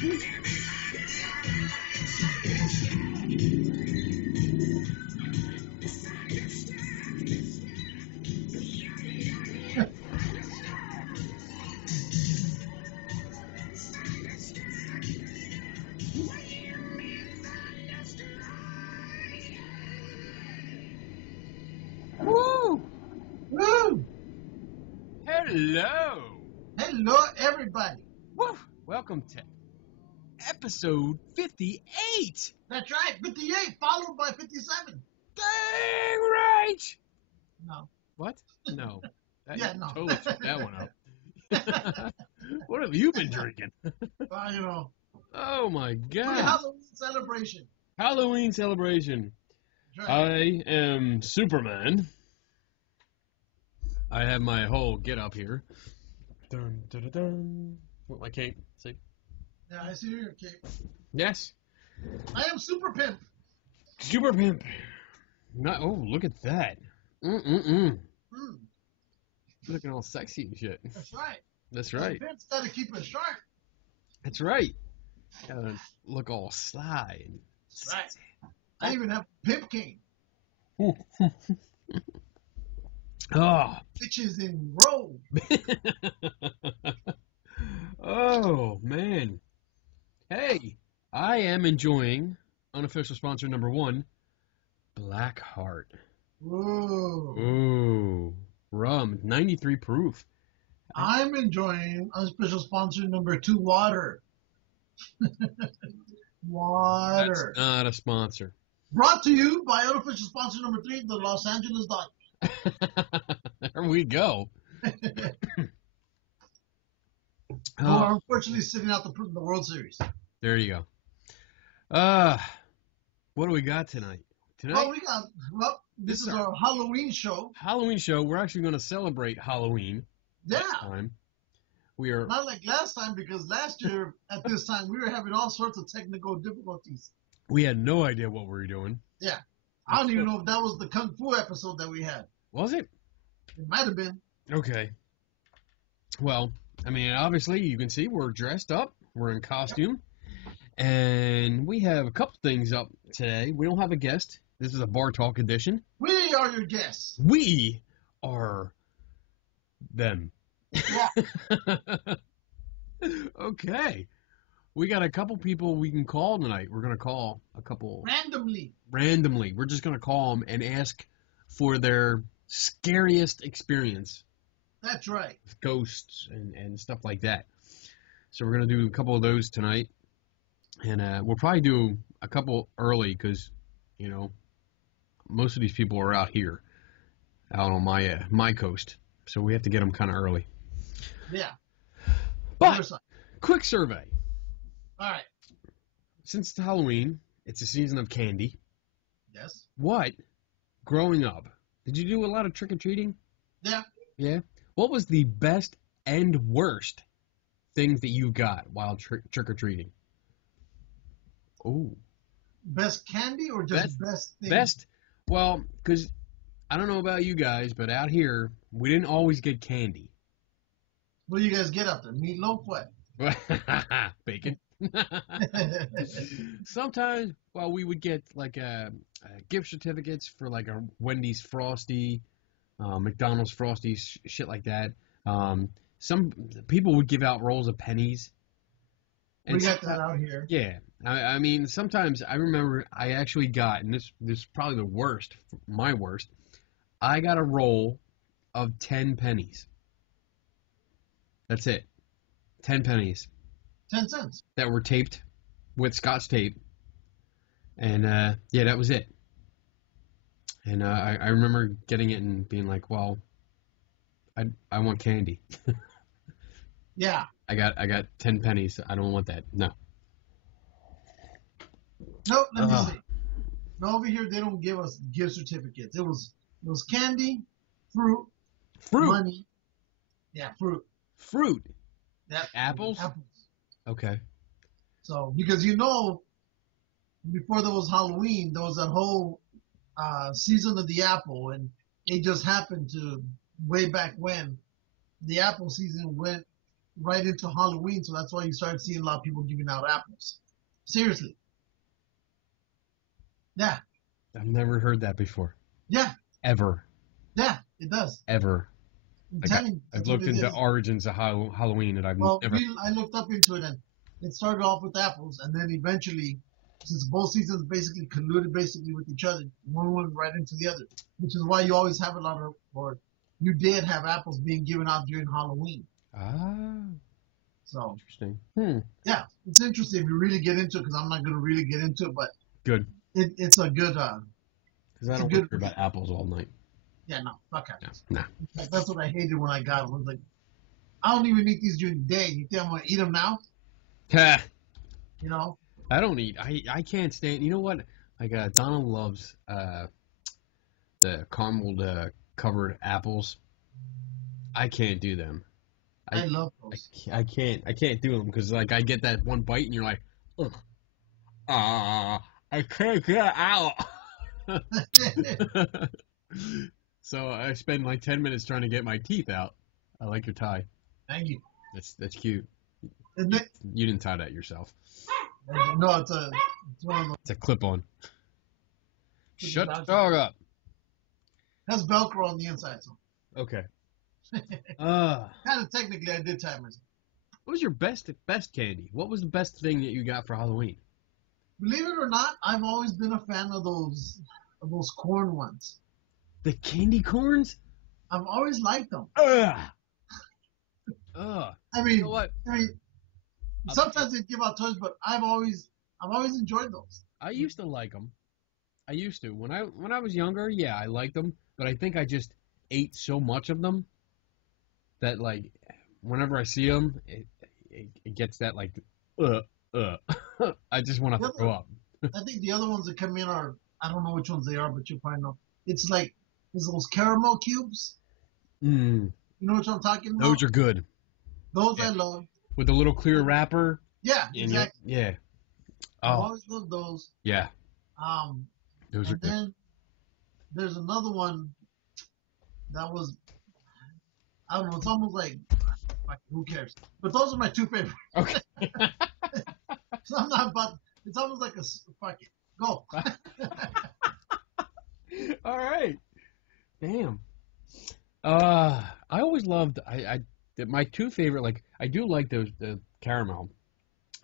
Woo! Woo! Hello! Hello, everybody. Woo! Welcome to episode 58! That's right, 58, followed by 57. Dang right! No. What? No. That, Yeah, no. Totally took that one up. What have you been drinking? You know. Oh my god. Halloween celebration. Halloween celebration. That's right. I am Superman. I have my whole get up here. Dun, dun, dun, dun. With my cape. See? Yeah, I see your cape. Yes. I am Super Pimp. Super Pimp. Not, oh, look at that. Mm-mm-mm. Mm, Looking all sexy and shit. that's right. That's right. Pimp's got to keep it sharp. That's right. Gotta look all sly and That's right. I even have Pimp King. Oh. Bitches in robe. Oh, man. Hey, I am enjoying unofficial sponsor number 1, Black Heart. Whoa. Ooh, rum, 93 proof. I'm enjoying unofficial sponsor number 2, water. Water. That's not a sponsor. Brought to you by unofficial sponsor number 3, the Los Angeles Dodgers. There we go. Who are unfortunately sitting out the World Series. There you go. What do we got tonight? This is our Halloween show. Halloween show. We're actually going to celebrate Halloween. Yeah. This time. We are not like last time, because last year at this time we were having all sorts of technical difficulties. We had no idea what we were doing. Yeah. I don't even know if that was the Kung Fu episode that we had. Was it? It might have been. Okay. Well, I mean, obviously you can see we're dressed up. We're in costume. And we have a couple things up today. We don't have a guest. This is a Bar Talk edition. We are your guests. We are them. Yeah. Okay. We got a couple people we can call tonight. We're going to call a couple. Randomly. We're just going to call them and ask for their scariest experience. That's right. With ghosts and stuff like that. So we're going to do a couple of those tonight. And we'll probably do a couple early because, you know, most of these people are out here, out on my coast. So we have to get them kind of early. Yeah. But, quick survey. All right. Since it's Halloween, it's a season of candy. Yes. What, growing up, did you do a lot of trick-or-treating? Yeah. Yeah? What was the best and worst things that you got while trick-or-treating? Oh. Best candy or just best thing? Best. Well, because I don't know about you guys, but out here, we didn't always get candy. What do you guys get up there? Meatloaf? What? Bacon. Sometimes, well, we would get like gift certificates for like a Wendy's Frosty, McDonald's Frosty, shit like that. Some people would give out rolls of pennies. We got that out here. Yeah. I mean, sometimes I remember I actually got, and this is probably the worst, my worst, I got a roll of 10 pennies. That's it. 10 pennies. 10 cents. That were taped with Scotch tape. And, yeah, that was it. And I remember getting it and being like, well, I want candy. Yeah. I got 10 pennies. I don't want that. No. No, let me see. No, over here they don't give us gift certificates. It was candy, fruit, money. Yeah, fruit. Fruit. Yeah. Apples? Okay. So, because before there was Halloween, there was that whole season of the apple, and it just happened to, way back when, the apple season went right into Halloween, so that's why you started seeing a lot of people giving out apples. Seriously. Yeah. I've never heard that before. Yeah. Ever. Yeah, it does. Ever. I'm Like telling you. I've looked into origins of Halloween, and I've never. I looked up into it, and it started off with apples, and then eventually, since both seasons basically colluded basically with each other, one went right into the other, which is why you always have a lot of, or you did have apples being given out during Halloween. Ah. So interesting. Yeah, it's interesting if you really get into it, because I'm not going to really get into it, but good. It's a good. Because I don't want to hear about apples all night. Yeah, no, fuck apples. No. That's what I hated when I got them. I was like, I don't even eat these during the day. You think I'm going to eat them now? Ha. You know? I don't eat. I can't stand. You know what? Like Donald loves the caramel covered apples. I can't do them. I love those. I can't do them because like I get that one bite and you're like, ugh, I can't get out. So I spend like 10 minutes trying to get my teeth out. I like your tie. Thank you. That's cute. Isn't it? You didn't tie that yourself. No, it's one of those. It's a clip-on. Shut the dog up. That's Velcro on the inside, so. Okay. Kind of technically, I did tie myself. What was your best candy? What was the best thing that you got for Halloween? Believe it or not, I've always been a fan of those corn ones. The candy corns? I've always liked them. I mean, you know what? Sometimes they give out toys, but I've always enjoyed those. I used to like them. I used to. When I was younger, yeah, I liked them, but I think I just ate so much of them that like whenever I see them, it gets that like I just want to throw up. I think the other ones that come in are, I don't know which ones they are, but you'll probably know. It's like there's those caramel cubes. You know what I'm talking about? Those are good. Those I love. With the little clear wrapper. Yeah, exactly. Yeah. I always loved those. Yeah. Those are good. Then there's another one that was, I don't know, it's almost like who cares? But those are my two favorites. Okay. So I'm not about, it's almost like a, fuck it. Go. All right. Damn. I always loved, my two favorite, like, I do like those, the caramel,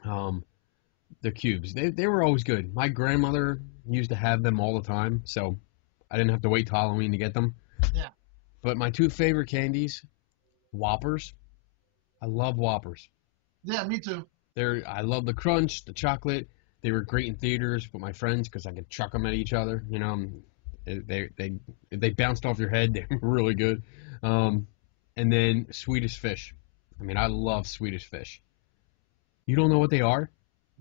the cubes. They were always good. My grandmother used to have them all the time, so I didn't have to wait till Halloween to get them. Yeah. But my two favorite candies, Whoppers. I love Whoppers. Yeah, me too. I love the crunch, the chocolate. They were great in theaters with my friends because I could chuck them at each other. You know, they bounced off your head. They were really good. And then Swedish Fish. I mean, I love Swedish Fish. You don't know what they are?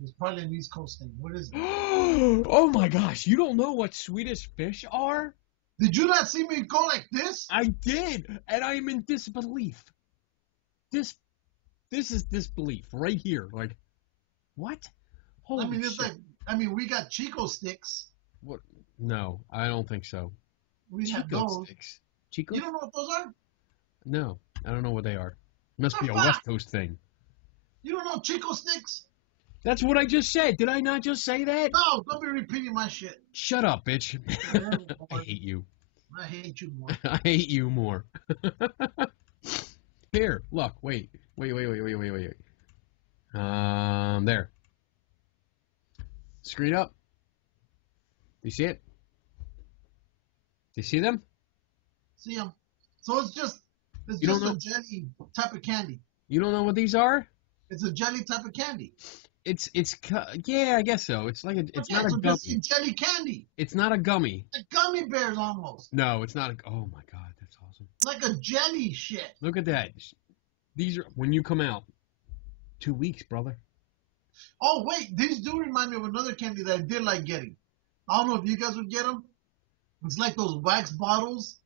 It's probably an East Coast thing. What is it? Oh my gosh, you don't know what Swedish Fish are? Did you not see me go like this? I did, and I am in disbelief. This is disbelief right here. Like, what? Holy it's shit. like, we got Chico sticks. What? No, I don't think so. We have those. Sticks. Chico? You don't know what those are? No, I don't know what they are. Must be a West Coast thing. You don't know Chico sticks? That's what I just said. Did I not just say that? No, don't be repeating my shit. Shut up, bitch. I hate you. I hate you more. I hate you more. Here, look, wait. There. Screen up. You see it? Do you see them? See them. So it's just a jelly type of candy. You don't know what these are? It's a jelly type of candy. Yeah, I guess so. It's like it's not a gummy. It's jelly candy. It's not a gummy. The gummy bears almost. No, it's not oh my god, that's awesome. Like a jelly shit. Look at that. These are when you come out. 2 weeks, brother. Oh wait, these do remind me of another candy that I did like getting. I don't know if you guys would get them. It's like those wax bottles.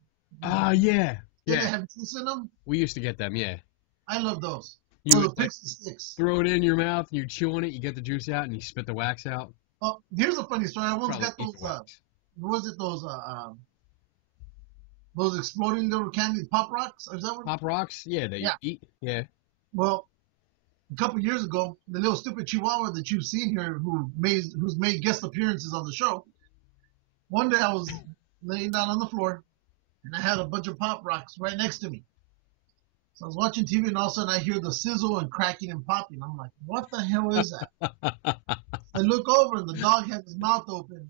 Yeah. They have juice in them. We used to get them, yeah. I love those. You the pixie sticks. Throw it in your mouth, and you chew on it, you get the juice out, and you spit the wax out. Oh, here's a funny story. I once got those, what was it, those exploding little candy Pop Rocks? Or is that what? Pop Rocks? Yeah, they eat. Yeah. Well, a couple years ago, the little stupid Chihuahua that you've seen here, who's made guest appearances on the show. One day I was laying down on the floor, and I had a bunch of Pop Rocks right next to me. So I was watching TV, and all of a sudden I hear the sizzle and cracking and popping. I'm like, what the hell is that? I look over, and the dog has his mouth open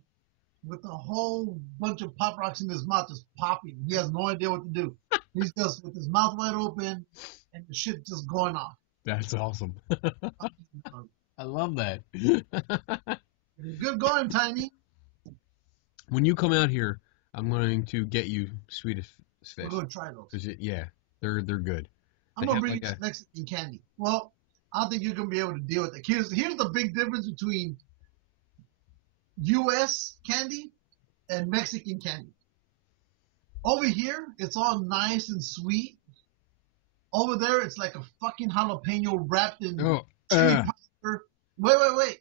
with a whole bunch of Pop Rocks in his mouth just popping. He has no idea what to do. He's just with his mouth wide open and the shit just going off. That's awesome. I love that. Good going, Tiny. When you come out here, I'm going to get you Swedish fish. We're going to try those. Yeah, they're good. I'm going to bring you some Mexican candy. Well, I don't think you're going to be able to deal with it. Here's the big difference between U.S. candy and Mexican candy. Over here, it's all nice and sweet. Over there, it's like a fucking jalapeno wrapped in chili powder. Wait.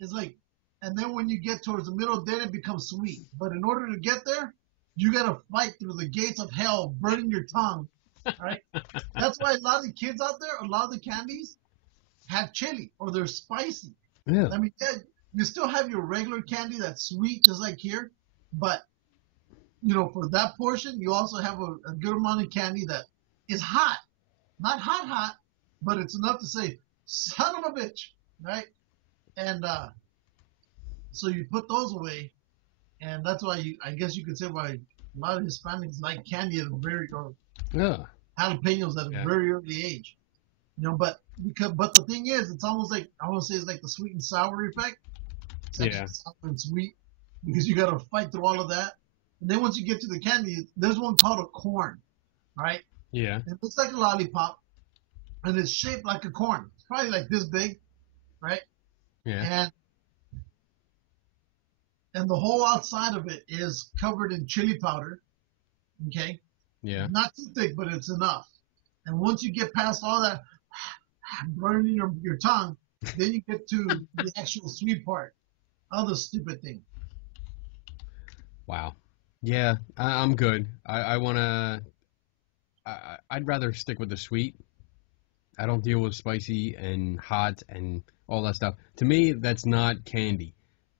It's like, and then when you get towards the middle, then it becomes sweet. But in order to get there, you gotta fight through the gates of hell, burning your tongue. Right? That's why a lot of the kids out there, a lot of the candies have chili or they're spicy. Yeah. I mean, you still have your regular candy that's sweet, just like here, but for that portion, you also have a good amount of candy that is hot. Not hot, but it's enough to say, son of a bitch, right? And so you put those away, and that's why I guess you could say why a lot of Hispanics like candy at a very, or jalapenos at a very early age. But the thing is, it's almost like, I want to say it's like the sweet and sour effect. It's actually sour and sweet, because you got to fight through all of that. And then once you get to the candy, there's one called a corn, right? Yeah. It looks like a lollipop, and it's shaped like a corn. It's probably like this big, right? Yeah. And the whole outside of it is covered in chili powder, okay? Yeah. Not too thick, but it's enough. And once you get past all that burning your tongue, then you get to the actual sweet part of the stupid thing. Wow. Yeah, I'm good. I want to... I'd rather stick with the sweet. I don't deal with spicy and hot and all that stuff. To me, that's not candy.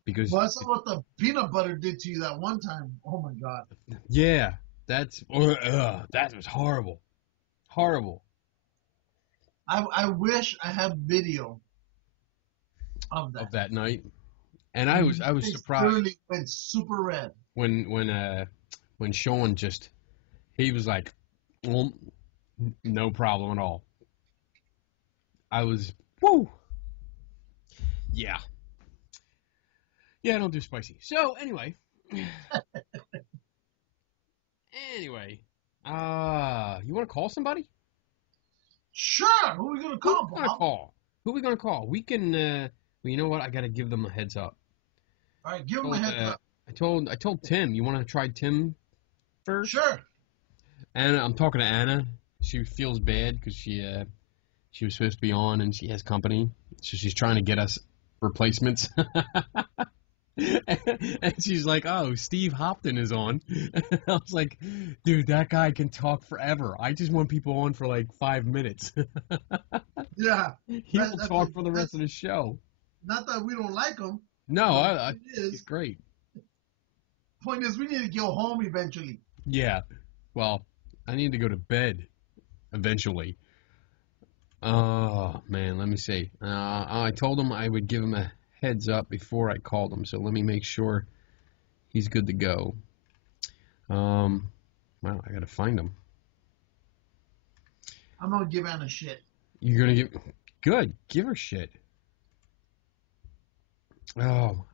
Because I saw what the peanut butter did to you that one time. Oh, my God. Yeah, that was horrible. Horrible. I wish I had video of that. Of that night. And I was surprised. Really went super red. When Sean he was like, well, no problem at all. I was, woo! Yeah. Yeah, I don't do spicy. So, anyway. You want to call somebody? Sure! Who are we going to call, Bob? Who are we going to call? We can, well, you know what? I got to give them a heads up. All right, give them a heads up. I told Tim, you want to try Tim first? Sure. Anna, I'm talking to Anna. She feels bad because she was supposed to be on and she has company, so she's trying to get us replacements. And she's like, "Oh, Steve Hopton is on." I was like, "Dude, that guy can talk forever. I just want people on for like 5 minutes." Yeah, he'll talk for the rest of the show. Not that we don't like him. No, he's great. Point is, we need to go home eventually. Yeah, well, I need to go to bed eventually. Oh man, let me see. I told him I would give him a heads up before I called him, so let me make sure he's good to go. Well, I gotta find him. I'm gonna give Anna shit. You're gonna give... Good, give her shit. Oh,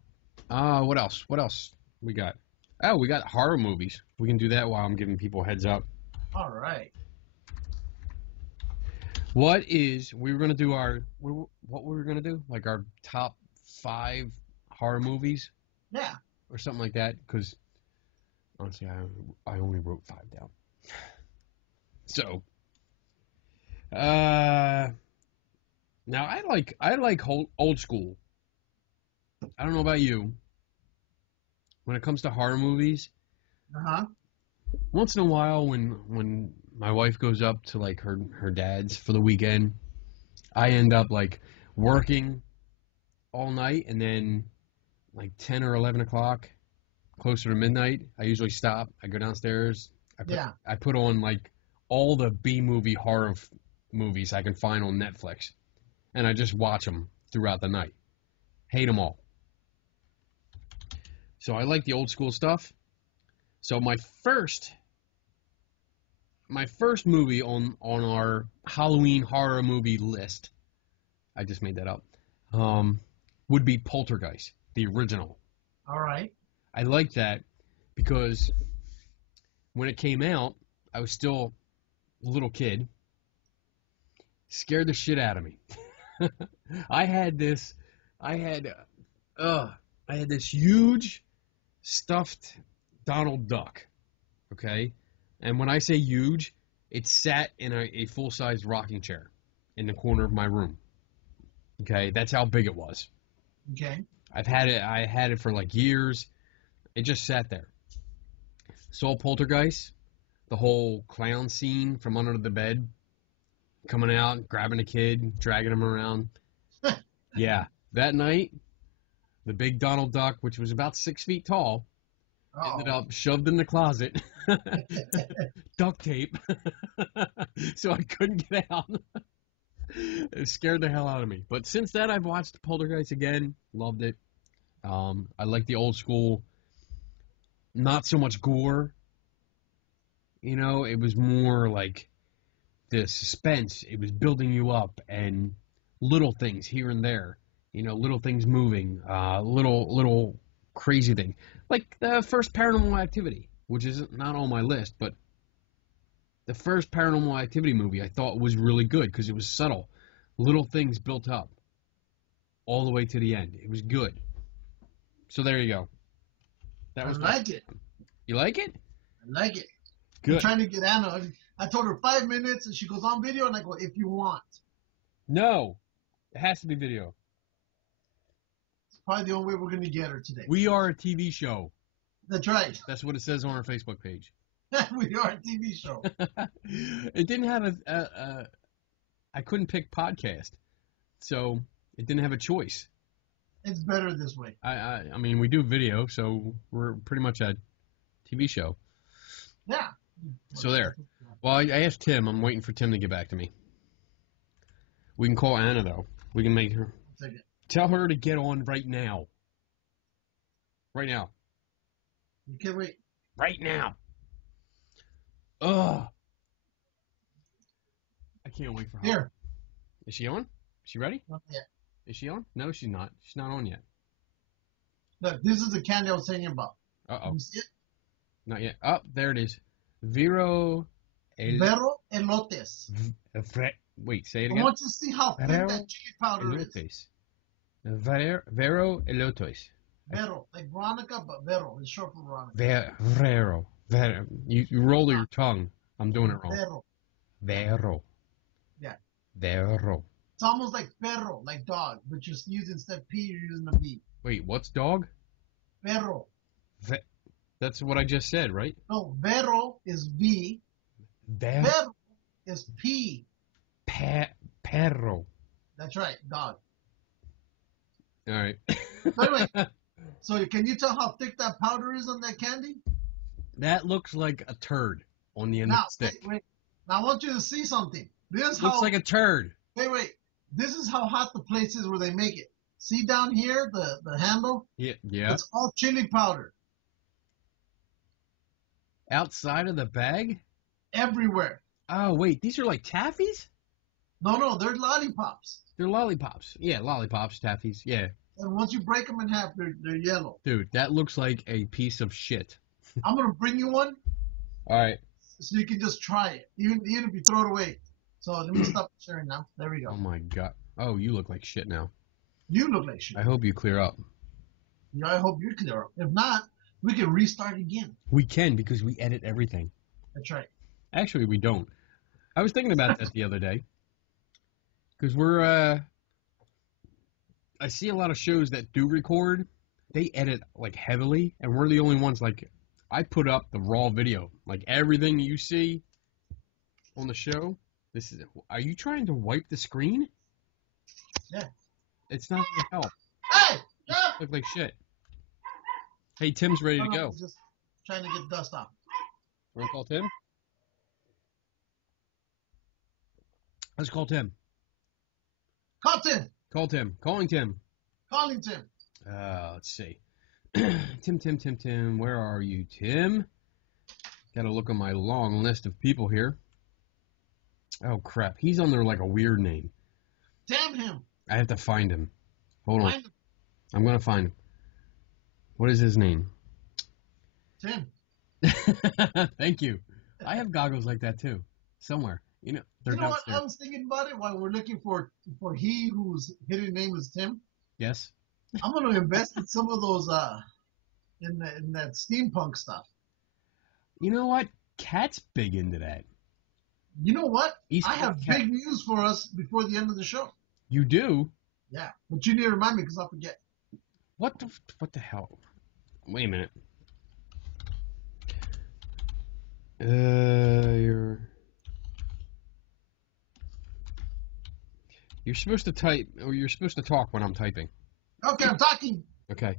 what else? What else we got? Oh, we got horror movies. We can do that while I'm giving people heads up. All right. We were gonna do what we were gonna do? Like our top 5 horror movies? Yeah. Or something like that, because honestly, I only wrote 5 down. So, now I like old school. I don't know about you. When it comes to horror movies, once in a while, when my wife goes up to like her dad's for the weekend, I end up like working all night, and then like 10 or 11 o'clock, closer to midnight, I usually stop. I go downstairs. I put on like all the B-movie horror movies I can find on Netflix, and I just watch them throughout the night. Hate them all. So I like the old school stuff. So my first movie on our Halloween horror movie list, I just made that up, would be Poltergeist, the original. All right. I like that because when it came out, I was still a little kid. Scared the shit out of me. I had this huge stuffed Donald Duck. Okay? And when I say huge, it sat in a full-sized rocking chair in the corner of my room. Okay? That's how big it was. Okay. I had it for like years. It just sat there. Saw Poltergeist, the whole clown scene from under the bed, coming out, grabbing a kid, dragging him around. Yeah, that night, the big Donald Duck, which was about 6 feet tall, ended up shoved in the closet, duct tape, so I couldn't get out. It scared the hell out of me. But since then, I've watched Poltergeist again, loved it. I like the old school, not so much gore. You know, it was more like the suspense. It was building you up, and little things here and there. You know, little things moving, little crazy thing. Like the first Paranormal Activity, which is not on my list, but the first Paranormal Activity movie I thought was really good because it was subtle. Little things built up all the way to the end. It was good. So there you go. I like it. You like it? I like it. Good. I'm trying to get Anna. I told her 5 minutes, and she goes on video, and I go, if you want. No. It has to be video. It's probably the only way we're going to get her today. We are a TV show. That's right. That's what it says on our Facebook page. We are a TV show. It didn't have I couldn't pick podcast, so it didn't have a choice. It's better this way. I mean, we do video, so we're pretty much a TV show. Yeah. So there. Well, I asked Tim. I'm waiting for Tim to get back to me. We can call Anna, though. We can make her. Tell her to get on right now. Right now. You can't wait. Right now. Ugh. I can't wait for her. Here. Is she on? Is she ready? Not yet. Is she on? No, she's not. She's not on yet. Look, this is the candy I was saying about. Uh-oh. You see it? Not yet. Oh, there it is. Vero elotes. Wait, say it I again. want you to see how thick that chili powder is. Vero elotes. Vero, like Veronica, but Vero is short for Veronica. Vero. You roll your tongue. I'm doing it wrong. Vero. Yeah. Vero. It's almost like perro, like dog, but you're using instead of P, you're using a B. Wait, what's dog? Perro. That's what I just said, right? No, vero is V. Perro is P. Perro. That's right, dog. All right. Anyway, so can you tell how thick that powder is on that candy? That looks like a turd on the end of the stick. Wait. Now I want you to see something. This looks like a turd. Wait. This is how hot the place is where they make it. See down here, the handle? Yeah. It's all chili powder. Outside of the bag? Everywhere. Oh, wait. These are like taffies? No, they're lollipops. They're lollipops. Yeah, lollipops, taffies. Yeah. And once you break them in half, they're yellow. Dude, that looks like a piece of shit. I'm going to bring you one. All right. So you can just try it, even if you throw it away. So let me stop sharing now. There we go. Oh, my God. Oh, you look like shit now. You look like shit. I hope you clear up. Yeah, I hope you clear up. If not, we can restart again. We can because we edit everything. That's right. Actually, we don't. I was thinking about that the other day. Because we're, I see a lot of shows that do record. They edit, like, heavily. And we're the only ones, like, I put up the raw video. Like, everything you see on the show. Are you trying to wipe the screen? Yeah. It's not gonna help. Hey! You Jeff! look like shit. Hey, Tim's ready to No, go. he's just trying to get dust off. Want to call Tim? Let's call Tim. Call Tim! Call Tim. Calling Tim. Calling Tim. Let's see. Tim. Where are you, Tim? Got to look on my long list of people here. Oh, crap. He's under like a weird name. Damn him! I have to find him. Hold on. Find him. I'm going to find him. What is his name? Tim. Thank you. I have goggles like that too. Somewhere. They're You know what? downstairs. I was thinking about it while we're looking for he whose hidden name is Tim. Yes. I'm going to invest in some of those in that steampunk stuff. You know what? Cat's big into that. You know what? He's I have Cat. big news for us before the end of the show. You do? Yeah, but you need to remind me because I'll forget. What the hell? Wait a minute. You're supposed to type, or you're supposed to talk when I'm typing. Okay, I'm talking. Okay.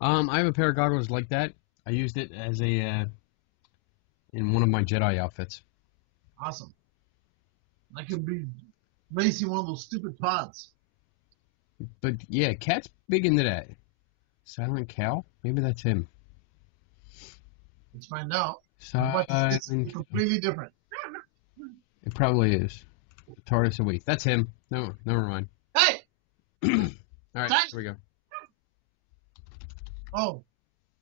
I have a pair of goggles like that. I used it as in one of my Jedi outfits. Awesome. I could be racing one of those stupid pods. But yeah, Cat's big into that. Silent Cow? Maybe that's him. Let's find out. Silent But it's completely different. It probably is. TARDIS away. That's him. No, never mind. Hey! All right, Silent- here we go. Oh,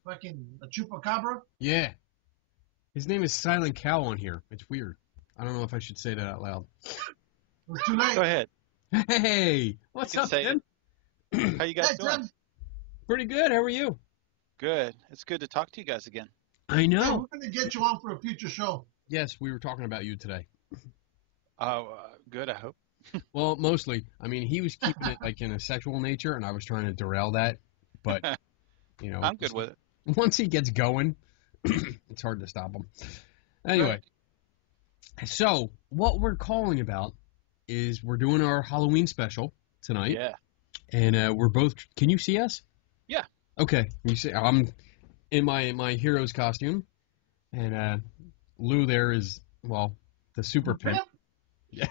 fucking a chupacabra? Yeah. His name is Silent Cow on here. It's weird. I don't know if I should say that out loud. It's too late. Go ahead. Hey, what's You can up, say Tim? How you guys Hey, doing? Tim. Pretty good. How are you? Good. It's good to talk to you guys again. I Hey, know. we're going to get you on for a future show. Yes, we were talking about you today. Good, I hope. Well, mostly. I mean, he was keeping it like in a sexual nature, and I was trying to derail that. But, I'm good with it. once he gets going, it's hard to stop him. Anyway, so what we're calling about is we're doing our Halloween special tonight. Yeah. And we're both. Can you see us? Yeah. Okay. You see, I'm in my hero's costume, and Lou there is the super pimp. Yeah.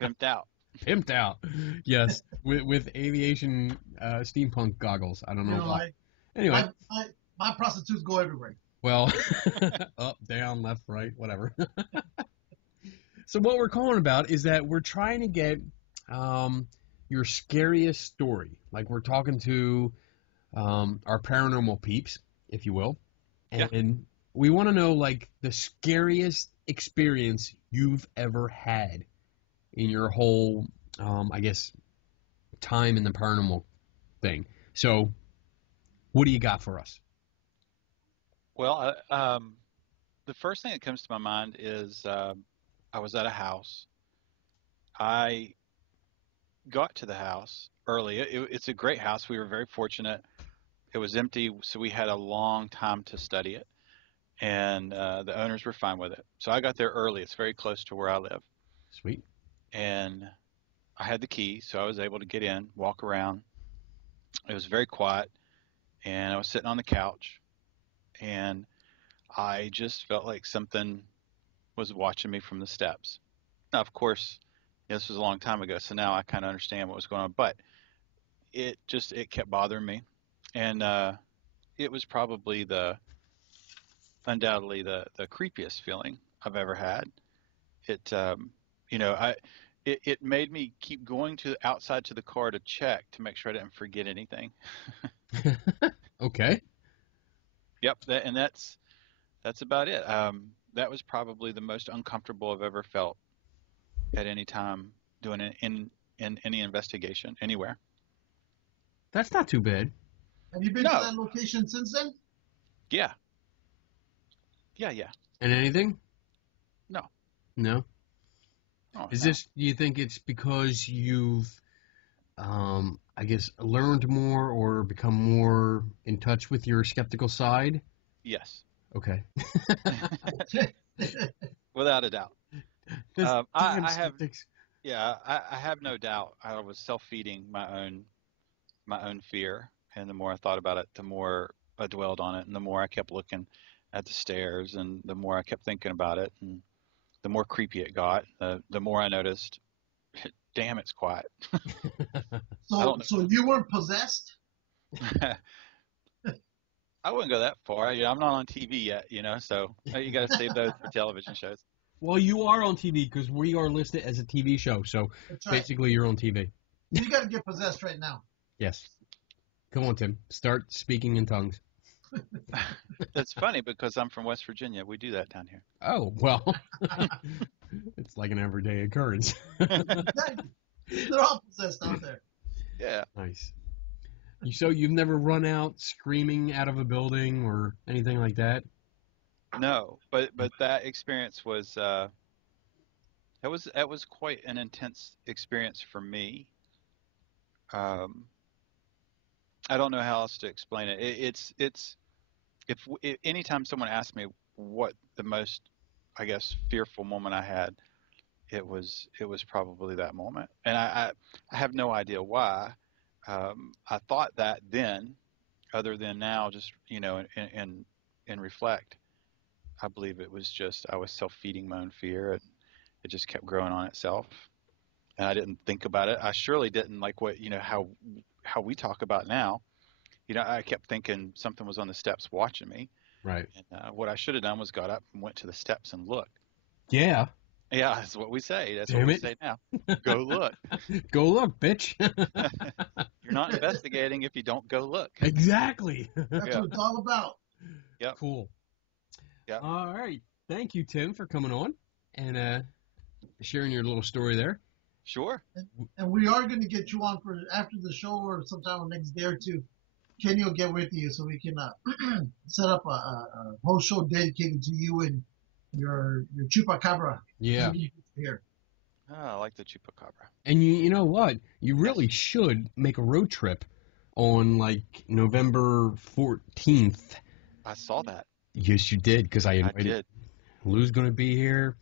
Pimped out. Pimped out. Yes, with aviation steampunk goggles. I don't know why. Anyway, my prostitutes go everywhere. well, up, down, left, right, whatever. So what we're calling about is that we're trying to get your scariest story. Like we're talking to our paranormal peeps, if you will. And we want to know like the scariest experience you've ever had in your whole, I guess, time in the paranormal thing. So what do you got for us? Well, the first thing that comes to my mind is I was at a house. I got to the house early. It's a great house. We were very fortunate. It was empty, so we had a long time to study it. And the owners were fine with it. So I got there early. It's very close to where I live. Sweet. And I had the key, so I was able to get in, walk around. It was very quiet, and I was sitting on the couch, and I just felt like something was watching me from the steps. Now, of course, this was a long time ago, so now I kind of understand what was going on, but it kept bothering me, and it was probably undoubtedly the creepiest feeling I've ever had. It made me keep going outside to the car to check to make sure I didn't forget anything. Okay. Yep, that's about it. That was probably the most uncomfortable I've ever felt at any time doing it in any investigation anywhere. That's not too bad. Have you been to that location since then? Yeah. And anything? No. No? Oh, Is no. this, do you think it's because you've, I guess, learned more or become more in touch with your skeptical side? Yes. Okay. Without a doubt. Damn I have skeptics. Yeah, I have no doubt. I was self-feeding my own fear, and the more I thought about it, the more I dwelled on it, and the more I kept looking at the stairs, and the more I kept thinking about it, and the more creepy it got. The more I noticed, damn, it's quiet. I So don't so you weren't possessed? know. I wouldn't go that far. I'm not on TV yet, so you got to save those for television shows. Well, you are on TV because we are listed as a TV show, so That's right. basically you're on TV. You got to get possessed right now. Yes. Come on, Tim. Start speaking in tongues. That's funny because I'm from West Virginia. We do that down here. Oh, well. It's like an everyday occurrence. Exactly. They're all possessed out there. Yeah. Nice. So you've never run out screaming out of a building or anything like that? No, but that experience was that was quite an intense experience for me. Um, I don't know how else to explain it. It's if anytime someone asks me what the most, I guess, fearful moment I had, it was probably that moment, and I have no idea why. I thought that then, other than now, just and reflect. I believe it was just I was self-feeding my own fear, and it just kept growing on itself. And I didn't think about it. I surely didn't like what how we talk about now. I kept thinking something was on the steps watching me. Right. And what I should have done was got up and went to the steps and looked. Yeah. Yeah, that's what we say. That's Damn what we it. say now. Go look. Go look, bitch. You're not investigating if you don't go look. Exactly. That's Yeah. what it's all about. Yep. Cool. Yeah. All right. Thank you, Tim, for coming on and sharing your little story there. Sure. And we are going to get you on for after the show or sometime the next day or two. Kenny will get with you so we can set up a whole show dedicated to you and your chupacabra. Yeah. Here. Oh, I like the chupacabra. And you know what? You really should make a road trip on like November 14th. I saw that. Yes, you did, because I I invited. did. Lou's going to be here.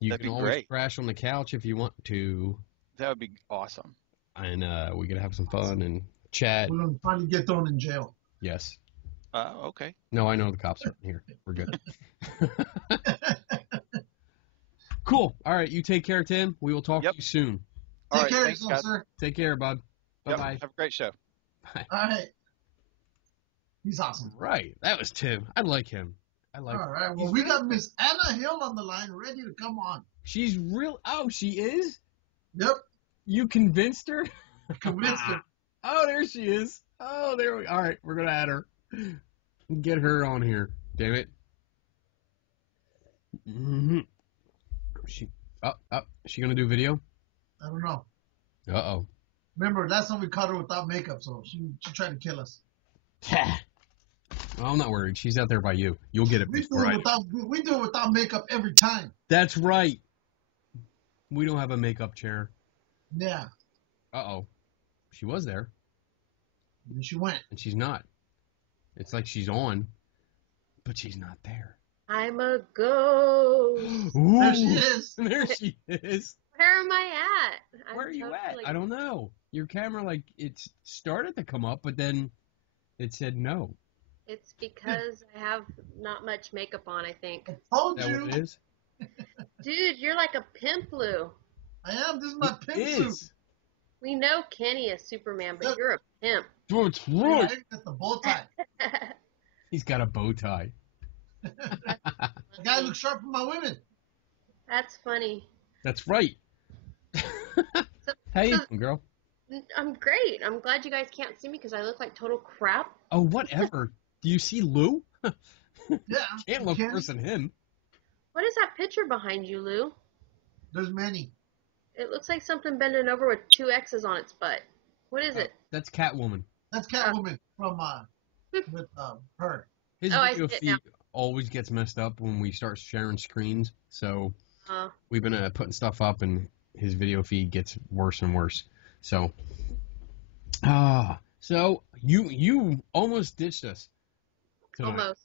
You That'd can be always great. crash on the couch if you want to, That would be awesome. and we could have some fun and chat. We're going to finally get thrown in jail. Yes. Okay. No, I know the cops aren't here. We're good. Cool. All right. You take care, Tim. We will talk Yep. to you soon. All Take right. care of Thanks, yourself, guys. sir. Take care, bud. Yep, Bye-bye. have a great show. All right. He's awesome. Right. That was Tim. I like him. I like All right. Well, he's we really- got Miss Anna Hill on the line ready to come on. She's real. Oh, she is? Yep. You convinced her? Convinced her. Oh, there she is. Oh, there we. All right, we're gonna add her. Get her on here. Damn it. Mm-hmm. She. Is she gonna do video? I don't know. Uh-oh. Remember, last time we caught her without makeup, so she tried to kill us. Well, I'm not worried. She's out there by you. You'll get it We do before I it do. without makeup every time. That's right. We don't have a makeup chair. Yeah. Uh-oh. She was there, And she went. and she's not. It's like she's on, but she's not there. I'm a ghost. Ooh, There she is. There she is. Where am I at? I'm Where are you totally- at? I don't know. Your camera, like, it started to come up, but then it said no. It's because I have not much makeup on, I think. I told Is that you. what it is? Dude, you're like a pimp, Lou. I am. This is my It pimp suit. is. We know Kenny is Superman, but Yep. you're a pimp. That's Yeah, right. I got the bow tie. He's got a bow tie. The guy looks sharp for my women. That's funny. That's right. How you doing, girl? I'm great. I'm glad you guys can't see me because I look like total crap. Oh, whatever. Do you see Lou? Yeah. Can't look Kenny, worse than him. What is that picture behind you, Lou? There's many. It looks like something bending over with 2 X's on its butt. What is it? That's Catwoman. That's Catwoman from with her. His Oh, I video see it now. feed always gets messed up when we start sharing screens. So Uh, we've been putting stuff up, and his video feed gets worse and worse. So, so you almost ditched us tonight. almost.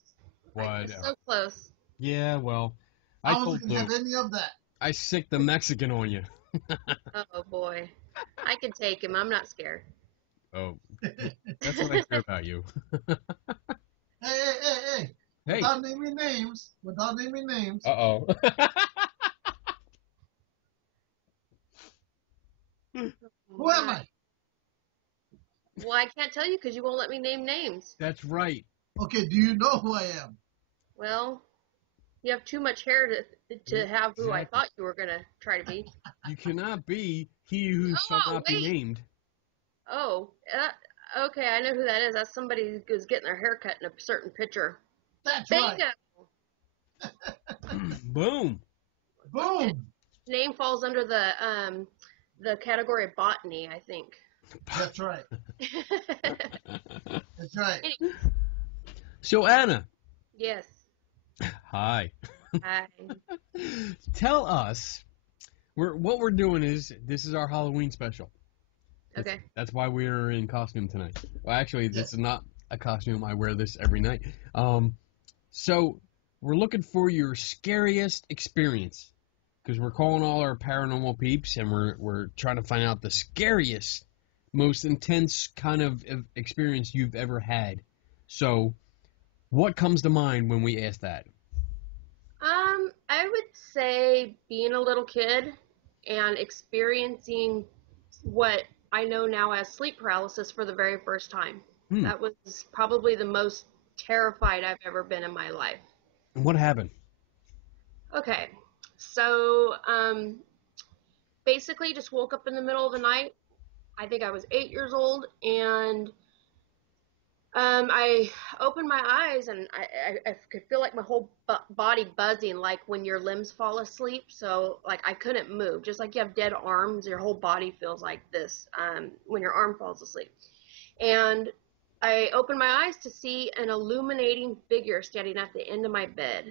Whatever. So close. Yeah, well, I I told wasn't Lou gonna have any of that. I sicked the Mexican on you. Oh boy, I can take him. I'm not scared. Oh, that's what I hear about you. Hey. Hey. Without naming names. Uh-oh. Who am I? Well, I can't tell you because you won't let me name names. That's right. Okay, do you know who I am? Well, you have too much hair to have who I Exactly. thought you were gonna try to be. You cannot be he who shall not be wait. named. Oh, okay, I know who that is. That's somebody who's getting their hair cut in a certain picture. That's Bingo! right. Boom. Boom. Name falls under the category of botany, I think. That's right. That's right. Anyway, So, Anna. yes. Hi. Hi. Tell us, what we're doing is, this is our Halloween special. Okay. That's why we're in costume tonight. Well, actually, this is not a costume. I wear this every night. So, we're looking for your scariest experience. Because we're calling all our paranormal peeps, and we're trying to find out the scariest, most intense kind of experience you've ever had. So, what comes to mind when we ask that? I would say being a little kid and experiencing what I know now as sleep paralysis for the very first time. That was probably the most terrified I've ever been in my life. What happened? Okay, so basically just woke up in the middle of the night. I think I was 8 years old, and I opened my eyes, and I could feel like my whole body buzzing, like when your limbs fall asleep. So like I couldn't move, just like you have dead arms, your whole body feels like this when your arm falls asleep. And I opened my eyes to see an illuminating figure standing at the end of my bed.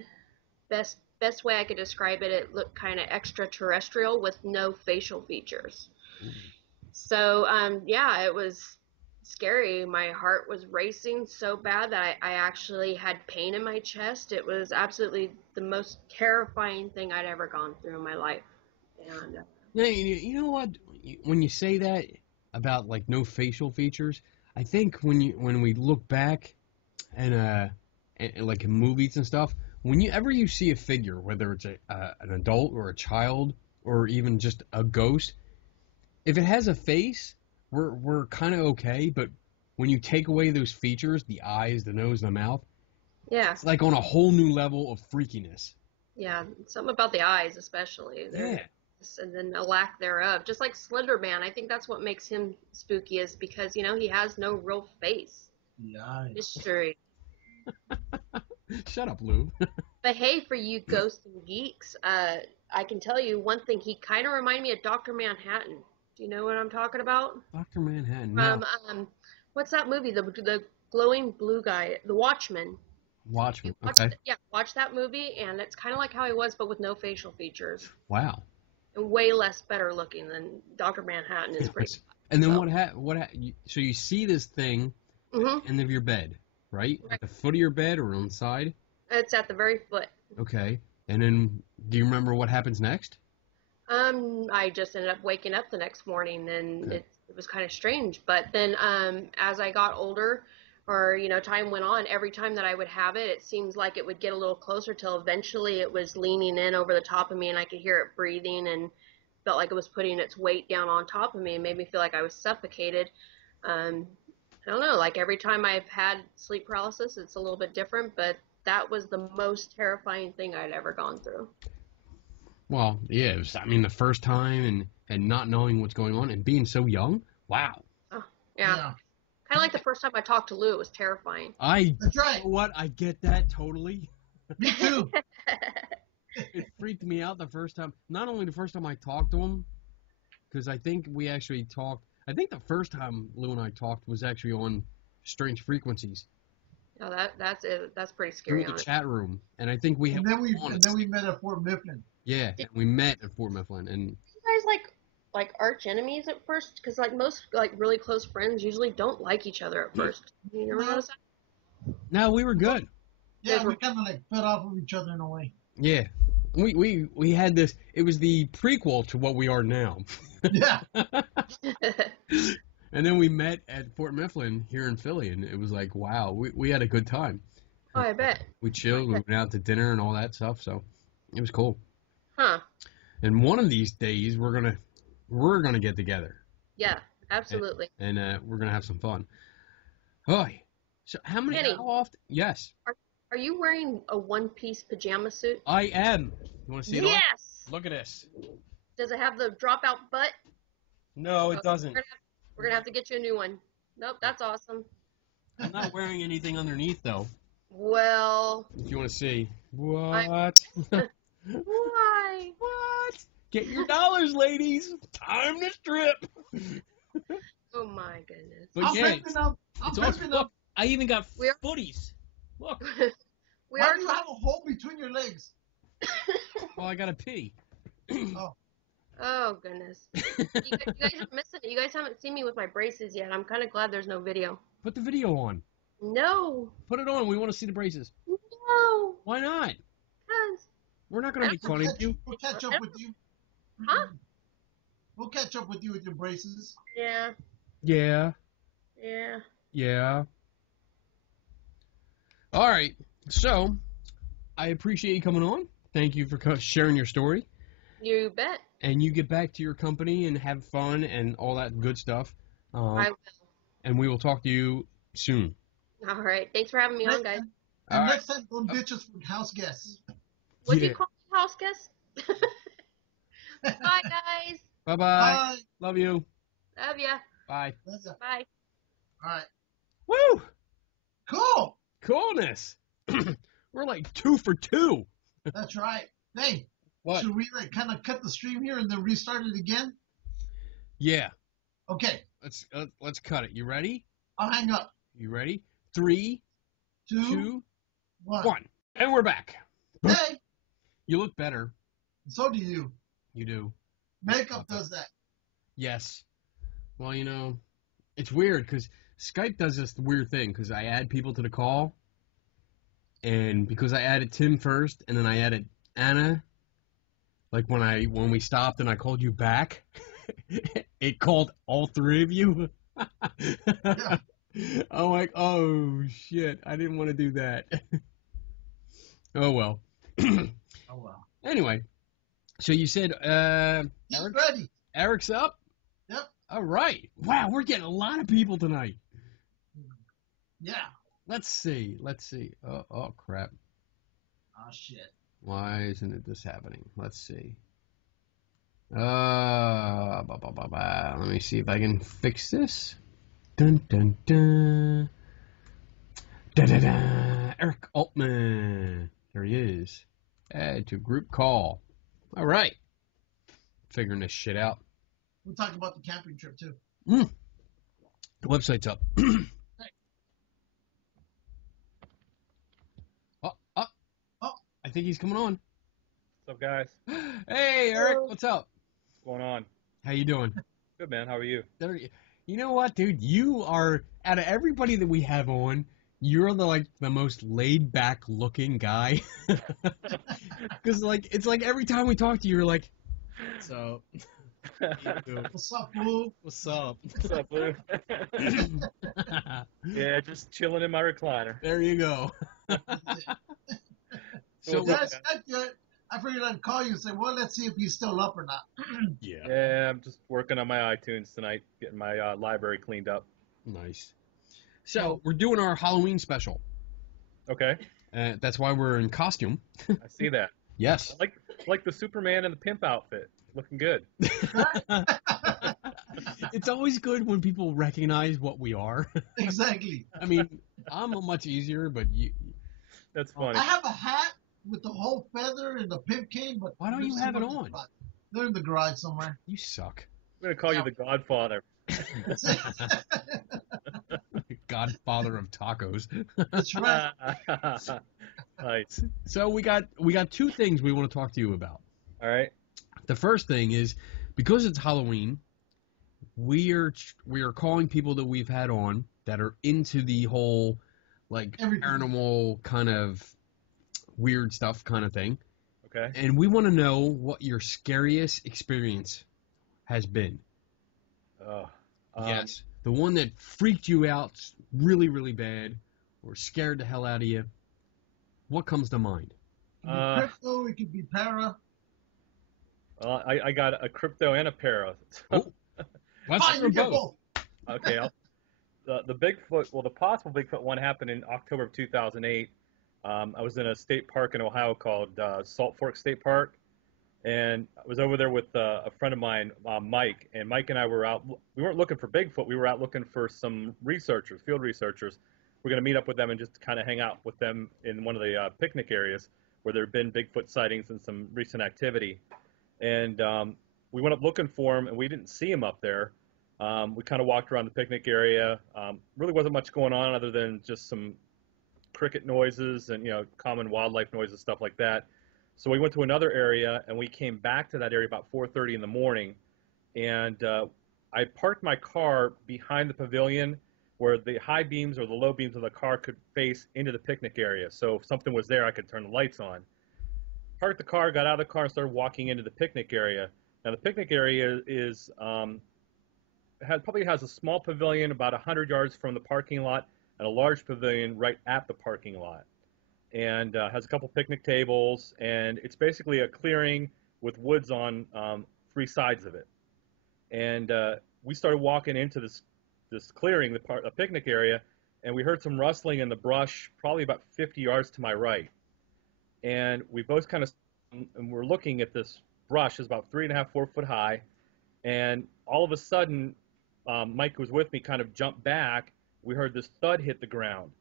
Best way I could describe it, it looked kind of extraterrestrial with no facial features. So yeah, it was scary. My heart was racing so bad that I actually had pain in my chest. It was absolutely the most terrifying thing I'd ever gone through in my life. And Yeah, you know what? When you say that about like no facial features, I think when we look back and like in movies and stuff, whenever you see a figure, whether it's an adult or a child or even just a ghost, if it has a face, we're kind of okay. But when you take away those features, the eyes, the nose, the mouth, yeah, it's like on a whole new level of freakiness. yeah, something about the eyes especially. Yeah. And then a lack thereof. Just like Slender Man, I think that's what makes him spooky, is because, you know, he has no real face. Yeah. Mystery. Shut up, Lou. But hey, for you ghosts and geeks, I can tell you one thing. He kind of reminded me of Dr. Manhattan. Do you know what I'm talking about? Dr. Manhattan. No. What's that movie? The glowing blue guy, The Watchmen. Watchmen. Okay. Watch that movie, and it's kind of like how he was, but with no facial features. Wow. And way less better looking than Dr. Manhattan is. Pretty. And then so you see this thing Mm-hmm. end of your bed, right? At the foot of your bed or on the side? It's at the very foot. Okay. And then do you remember what happens next? I just ended up waking up the next morning, and it was kind of strange. But then as I got older, or, you know, time went on, every time that I would have it, it seems like it would get a little closer till eventually it was leaning in over the top of me, and I could hear it breathing and felt like it was putting its weight down on top of me and made me feel like I was suffocated. I don't know, like every time I've had sleep paralysis, it's a little bit different, but that was the most terrifying thing I'd ever gone through. Well, yeah, it was, I mean, the first time and not knowing what's going on and being so young. Wow. Oh, yeah. Kind of like the first time I talked to Lou, it was terrifying. That's right. You know what? I get that totally. Me too. It freaked me out the first time. Not only the first time I talked to him, because I think we actually talked. I think the first time Lou and I talked was actually on Strange Frequencies. Oh, that's pretty scary. Through the chat room, and I think we and then we met at Fort Mifflin. Yeah, and we met at Fort Mifflin, and you guys like arch enemies at first, because like most like really close friends usually don't like each other at first. You never notice that? No, we were good. Yeah, we kind of like fed off of each other in a way. Yeah, we had this. It was the prequel to what we are now. Yeah. And then we met at Fort Mifflin here in Philly, and it was like, wow, we had a good time. Oh, I bet. We chilled, we went out to dinner and all that stuff, so it was cool. Huh. And one of these days, we're gonna get together. Yeah, absolutely. And we're gonna have some fun. Oh, so how often? Yes. Are you wearing a one-piece pajama suit? I am. You want to see it? Yes. Look at this. Does it have the dropout butt? No, it doesn't. We're gonna have to get you a new one. Nope, that's awesome. I'm not wearing anything underneath though. Well. If you want to see. What? Why? What? Get your dollars, ladies. Time to strip. Oh my goodness. But I'm yeah, picking up. look, I even got footies. Look. Why do you have a hole between your legs? Well, I gotta pee. Oh goodness. You guys are missing it. You guys haven't seen me with my braces yet. I'm kind of glad there's no video. Put the video on. No. Put it on. We want to see the braces. No. Why not? Because. We're not gonna make fun of you. We'll catch up with you. Huh? We'll catch up with you with your braces. Yeah. Yeah. Yeah. Yeah. All right. So, I appreciate you coming on. Thank you for sharing your story. You bet. And you get back to your company and have fun and all that good stuff. I will. And we will talk to you soon. All right. Thanks for having me on, guys. And next time, don't ditch us for house guests. What do you call me, house guest? Bye, guys. Bye-bye. Bye. Love you. Love ya. Bye. Bye. All right. Woo! Cool. Coolness. We're like 2 for 2. That's right. Hey, What? should we like kind of cut the stream here and then restart it again? Yeah. Okay. Let's cut it. You ready? I'll hang up. You ready? 3, 2, 1. And we're back. Hey, You look better. so do you. You do. Makeup does that. Yes. Well, it's weird because Skype does this weird thing because I add people to the call, and because I added Tim first and then I added Anna, like when we stopped and I called you back, it called all 3 of you. Yeah. I'm like, oh shit, I didn't want to do that. Oh well. Oh well. Anyway, so you said He's ready. Eric's up? Yep. All right. Wow, we're getting a lot of people tonight. Yeah. Let's see. Oh crap. Oh shit. Why isn't it this happening? Let's see. Let me see if I can fix this. Dun dun dun. Da da da. Eric Altman. There he is. Add to group call. All right. Figuring this shit out. We'll talk about the camping trip too. The website's up. Oh, I think he's coming on. What's up, guys? Hey, Eric, what's up? What's going on? How you doing? Good, man. How are you? You know what, dude? You are, out of everybody that we have on, you're the most laid back looking guy. Because it's like every time we talk to you, you're like, what's up? What's up, fool? What's up? What's up, Blue? Yeah, just chilling in my recliner. There you go. So That's good. I figured I'd call you and say, well, let's see if he's still up or not. Yeah, I'm just working on my iTunes tonight, getting my library cleaned up. Nice. So we're doing our Halloween special. Okay. That's why we're in costume. I see that. Yes. I like the Superman and the pimp outfit. Looking good. It's always good when people recognize what we are. Exactly. I mean, I'm much easier, but you. That's funny. I have a hat with the whole feather and the pimp cane, but Why don't you have it on? They're in the garage somewhere. You suck. I'm going to call you the Godfather. Godfather of tacos. That's right. Nice. So we got 2 things we want to talk to you about. All right. The first thing is, because it's Halloween, we are calling people that we've had on that are into the whole Everything. paranormal kind of weird stuff kind of thing. Okay. And we want to know what your scariest experience has been. Oh. Yes. The one that freaked you out really, really bad or scared the hell out of you. What comes to mind? It could be crypto, it could be para. I got a crypto and a para. Oh, let's Fine, hear you get both. both. Okay. The Bigfoot, well, the possible Bigfoot one happened in October of 2008. I was in a state park in Ohio called Salt Fork State Park, and I was over there with a friend of mine, Mike, and Mike and I were out. We weren't looking for Bigfoot. We were out looking for some researchers, field researchers. We're going to meet up with them and just kind of hang out with them in one of the picnic areas where there have been Bigfoot sightings and some recent activity. And we went up looking for him, and we didn't see him up there. We kind of walked around the picnic area. Really wasn't much going on other than just some cricket noises and, common wildlife noises, stuff like that. So we went to another area, and we came back to that area about 4:30 in the morning. And I parked my car behind the pavilion where the high beams or the low beams of the car could face into the picnic area. So if something was there, I could turn the lights on. Parked the car, got out of the car, and started walking into the picnic area. Now, the picnic area is probably has a small pavilion about 100 yards from the parking lot and a large pavilion right at the parking lot. And has a couple picnic tables, and it's basically a clearing with woods on 3 sides of it. And we started walking into this clearing, the picnic area, and we heard some rustling in the brush probably about 50 yards to my right. And we both kind of, and we're looking at this brush. It's about 3.5, 4 foot high, and all of a sudden, Mike, who was with me, kind of jumped back. We heard this thud hit the ground,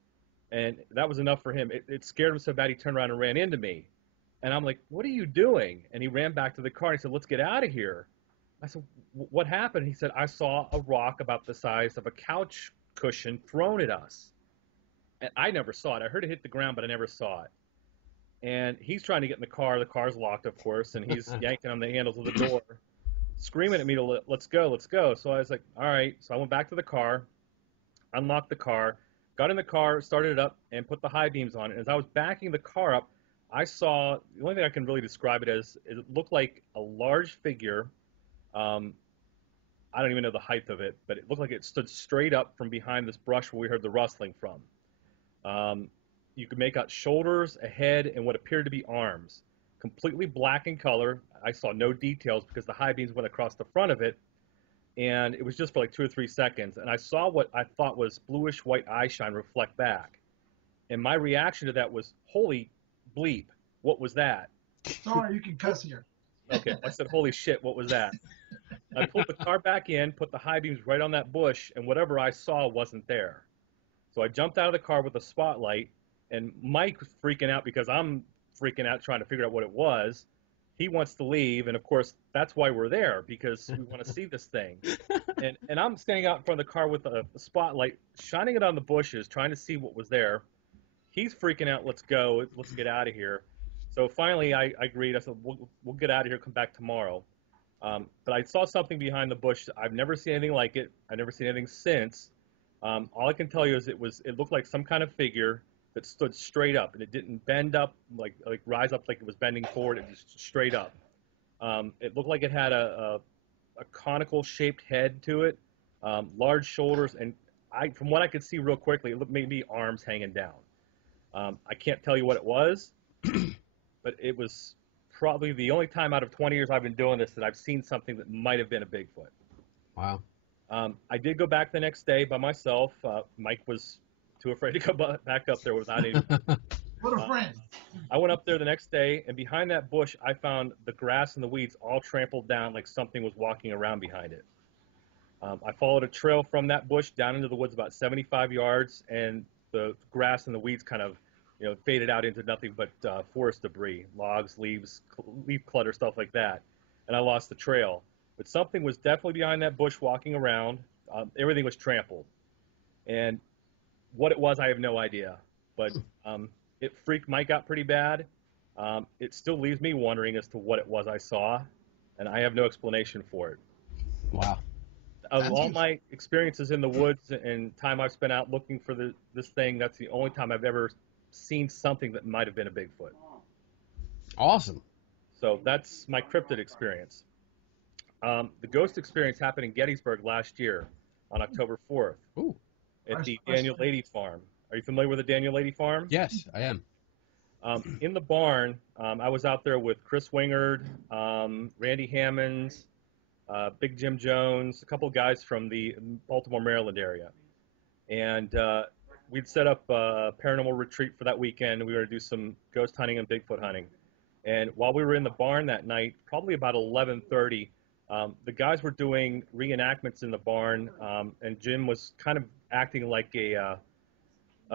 and that was enough for him. It scared him so bad he turned around and ran into me. And I'm like, "What are you doing?" And he ran back to the car and he said, "Let's get out of here." I said, "What happened?" He said, "I saw a rock about the size of a couch cushion thrown at us." And I never saw it. I heard it hit the ground, but I never saw it. And he's trying to get in the car. The car's locked, of course, and he's yanking on the handles of the door, screaming at me to let's go, let's go. So I was like, all right. So I went back to the car, unlocked the car, got in the car, started it up, and put the high beams on it. As I was backing the car up, I saw, the only thing I can really describe it as, it looked like a large figure. I don't even know the height of it, but it looked like it stood straight up from behind this brush where we heard the rustling from. You could make out shoulders, a head, and what appeared to be arms. Completely black in color. I saw no details because the high beams went across the front of it, and it was just for like 2 or 3 seconds. And I saw what I thought was bluish white eye shine reflect back. And my reaction to that was, holy bleep, what was that? Sorry, you can cuss here. Okay, I said, holy shit, what was that? I pulled the car back in, put the high beams right on that bush, and whatever I saw wasn't there. So I jumped out of the car with a spotlight, and Mike was freaking out because I'm freaking out trying to figure out what it was. He wants to leave, and of course, that's why we're there, because we want to see this thing. And I'm standing out in front of the car with a spotlight, shining it on the bushes, trying to see what was there. He's freaking out, let's go, let's get out of here. So finally, I agreed. I said, we'll get out of here, come back tomorrow. But I saw something behind the bush. I've never seen anything like it. I've never seen anything since. All I can tell you is it looked like some kind of figure that stood straight up, and it didn't bend up, like rise up like it was bending forward. It just straight up. It looked like it had a conical shaped head to it, large shoulders, and from what I could see real quickly, it looked maybe arms hanging down. I can't tell you what it was, but it was probably the only time out of 20 years I've been doing this that I've seen something that might have been a Bigfoot. Wow. I did go back the next day by myself. Mike was too afraid to go back up there without any. What a friend. I went up there the next day, and behind that bush, I found the grass and the weeds all trampled down like something was walking around behind it. I followed a trail from that bush down into the woods about 75 yards, and the grass and the weeds kind of, faded out into nothing but forest debris, logs, leaves, leaf clutter, stuff like that. And I lost the trail. But something was definitely behind that bush walking around. Everything was trampled. And what it was, I have no idea. But it freaked Mike out pretty bad. It still leaves me wondering as to what it was I saw, and I have no explanation for it. Wow. Of all my experiences in the woods and time I've spent out looking for this thing, that's the only time I've ever seen something that might have been a Bigfoot. Awesome. So that's my cryptid experience. The ghost experience happened in Gettysburg last year on October 4th Ooh. at the Daniel Lady Farm. Are you familiar with the Daniel Lady Farm? Yes, I am. In the barn, I was out there with Chris Wingard, Randy Hammonds, Big Jim Jones, a couple of guys from the Baltimore, Maryland area. And we'd set up a paranormal retreat for that weekend. We were going to do some ghost hunting and Bigfoot hunting. And while we were in the barn that night, probably about 11:30, the guys were doing reenactments in the barn, and Jim was kind of acting like a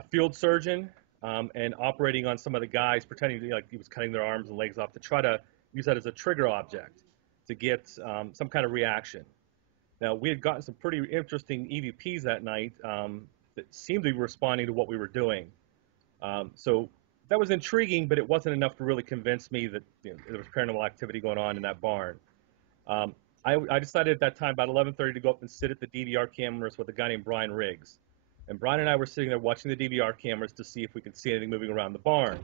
field surgeon and operating on some of the guys, pretending to, like he was cutting their arms and legs off to try to use that as a trigger object to get some kind of reaction. Now, we had gotten some pretty interesting EVPs that night that seemed to be responding to what we were doing. So that was intriguing, but it wasn't enough to really convince me that there was paranormal activity going on in that barn. I decided at that time, about 11:30, to go up and sit at the DVR cameras with a guy named Brian Riggs. And Brian and I were sitting there watching the DVR cameras to see if we could see anything moving around the barn.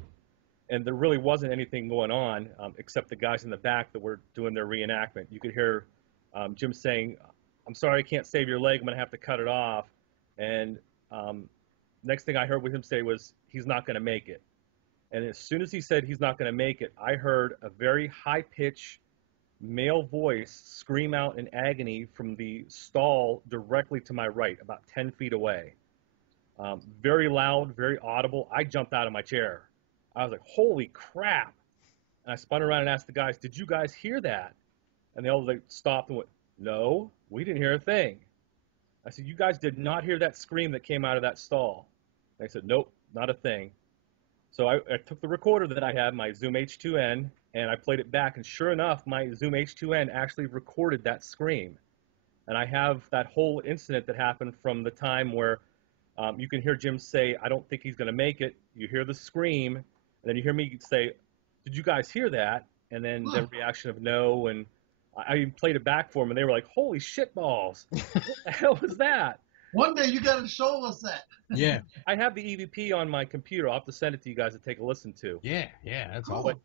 And there really wasn't anything going on except the guys in the back that were doing their reenactment. You could hear Jim saying, "I'm sorry, I can't save your leg. I'm going to have to cut it off." And next thing I heard with him say was, "He's not going to make it." And as soon as he said he's not going to make it, I heard a very high-pitched male voice scream out in agony from the stall directly to my right, about 10 feet away. Very loud, very audible. I jumped out of my chair. I was like, holy crap. And I spun around and asked the guys, did you guys hear that? And they all stopped and went, no, we didn't hear a thing. I said, you guys did not hear that scream that came out of that stall? And they said, nope, not a thing. So I took the recorder that I had, my Zoom H2N, and I played it back. And sure enough, my Zoom H2N actually recorded that scream. And I have that whole incident that happened from the time where you can hear Jim say, I don't think he's going to make it. You hear the scream, and then you hear me say, did you guys hear that? And then the reaction of no, and I even played it back for them, and they were like, holy shit balls. What the hell was that? One day you got to show us that. Yeah. I have the EVP on my computer. I'll have to send it to you guys to take a listen to. Yeah, that's Cool. all. But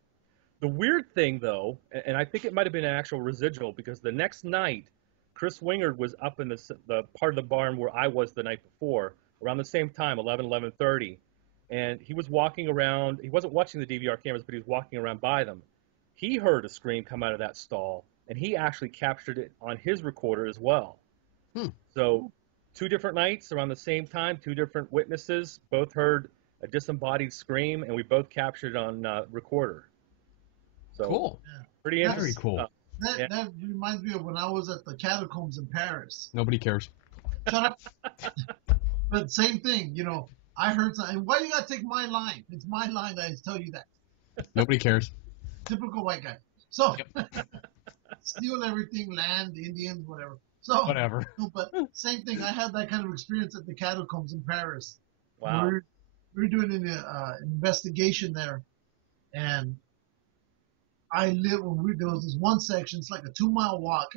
the weird thing, though, and I think it might have been an actual residual, because the next night, Chris Wingard was up in the part of the barn where I was the night before, around the same time, 11:30, and he was walking around. He wasn't watching the DVR cameras, but he was walking around by them. He heard a scream come out of that stall, and he actually captured it on his recorder as well. So 2 different nights around the same time, 2 different witnesses, both heard a disembodied scream, and we both captured it on recorder. So Cool. pretty interesting. Very cool. That reminds me of when I was at the catacombs in Paris. Nobody cares. Shut up. But same thing, I heard something. Why you got to take my line? It's my line that I tell you that. Nobody cares. Typical white guy. So, steal everything, land, Indians, whatever. So, Whatever. But same thing. I had that kind of experience at the catacombs in Paris. Wow. We were doing an investigation there, and there was this one section. It's like a 2-mile walk,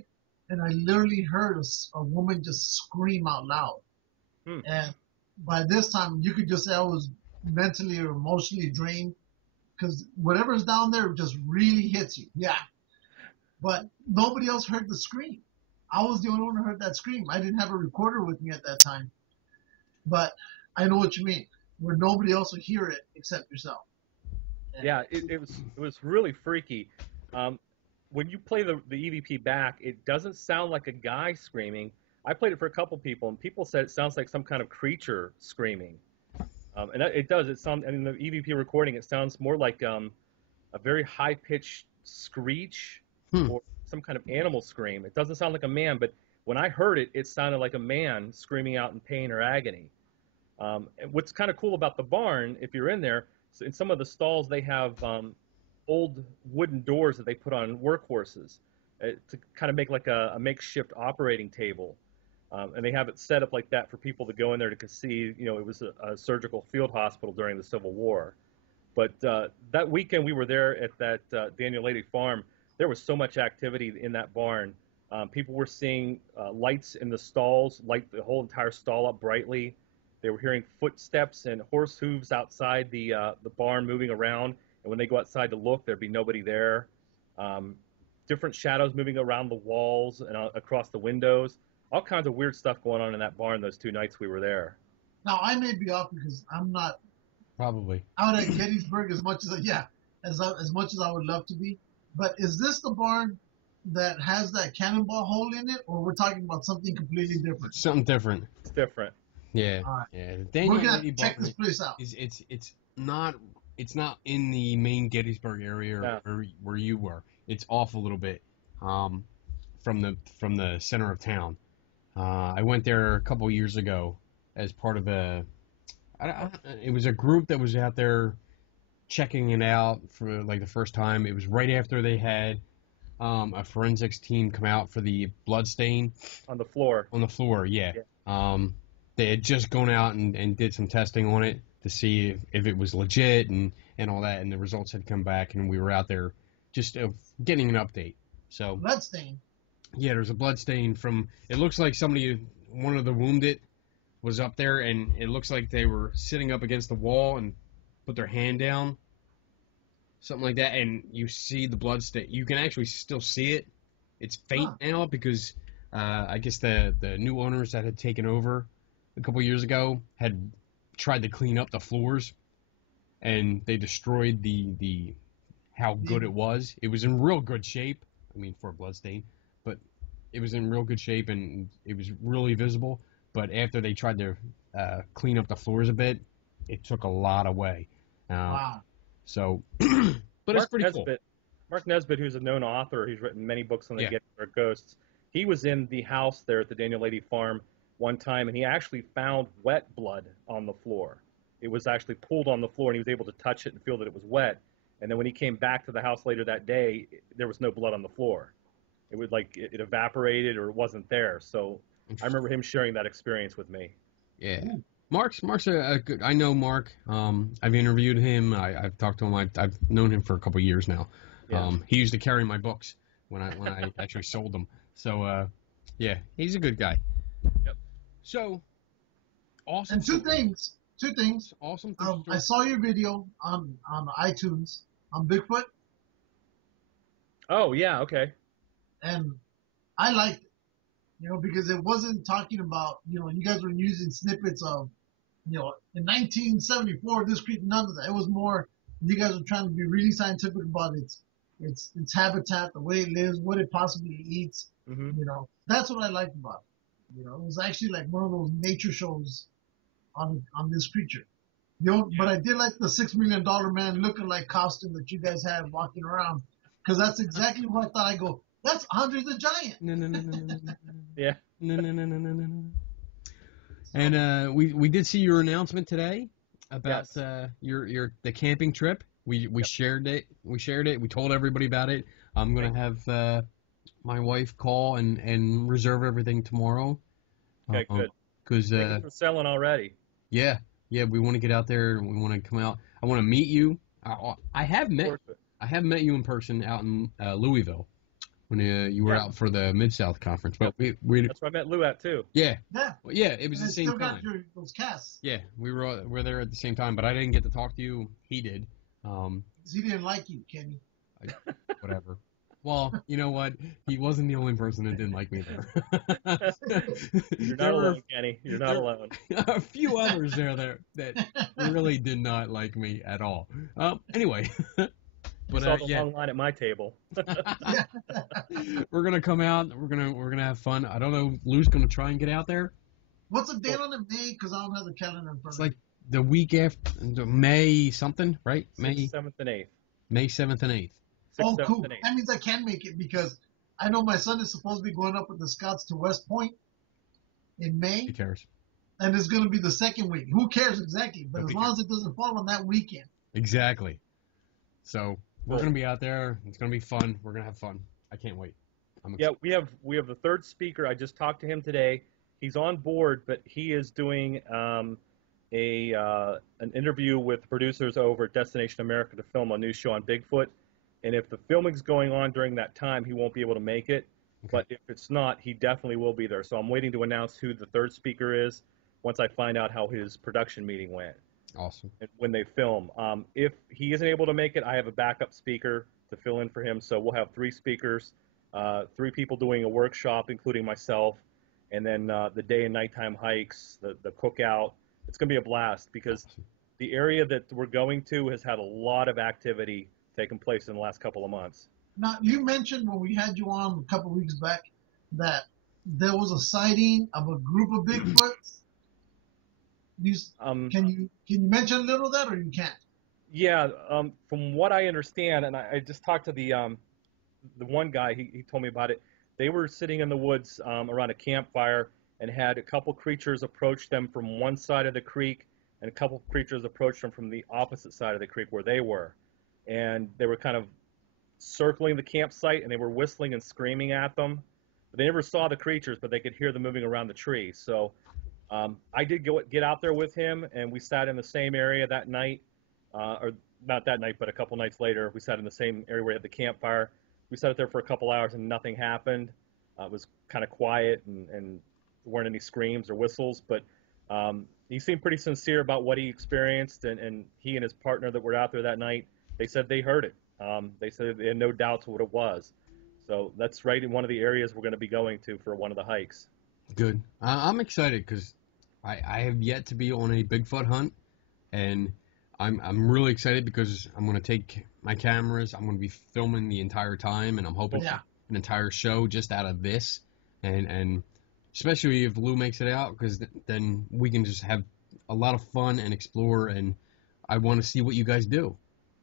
and I literally heard a woman just scream out loud. And by this time, you could just say I was mentally or emotionally drained, because whatever's down there just really hits you. Yeah. But nobody else heard the scream. I was the only one who heard that scream. I didn't have a recorder with me at that time. But I know what you mean, where nobody else will hear it except yourself. Yeah, it was really freaky. When you play the EVP back, it doesn't sound like a guy screaming. I played it for a couple people, and people said it sounds like some kind of creature screaming. And it does. In the EVP recording, it sounds more like a very high-pitched screech or some kind of animal scream. It doesn't sound like a man, but when I heard it, it sounded like a man screaming out in pain or agony. And what's kind of cool about the barn, if you're in there, in some of the stalls, they have old wooden doors that they put on workhorses to kind of make like a makeshift operating table. And they have it set up like that for people to go in there to see, it was a surgical field hospital during the Civil War. But that weekend we were there at that Daniel Lady Farm, there was so much activity in that barn. People were seeing lights in the stalls, light the whole entire stall up brightly. They were hearing footsteps and horse hooves outside the barn moving around. And when they go outside to look, there'd be nobody there. different shadows moving around the walls and across the windows. All kinds of weird stuff going on in that barn those 2 nights we were there. Now I may be off because I'm not Probably. out at Gettysburg as much as as much as I would love to be. But is this the barn that has that cannonball hole in it, or we're talking about something completely different? Something different. It's different. Yeah. All right. Yeah. We're Daniel gonna Lady check barn this place out. it's not in the main Gettysburg area No. where you were. It's off a little bit from the center of town. I went there a couple years ago as part of it was a group that was out there checking it out for like the first time. It was right after they had a forensics team come out for the blood stain On the floor. on the floor. Yeah. They had just gone out and did some testing on it to see if it was legit and all that, and the results had come back, and we were out there just getting an update. So Blood stain. yeah, there's a blood stain from. It looks like one of the wounded was up there, and it looks like they were sitting up against the wall and put their hand down, something like that, and you see the blood stain. You can actually still see it. It's faint now because I guess the new owners that had taken over a couple years ago had tried to clean up the floors, and they destroyed the how good it was. It was in real good shape. I mean, for a blood stain, but it was in real good shape and it was really visible. But after they tried to clean up the floors a bit, it took a lot away. Wow. So, but it's pretty cool. Mark Nesbitt, who's a known author, he's written many books on the Yeah. Gettysburg Ghosts. He was in the house there at the Daniel Lady Farm one time, and he actually found wet blood on the floor. It was actually pulled on the floor, and he was able to touch it and feel that it was wet. And then when he came back to the house later that day, there was no blood on the floor. It was like it evaporated or it wasn't there. So I remember him sharing that experience with me. Yeah. Mark's a good. I know Mark. I've interviewed him. I've talked to him. I've known him for a couple of years now. Yeah. He used to carry my books when I actually sold them. So yeah, he's a good guy. Yep. So awesome. And two things. Awesome. I saw your video on iTunes on Bigfoot, Oh, yeah, okay. and I liked it. Because it wasn't talking about, you guys were using snippets of, in 1974, this creature, none of that. It was more, you guys were trying to be really scientific about its habitat, the way it lives, what it possibly eats. Hmm. That's what I liked about it. It was actually like one of those nature shows on this creature. But I did like the $6 million man lookalike costume that you guys had walking around, because that's exactly what I thought. I go, that's Andre the Giant. No. Yeah. No. And we did see your announcement today about Yes. the camping trip. We shared it. We told everybody about it. I'm gonna have my wife call and reserve everything tomorrow. Okay, good. Because Tickets are selling already. yeah, we want to get out there and we want to come out. I want to meet you. I have met you in person out in Louisville when you were out for the Mid-South conference. But we That's where I met Lou at, too. yeah. Yeah. Well, yeah, it was And the I same still got time. those casts. Yeah, we're there at the same time, but I didn't get to talk to you. He did. 'Cause he didn't like you, Kenny. Whatever. Well, you know what? He wasn't the only person that didn't like me there. You're There not were alone, Kenny. You're not there- alone. a few others that really did not like me at all. Anyway, You but saw the yeah, long line at my table. we're gonna come out. We're gonna have fun. I don't know. Lou's gonna try and get out there. What's the date on it, May? Because I don't have the calendar in front It's of me. like the week after May something, right? 6th, 7th, and 8th. May 7th and 8th. 6th, Oh, 7th, cool. and 8th. That means I can make it, because I know my son is supposed to be going up with the Scouts to West Point in May, Who cares? and it's going to be the second week. Who cares exactly? But as Nobody long as it doesn't fall on that weekend. Exactly. So we're Cool. gonna be out there. It's gonna be fun. We're gonna have fun. I can't wait. I'm Yeah, excited. we have the third speaker. I just talked to him today. He's on board, but he is doing an interview with producers over at Destination America to film a new show on Bigfoot. And if the filming's going on during that time, he won't be able to make it. Okay. But if it's not, he definitely will be there. So I'm waiting to announce who the third speaker is once I find out how his production meeting went Awesome. and when they film. If he isn't able to make it, I have a backup speaker to fill in for him. So we'll have 3 speakers, 3 people doing a workshop, including myself, and then the day and nighttime hikes, the cookout. It's going to be a blast because the area that we're going to has had a lot of activity taking place in the last couple of months. Now, you mentioned when we had you on a couple of weeks back that there was a sighting of a group of Bigfoots. Can you mention a little of that, or you can't? Yeah, from what I understand, and I just talked to the one guy, he told me about it. They were sitting in the woods around a campfire and had a couple creatures approach them from one side of the creek, and a couple creatures approached them from the opposite side of the creek where they were. And they were kind of circling the campsite, and they were whistling and screaming at them. But they never saw the creatures, but they could hear them moving around the tree. So I did get out there with him, and we sat in the same area that night, or not that night, but a couple nights later. We sat in the same area where we had the campfire. We sat there for a couple hours, and nothing happened. It was kind of quiet, and there weren't any screams or whistles, but he seemed pretty sincere about what he experienced, and he and his partner that were out there that night, they said they heard it. They said they had no doubts what it was. So that's right in one of the areas we're going to be going to for one of the hikes. Good. I'm excited because I have yet to be on a Bigfoot hunt, and I'm really excited because I'm going to take my cameras. I'm going to be filming the entire time, and I'm hoping for an entire show just out of this, and especially if Lou makes it out, because then we can just have a lot of fun and explore, and I want to see what you guys do.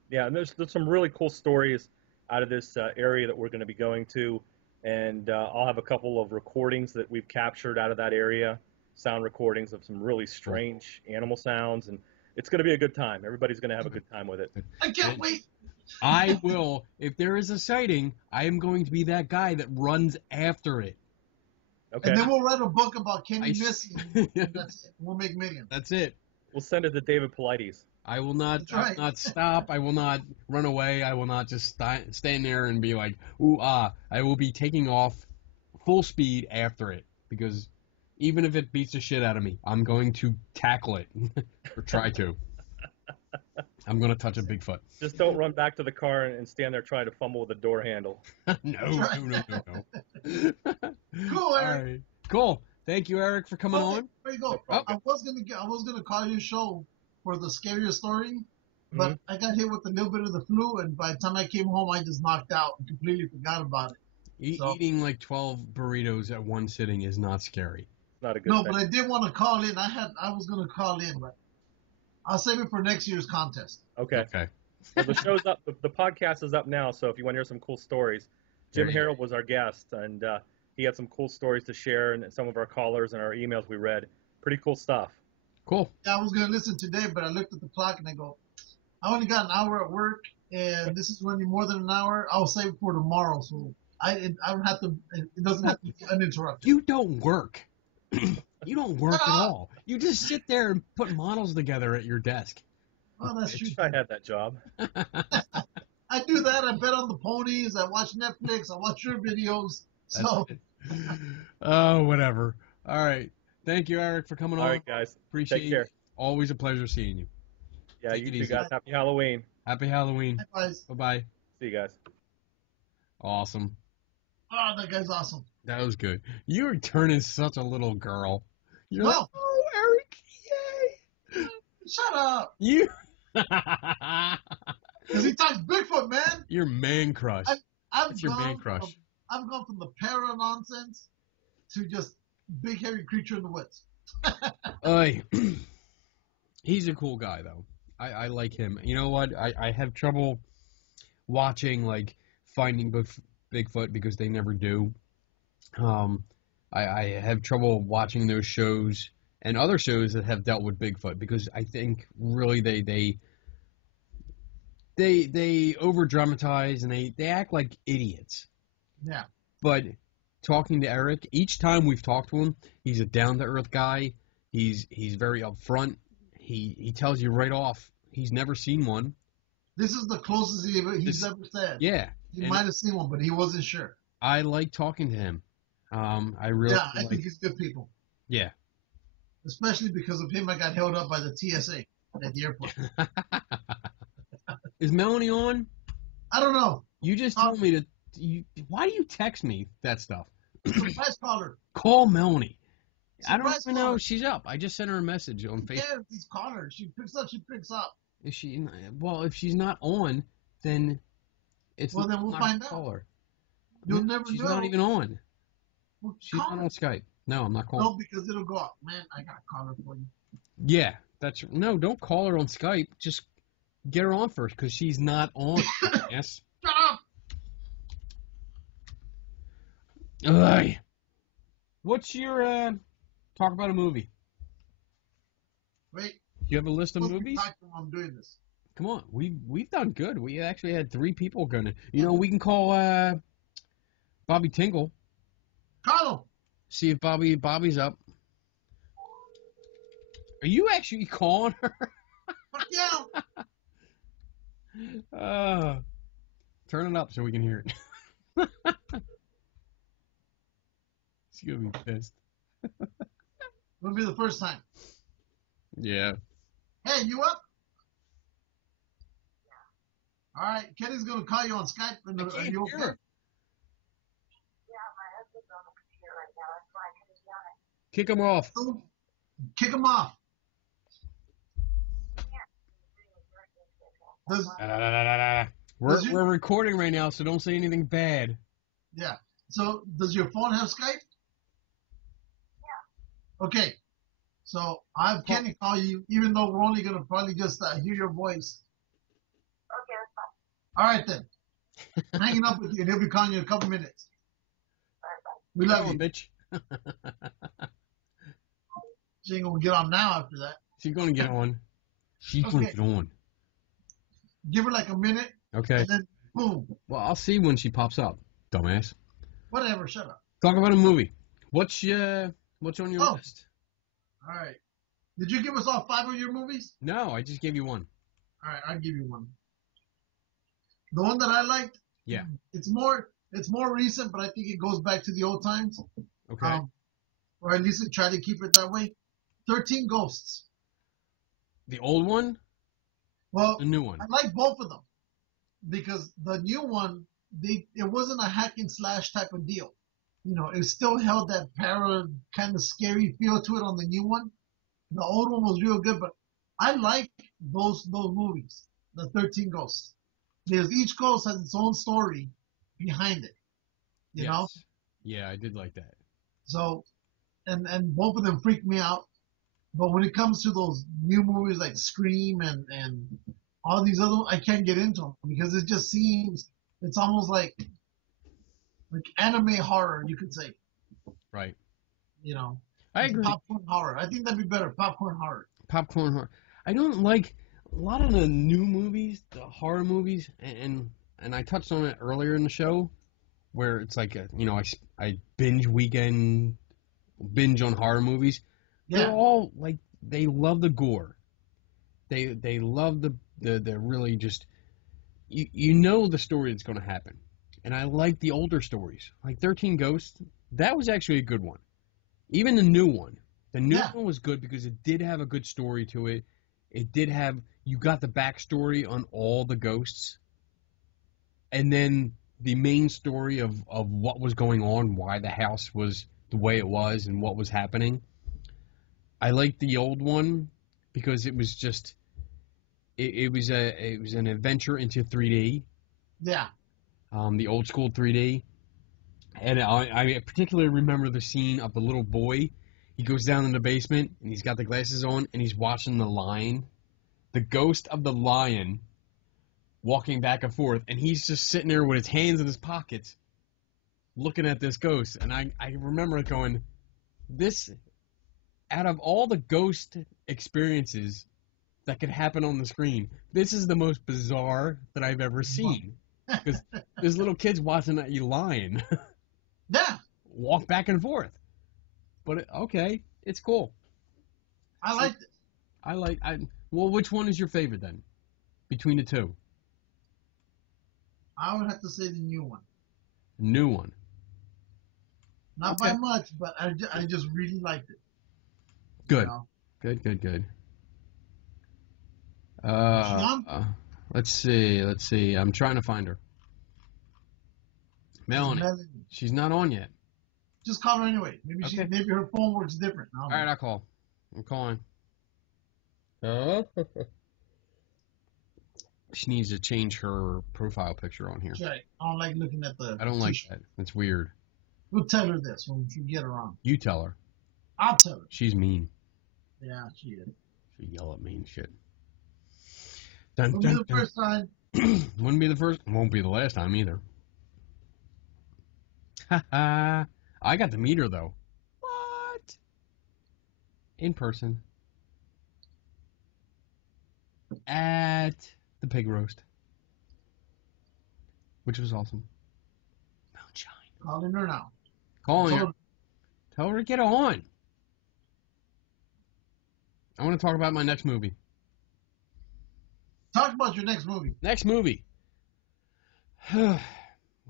Yeah, and there's some really cool stories out of this area that we're going to be going to, and I'll have a couple of recordings that we've captured out of that area, sound recordings of some really strange animal sounds, and it's going to be a good time. Everybody's going to have a good time with it. I can't wait. I will. If there is a sighting, I am going to be that guy that runs after it. Okay. And then we'll write a book about Kenny missing. That's it. We'll make millions. That's it. We'll send it to David Paulides. I will not, I will not stop. I will not run away. I will not just stand there and be like, ooh, ah. I will be taking off full speed after it, because even if it beats the shit out of me, I'm going to tackle it or try to. I'm going to touch a Bigfoot. Just don't run back to the car and stand there trying to fumble with the door handle. No. Cool, Eric. All right. Cool. Thank you, Eric, for coming on. There you go. I was gonna call your show for the scariest story, but I got hit with a little bit of the flu, and by the time I came home, I just knocked out and completely forgot about it. Eating like 12 burritos at one sitting is not scary. Not a good thing. But I did want to call in. I was gonna call in, but I'll save it for next year's contest. Okay. Well, the show's up. The podcast is up now, so if you want to hear some cool stories, Jim Harold was our guest, and he had some cool stories to share, and some of our callers and our emails we read. Pretty cool stuff. Cool. I was going to listen today, but I looked at the clock and I go, I only got an hour at work, and this is running more than an hour. I'll save it for tomorrow, so I don't have to. It doesn't have to be uninterrupted. You don't work. You don't work at all. You just sit there and put models together at your desk. Well, that's true. I had that job. I do that. I bet on the ponies. I watch Netflix. I watch your videos. So. Oh, whatever. All right. Thank you, Eric, for coming on. All right, guys. Appreciate Take care. it. Always a pleasure seeing you. Yeah, Take you it too, easy. guys. Happy Halloween. Happy Halloween. Bye. Bye-bye. See you guys. Awesome. Oh, that guy's awesome. That was good. You're turning such a little girl. You're like, No. oh, Eric, yay. Shut up. You. Because he talks Bigfoot, man. Your man crush. That's your man crush. I've gone from the para nonsense to just big heavy creature in the woods. He's a cool guy, though. I like him. You know what? I have trouble watching, like, Finding Bigfoot because they never do. I have trouble watching those shows and other shows that have dealt with Bigfoot because I think really they over dramatize and they act like idiots. Yeah. But talking to Eric, each time we've talked to him, he's a down to earth guy. He's very upfront. He tells you right off. He's never seen one. This is the closest he's ever said. Yeah. He might have seen one, but he wasn't sure. I like talking to him. I think he's good people. Yeah. Especially because of him, I got held up by the TSA at the airport. Is Mellanie on? I don't know. You just told me to. Why do you text me that stuff? Surprise caller. Call Mellanie. I don't Surprise even know caller. if she's up. I just sent her a message on Who Facebook. cares? These callers. She picks up. She picks up. Is she? Well, if she's not on, then it's Well, then we'll not find a out. caller. You'll No, never she's know. not even on. Well, She's call not her. on Skype. No, I'm not calling. No, because it'll go up. Man, I got a caller for you. Yeah, that's no. Don't call her on Skype. Just get her on first because she's not on. Yes. Shut up. Ugh. What's your talk about a movie? Wait. Do you have a list of Supposed to be movies? talking while I'm doing this. Come on, we've done good. We actually had 3 people gonna. You know, we can call Bobby Tingle. Call him. See if Bobby's up. Are you actually calling her? Fuck yeah. Turn it up so we can hear it. She's gonna be pissed. It'll be the first time. Yeah. Hey, you up? All right, Kenny's gonna call you on Skype. And I are can't you hear okay? her. Kick him off. Kick him off. Does, We're recording right now, so don't say anything bad. yeah. So does your phone have Skype? Yeah. Okay. So I have Kenny call you, even though we're only gonna probably just hear your voice. Okay, that's fine. All right then. I'm hanging up with you, and he'll be calling you in a couple minutes. We love you. Bitch. She ain't gonna get on now after that. She's gonna get on. She's gonna Okay. get on. Give her like a minute, Okay. and then boom. Well, I'll see when she pops up, dumbass. Whatever. Shut up. Talk about a movie. What's on your Oh. list? All right. Did you give us all 5 of your movies? No, I just gave you one. All right, I'll give you one. The one that I liked. Yeah. It's more recent, but I think it goes back to the old times. Okay. Or at least try to keep it that way. 13 Ghosts. The old one, Well, the new one. I like both of them because the new one, it wasn't a hack and slash type of deal. You know, it still held that kind of scary feel to it on the new one. The old one was real good, but I like those movies, the 13 Ghosts, because each ghost has its own story behind it. You know? Yeah, I did like that. So, and both of them freak me out. But when it comes to those new movies like Scream and all these other, I can't get into them because it just seems it's almost like anime horror, you could say. Right. You know, I agree. popcorn horror. I think that'd be better. Popcorn horror. Popcorn horror. I don't like a lot of the new movies, the horror movies, and I touched on it earlier in the show, where it's like I binge on horror movies. Yeah. They're all like they love the gore. They love the really just you know the story that's going to happen. And I like the older stories. Like 13 Ghosts, that was actually a good one. Even the new one. The new one was good because it did have a good story to it. It did have you got the backstory on all the ghosts. And then the main story of what was going on, why the house was the way it was and what was happening. I liked the old one because it was just it was an adventure into 3D. Yeah. The old school 3D. And I particularly remember the scene of the little boy. He goes down in the basement and he's got the glasses on and he's watching the lion, the ghost of the lion, walking back and forth, and he's just sitting there with his hands in his pockets, looking at this ghost. And I remember going, this. Out of all the ghost experiences that could happen on the screen, this is the most bizarre that I've ever seen. Because this little kid's watching that lion walk back and forth. But okay, it's cool. I liked it. Well, which one is your favorite then? Between the two? I would have to say the new one. New one. Not by much, but I just really liked it. Good. You know? Good. She on? Let's see. I'm trying to find her. Mellanie. Mellanie. She's not on yet. Just call her anyway. Maybe Okay. maybe her phone works different. All right, I'll call. I'm calling. She needs to change her profile picture on here. Right. I don't like looking at the. I don't like that. It's weird. We'll tell her this when we get her on. You tell her. I'll tell her. She's mean. Yeah, she is. She yell at me and shit. Dun, Won't dun, be the dun. first time. Wouldn't be the first. Won't be the last time either. Ha I got to meet her though. What? In person. At the pig roast. Which was awesome. Moonshine. Calling her now. Calling her. Told- Tell her to get on. I want to talk about my next movie. Talk about your next movie. Next movie.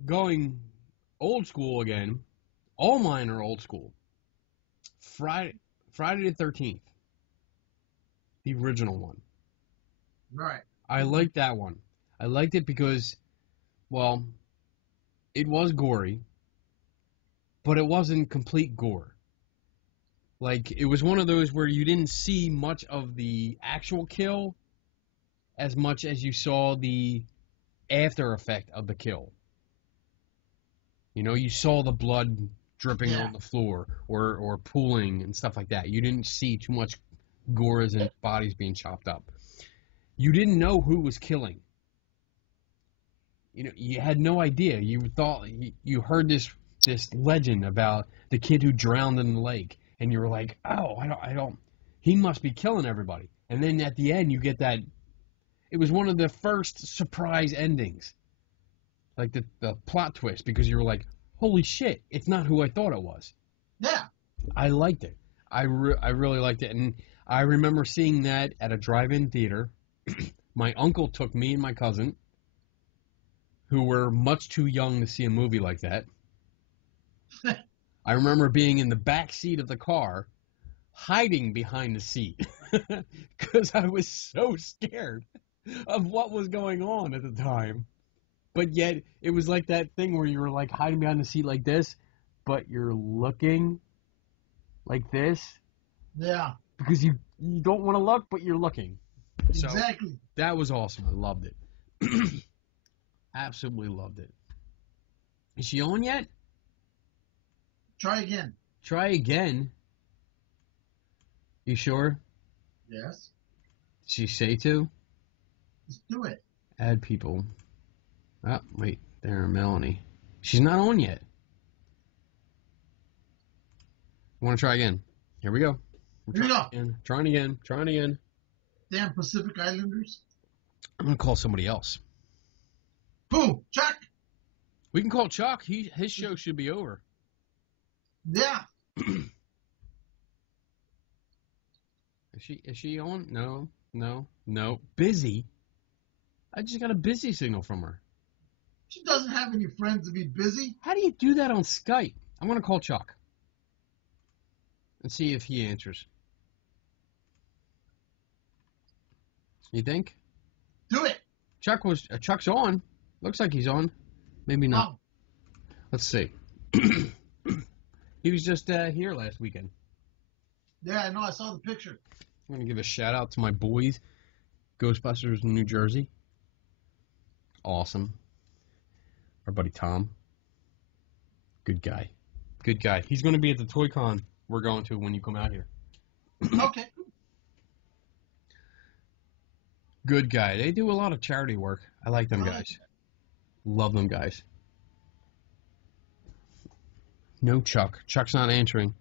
Going old school again. All mine are old school. Friday the 13th. The original one. Right. I liked that one. I liked it because, well, it was gory, but it wasn't complete gore. Like, it was one of those where you didn't see much of the actual kill as much as you saw the after effect of the kill. You know, you saw the blood dripping on the floor or pooling and stuff like that. You didn't see too much gore and bodies being chopped up. You didn't know who was killing. You know, you had no idea. You thought you heard this legend about the kid who drowned in the lake, and you were like, "Oh, I don't. He must be killing everybody." And then at the end, you get that. It was one of the first surprise endings, like the plot twist, because you were like, "Holy shit! It's not who I thought it was." Yeah. I liked it. I really liked it, and I remember seeing that at a drive-in theater. My uncle took me and my cousin, who were much too young to see a movie like that. I remember being in the back seat of the car, hiding behind the seat, because I was so scared of what was going on at the time. But yet, it was like that thing where you were like hiding behind the seat like this, but you're looking like this. Yeah. Because you don't want to look, but you're looking. So, Exactly. that was awesome. I loved it. Absolutely loved it. Is she on yet? Try again. Try again. You sure? Yes. Did she say to? Let's do it. Add people. Oh, wait. There, Mellanie. She's not on yet. I want to try again. Here we go. Here we go. Trying again. Damn Pacific Islanders. I'm going to call somebody else. Who? Chuck? We can call Chuck. His show should be over. Yeah. Is she on? No. Busy? I just got a busy signal from her. She doesn't have any friends to be busy. How do you do that on Skype? I'm going to call Chuck and see if he answers. You think? Do it. Chuck's on. Looks like he's on. Maybe not. Oh. Let's see. He was just here last weekend. Yeah, I know. I saw the picture. I'm going to give a shout out to my boys, Ghostbusters in New Jersey. Awesome. Our buddy Tom. Good guy. He's going to be at the Toy Con we're going to when you come out here. Okay. Good guy. They do a lot of charity work. I like them guys. Love them guys. No Chuck. Chuck's not answering.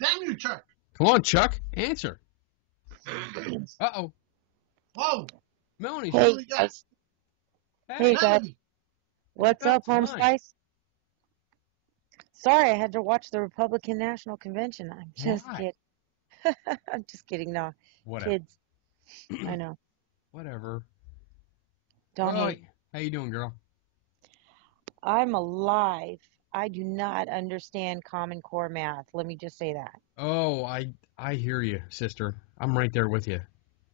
Damn you, Chuck. Come on, Chuck. Answer. Uh-oh. Whoa. Mellanie. Hey, we got? guys. Hey, guys. Mellanie. What's up, Home Hi. Spice? Sorry, I had to watch the Republican National Convention. I'm just Why? kidding. I'm just kidding. No, Whatever. kids. I know. Whatever. Don't Oh, hate. how you doing, girl? I'm alive. I do not understand Common Core math. Let me just say that. Oh, I hear you, sister. I'm right there with you.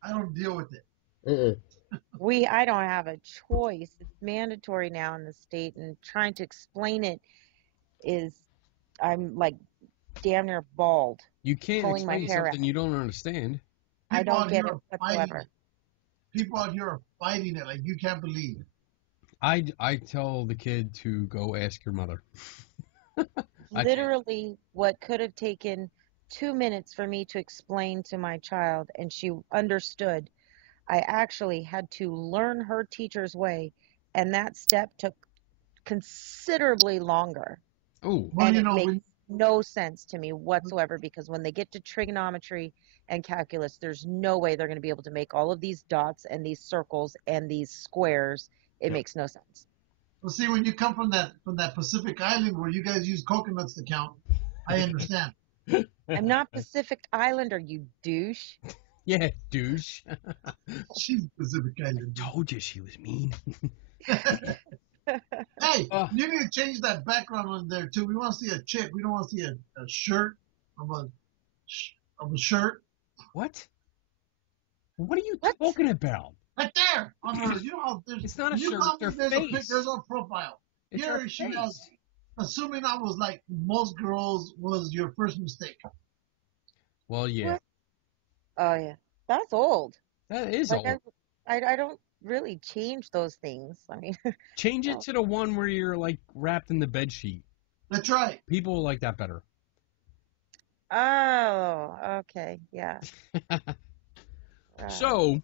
I don't deal with it. I don't have a choice. It's mandatory now in the state, and trying to explain it is, I'm like damn near bald, You can't pulling my explain hair something out. you don't understand. I People don't out get here it are fighting whatsoever. it. People out here are fighting it like you can't believe. I tell the kid to go ask your mother. I can't. Literally, what could have taken 2 minutes for me to explain to my child, and she understood, I actually had to learn her teacher's way, and that step took considerably longer. Oh, Well, And you it know, makes when no sense to me whatsoever, because when they get to trigonometry and calculus, there's no way they're going to be able to make all of these dots and these circles and these squares. It yep. makes no sense. well, see, when you come from that Pacific island where you guys use coconuts to count, I understand. I'm not Pacific Islander, you douche. Yeah, douche. She's Pacific island. Told you she was mean. Hey, Uh, you need to change that background on there too. We want to see a chick. We don't want to see a shirt of a shirt what? What are you What? talking about? right there on her. You know how there's It's not a when you shirt. call Their me, there's a pic, face. there's a profile. It's her Here she face. has, assuming I was like most girls, was your first mistake. Well, yeah, What? Oh yeah, that's old. that is Like old. I don't really change those things. I mean, Change it oh, to the one where you're like wrapped in the bed sheet. That's right. People like that better. oh, okay, yeah. Right. So,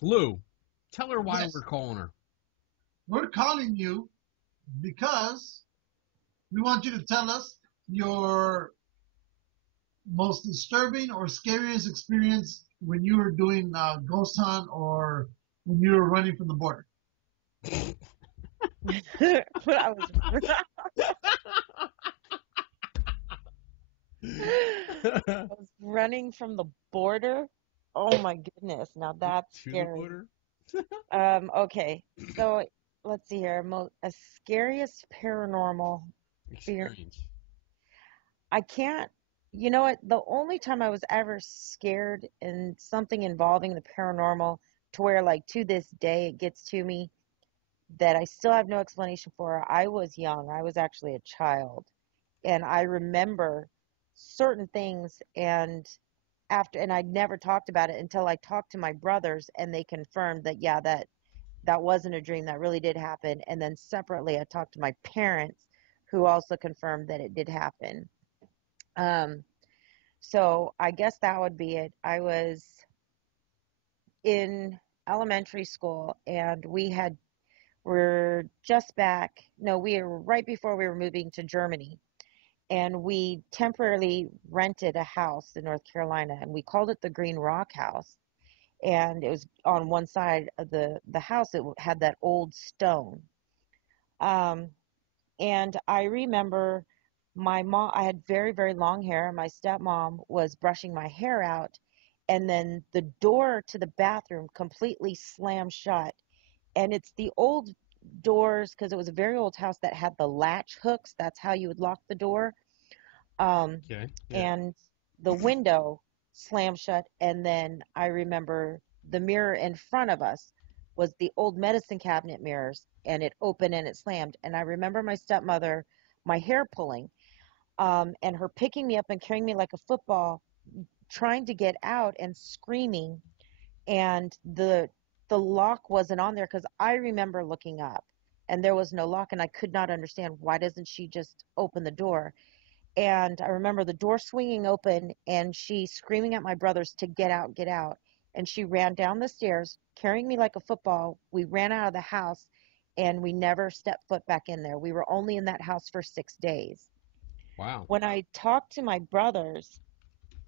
Lou, tell her why Yes, we're calling her. we're calling you because we want you to tell us your most disturbing or scariest experience when you were doing ghost hunt or when you were running from the border. When I was I was running from the border. Oh my goodness, now that's To the scary. border Okay, so let's see here. A scariest paranormal experience. experience. I can't, you know what? The only time I was ever scared in something involving the paranormal, to where like to this day it gets to me, that I still have no explanation for. I was young. I was actually a child. And I remember certain things, and I'd never talked about it until I talked to my brothers, and they confirmed that yeah, that wasn't a dream, that really did happen. And then separately I talked to my parents, who also confirmed that it did happen. Um so I guess that would be it. I was in elementary school, and we're just back. No, we were right before we were moving to Germany, and we temporarily rented a house in North Carolina, and we called it the Green Rock House. And it was on one side of the house. It had that old stone. Um, and I remember my mom. I had very very long hair. My stepmom was brushing my hair out, and then the door to the bathroom completely slammed shut. And it's the old doors, because it was a very old house that had the latch hooks. That's how you would lock the door. Um, Okay. Yeah. and the window slammed shut. And then I remember the mirror in front of us was the old medicine cabinet mirrors, and it opened and it slammed. And I remember my stepmother, my hair pulling, and her picking me up and carrying me like a football, trying to get out and screaming. And the lock wasn't on there, because I remember looking up and there was no lock, and I could not understand, why doesn't she just open the door? And I remember the door swinging open and she screaming at my brothers to get out, get out. And she ran down the stairs, carrying me like a football. We ran out of the house, and we never stepped foot back in there. We were only in that house for 6 days. Wow. When I talked to my brothers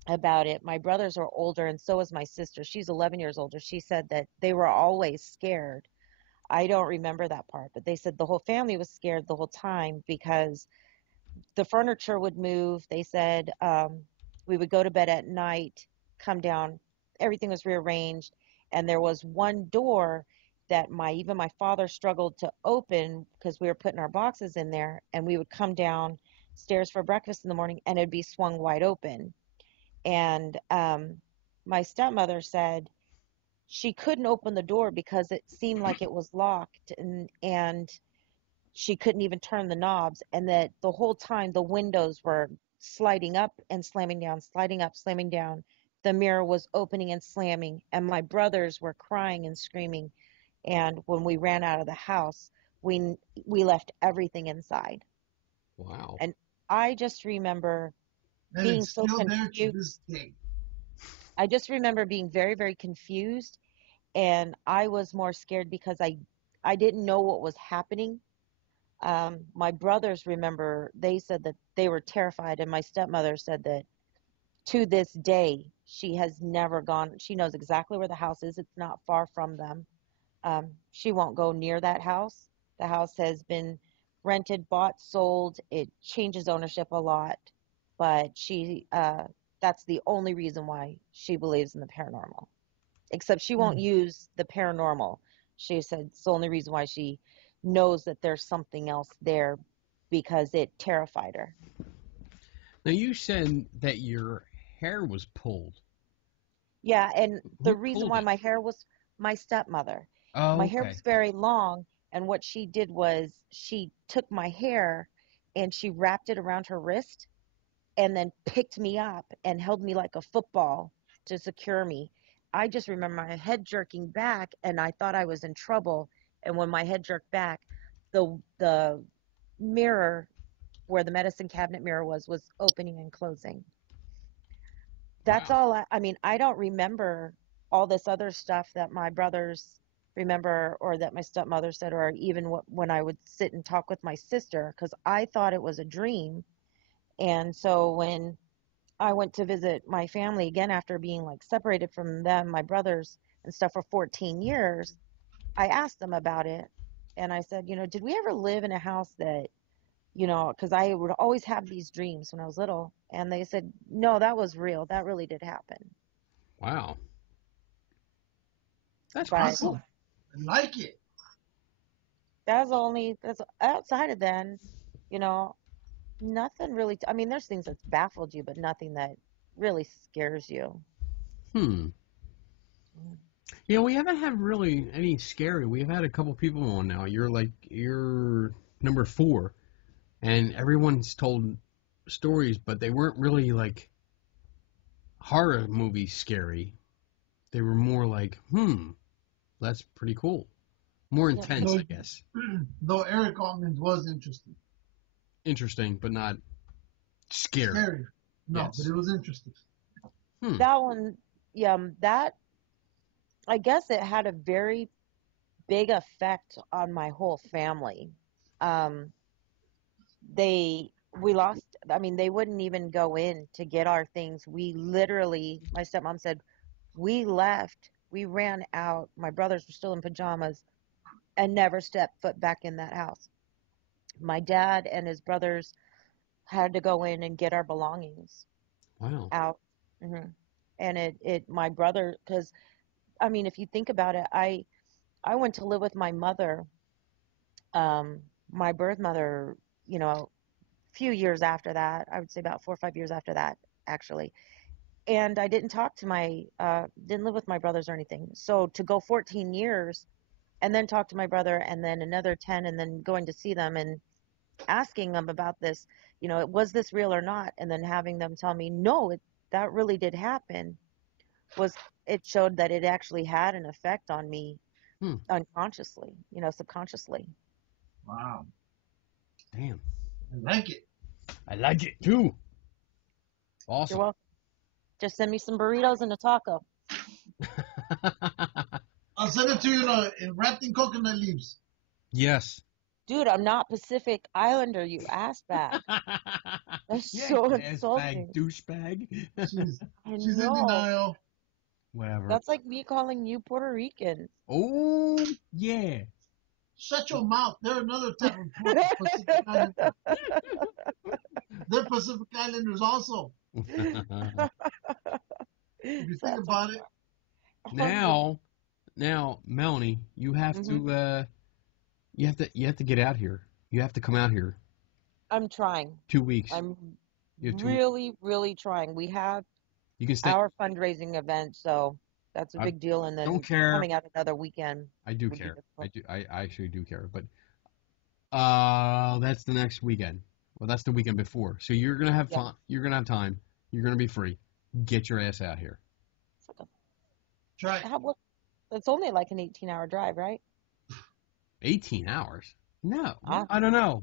about it, my brothers are older, and so is my sister. She's 11 years older. She said that they were always scared. I don't remember that part, but they said the whole family was scared the whole time, because the furniture would move. They said we would go to bed at night, come down, everything was rearranged, and there was one door that even my father struggled to open, because we were putting our boxes in there, and we would come downstairs for breakfast in the morning, and it'd be swung wide open. And my stepmother said she couldn't open the door because it seemed like it was locked, and she couldn't even turn the knobs, and that the whole time the windows were sliding up and slamming down, sliding up, slamming down. The mirror was opening and slamming, and my brothers were crying and screaming. And when we ran out of the house, we left everything inside. Wow. And I just remember And being it's so still there to confused. this day. I just remember being very, very confused, and I was more scared because I didn't know what was happening. My brothers remember, they said that they were terrified, and my stepmother said that to this day she has never gone. She knows exactly where the house is. It's not far from them. She won't go near that house. The house has been rented, bought, sold. It changes ownership a lot, but that's the only reason why she believes in the paranormal. Except she won't use the paranormal. She said it's the only reason why she knows that there's something else there, because it terrified her. Now, you said that your hair was pulled. Yeah, and the Who reason pulled why it? my hair was my stepmother. Oh, My hair okay. was very long, and what she did was she took my hair and she wrapped it around her wrist and then picked me up and held me like a football to secure me. I just remember my head jerking back, and I thought I was in trouble. And when my head jerked back, the mirror where the medicine cabinet mirror was opening and closing. That's Wow. all. I mean, I don't remember all this other stuff that my brothers remember, or that my stepmother said, or even when I would sit and talk with my sister, because I thought it was a dream. And so when I went to visit my family again after being like separated from them, my brothers and stuff, for 14 years, I asked them about it. And I said, did we ever live in a house that, because I would always have these dreams when I was little. And they said, no, that was real. That really did happen. Wow. That's pretty But cool. Awesome. I like it. that's outside of then, you know, nothing really. I mean, there's things that's baffled you, but nothing that really scares you. Hmm. Yeah, we haven't had really any scary. We've had a couple people on now. You're number 4, and everyone's told stories, but they weren't really like horror movie scary. They were more like, that's pretty cool. More Yeah. intense, I guess. Though Eric Altman's was interesting. Interesting, but not scary. Scary. No, Yes. but it was interesting. That one, yeah, that I guess it had a very big effect on my whole family. Um, we lost. I mean, they wouldn't even go in to get our things. We literally, my stepmom said, we left. We ran out. My brothers were still in pajamas and never stepped foot back in that house. My dad and his brothers had to go in and get our belongings Wow. out. hmm And my brother, because I mean, if you think about it, I went to live with my mother, my birth mother, a few years after that. I would say about 4 or 5 years after that, actually. And I didn't didn't live with my brothers or anything. So to go 14 years and then talk to my brother and then another 10 and then going to see them and asking them about this, was this real or not? And then having them tell me, no, that really did happen, it showed that it actually had an effect on me unconsciously, subconsciously. Wow. Damn. I like it. I like it too. You're Awesome. welcome. Just send me some burritos and a taco. I'll send it to you wrapped in coconut leaves. Yes. Dude, I'm not Pacific Islander, you assbag. That's so insulting. Douchebag. She's I in know. denial. Whatever. That's like me calling you Puerto Rican. Oh, yeah. Shut your mouth. They're another type of Pacific Islander. They're Pacific Islanders also. If you think about it. Now, Mellanie, you have to get out here. You have to come out here. I'm trying. 2 weeks. I'm You have 2 really, really trying. We have You can stay. our fundraising event, so That's a big deal, and then don't care. coming out another weekend. I do would be care. difficult. I actually do care. But that's the next weekend. Well, that's the weekend before. So you're gonna have fun. You're gonna have time. You're gonna be free. Get your ass out here. Try. It's only like an 18-hour drive, right? 18 hours? No, Ah. I don't know.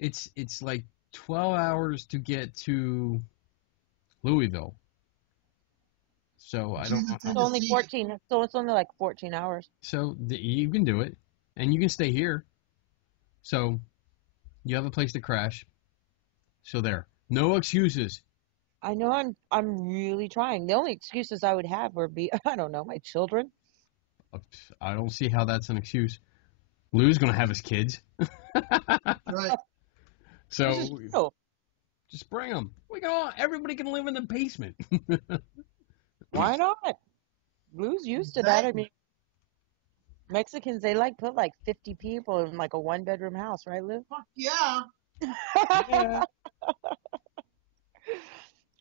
It's like 12 hours to get to Louisville. So I don't know. It's only 14. So it's only like 14 hours. So you can do it, and you can stay here. So you have a place to crash. So there, no excuses. I know I'm really trying. The only excuses I would have would be, I don't know, my children. I don't see how that's an excuse. Lou's gonna have his kids. Right. So This is true. just bring them. Everybody can live in the basement. Why not? Blue's used to that. I mean, Mexicans, they put 50 people in like a 1-bedroom house, right, Lou? Fuck yeah. Yeah.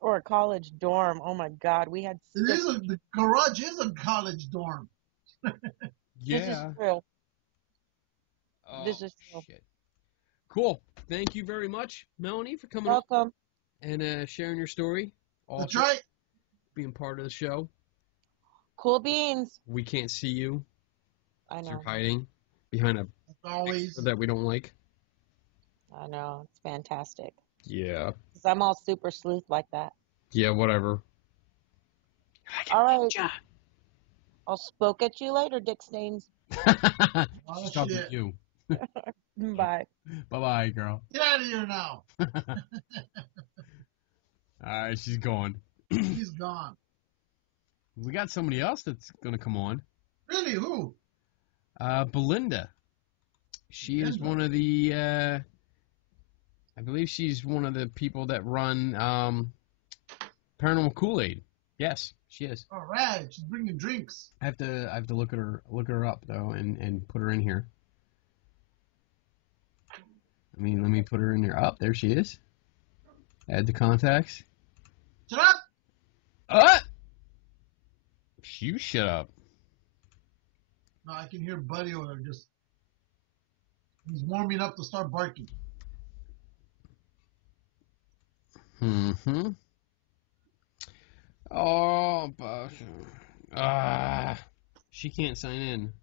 Or a college dorm. Oh my God, we had. The garage is a college dorm. Yeah. This is true. Oh, This is true. shit. Cool. Thank you very much, Mellanie, for coming up Welcome. and sharing your story. That's Also right. being part of the show. Cool beans. We can't see you. I know. You're hiding behind a As always. that we don't like. I know. It's fantastic. Yeah. 'Cause I'm all super sleuth like that. Yeah, whatever. All right. I'll spoke at you later, Dick Stains. Oh, Stop shit. with you. Bye. Bye-bye, girl. Get out of here now. All right, she's gone. He's gone. We got somebody else that's going to come on. Really? Who? Belinda. She is Belinda. one of the, I believe she's one of the people that run Paranormal Kool-Aid. Yes, she is. All right. She's bringing drinks. I have to look her up though and put her in here. Let me put her in there. Oh, there she is. Add the contacts. Shut up. You shut up. No, I can hear Buddy over there just. He's warming up to start barking. Mm-hmm. Oh, she can't sign in.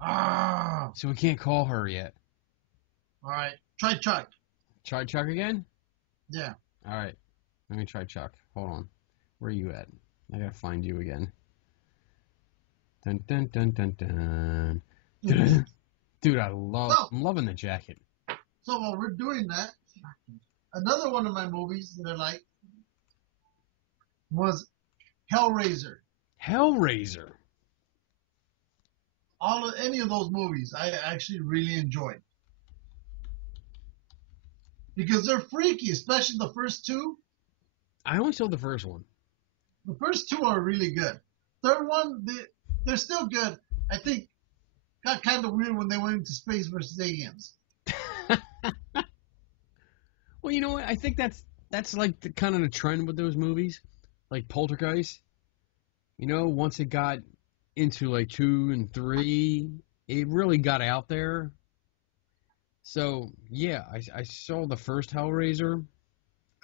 Ah. So we can't call her yet. All right. Try Chuck. Try Chuck again? Yeah. All right. Let me try Chuck. Hold on. Where are you at? I gotta find you again. Dun dun dun dun dun. Dude, I'm loving the jacket. So while we're doing that, another one of my movies that I like was Hellraiser. Hellraiser. Any of those movies I actually really enjoyed. Because they're freaky, especially the first two. I only saw the first one. The first two are really good. Third one, they're still good. I think got kind of weird when they went into space versus aliens. Well, you know what? I think that's like the kind of the trend with those movies, like Poltergeist. You know, once it got into like 2 and 3, it really got out there. So yeah, I saw the first Hellraiser.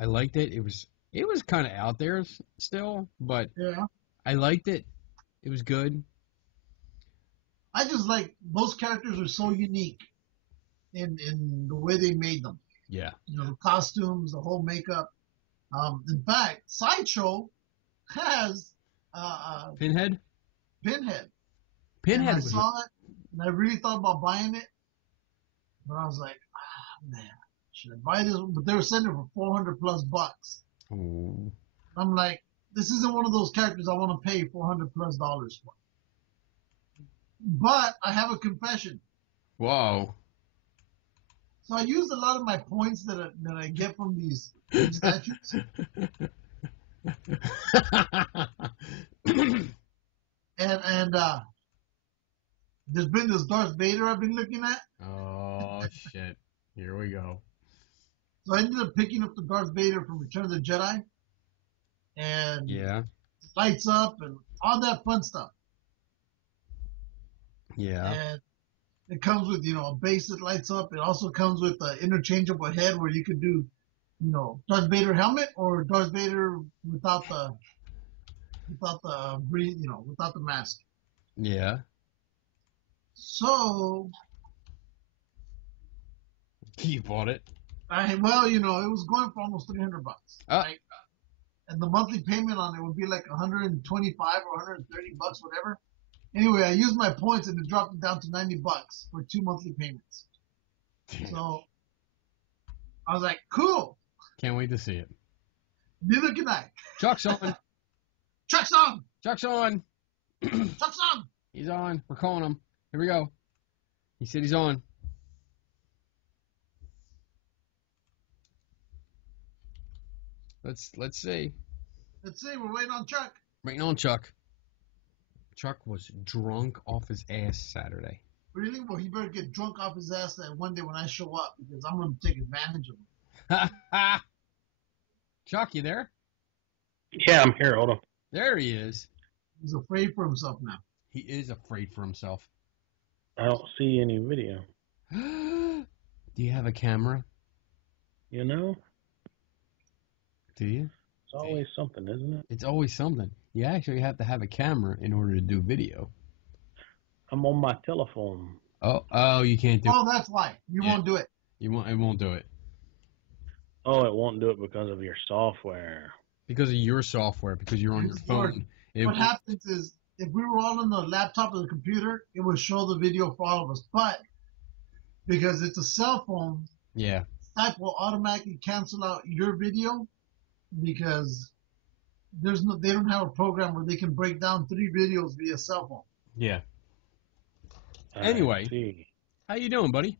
I liked it. It was kind of out there still, but Yeah. I liked it. It was good. I just like those characters are so unique in the way they made them. Yeah. You know, the costumes, the whole makeup. In fact, Sideshow has Pinhead. Pinhead. Pinhead And I was saw it, and I really thought about buying it, but I was like, man, should I buy this? But they were selling it for $400+ bucks. Ooh. I'm like, this isn't one of those characters I want to pay $400+ for. But I have a confession. Whoa. So I used a lot of my points that I get from these statues. And there's been this Darth Vader I've been looking at. Oh shit! Here we go. So I ended up picking up the Darth Vader from Return of the Jedi. And Yeah. lights up, and all that fun stuff. Yeah. And it comes with, a base that lights up. It also comes with an interchangeable head where you could do, Darth Vader helmet or Darth Vader without the without the mask. Yeah. So You bought it. it was going for almost $300, right? And the monthly payment on it would be like 125 or 130 bucks, whatever. Anyway, I used my points and it dropped it down to 90 bucks for 2 monthly payments. So I was like, cool. Can't wait to see it. Neither can I. Chuck's on. Chuck's on. Chuck's on. Chuck's on. He's on. We're calling him. Here we go. He said he's on. Let's see. Let's see. We're waiting on Chuck. Waiting on Chuck. Chuck was drunk off his ass Saturday. Really? Well, he better get drunk off his ass that one day when I show up because I'm going to take advantage of him. Chuck, you there? Yeah, I'm here. Hold on. There he is. He's afraid for himself now. He is afraid for himself. I don't see any video. Do you have a camera? You know? Do you? It's always something, isn't it? It's always something. You actually have to have a camera in order to do video. I'm on my telephone. Oh, you can't do it. Oh, that's why. You won't do it. It won't do it. Oh, it won't do it because of your software. Because of your software, because you're on your phone. What happens is, if we were all on the laptop or the computer, it would show the video for all of us. But because it's a cell phone, yeah, Skype will automatically cancel out your video because they don't have a program where they can break down 3 videos via cell phone. Yeah. I Anyway, see. How you doing, buddy?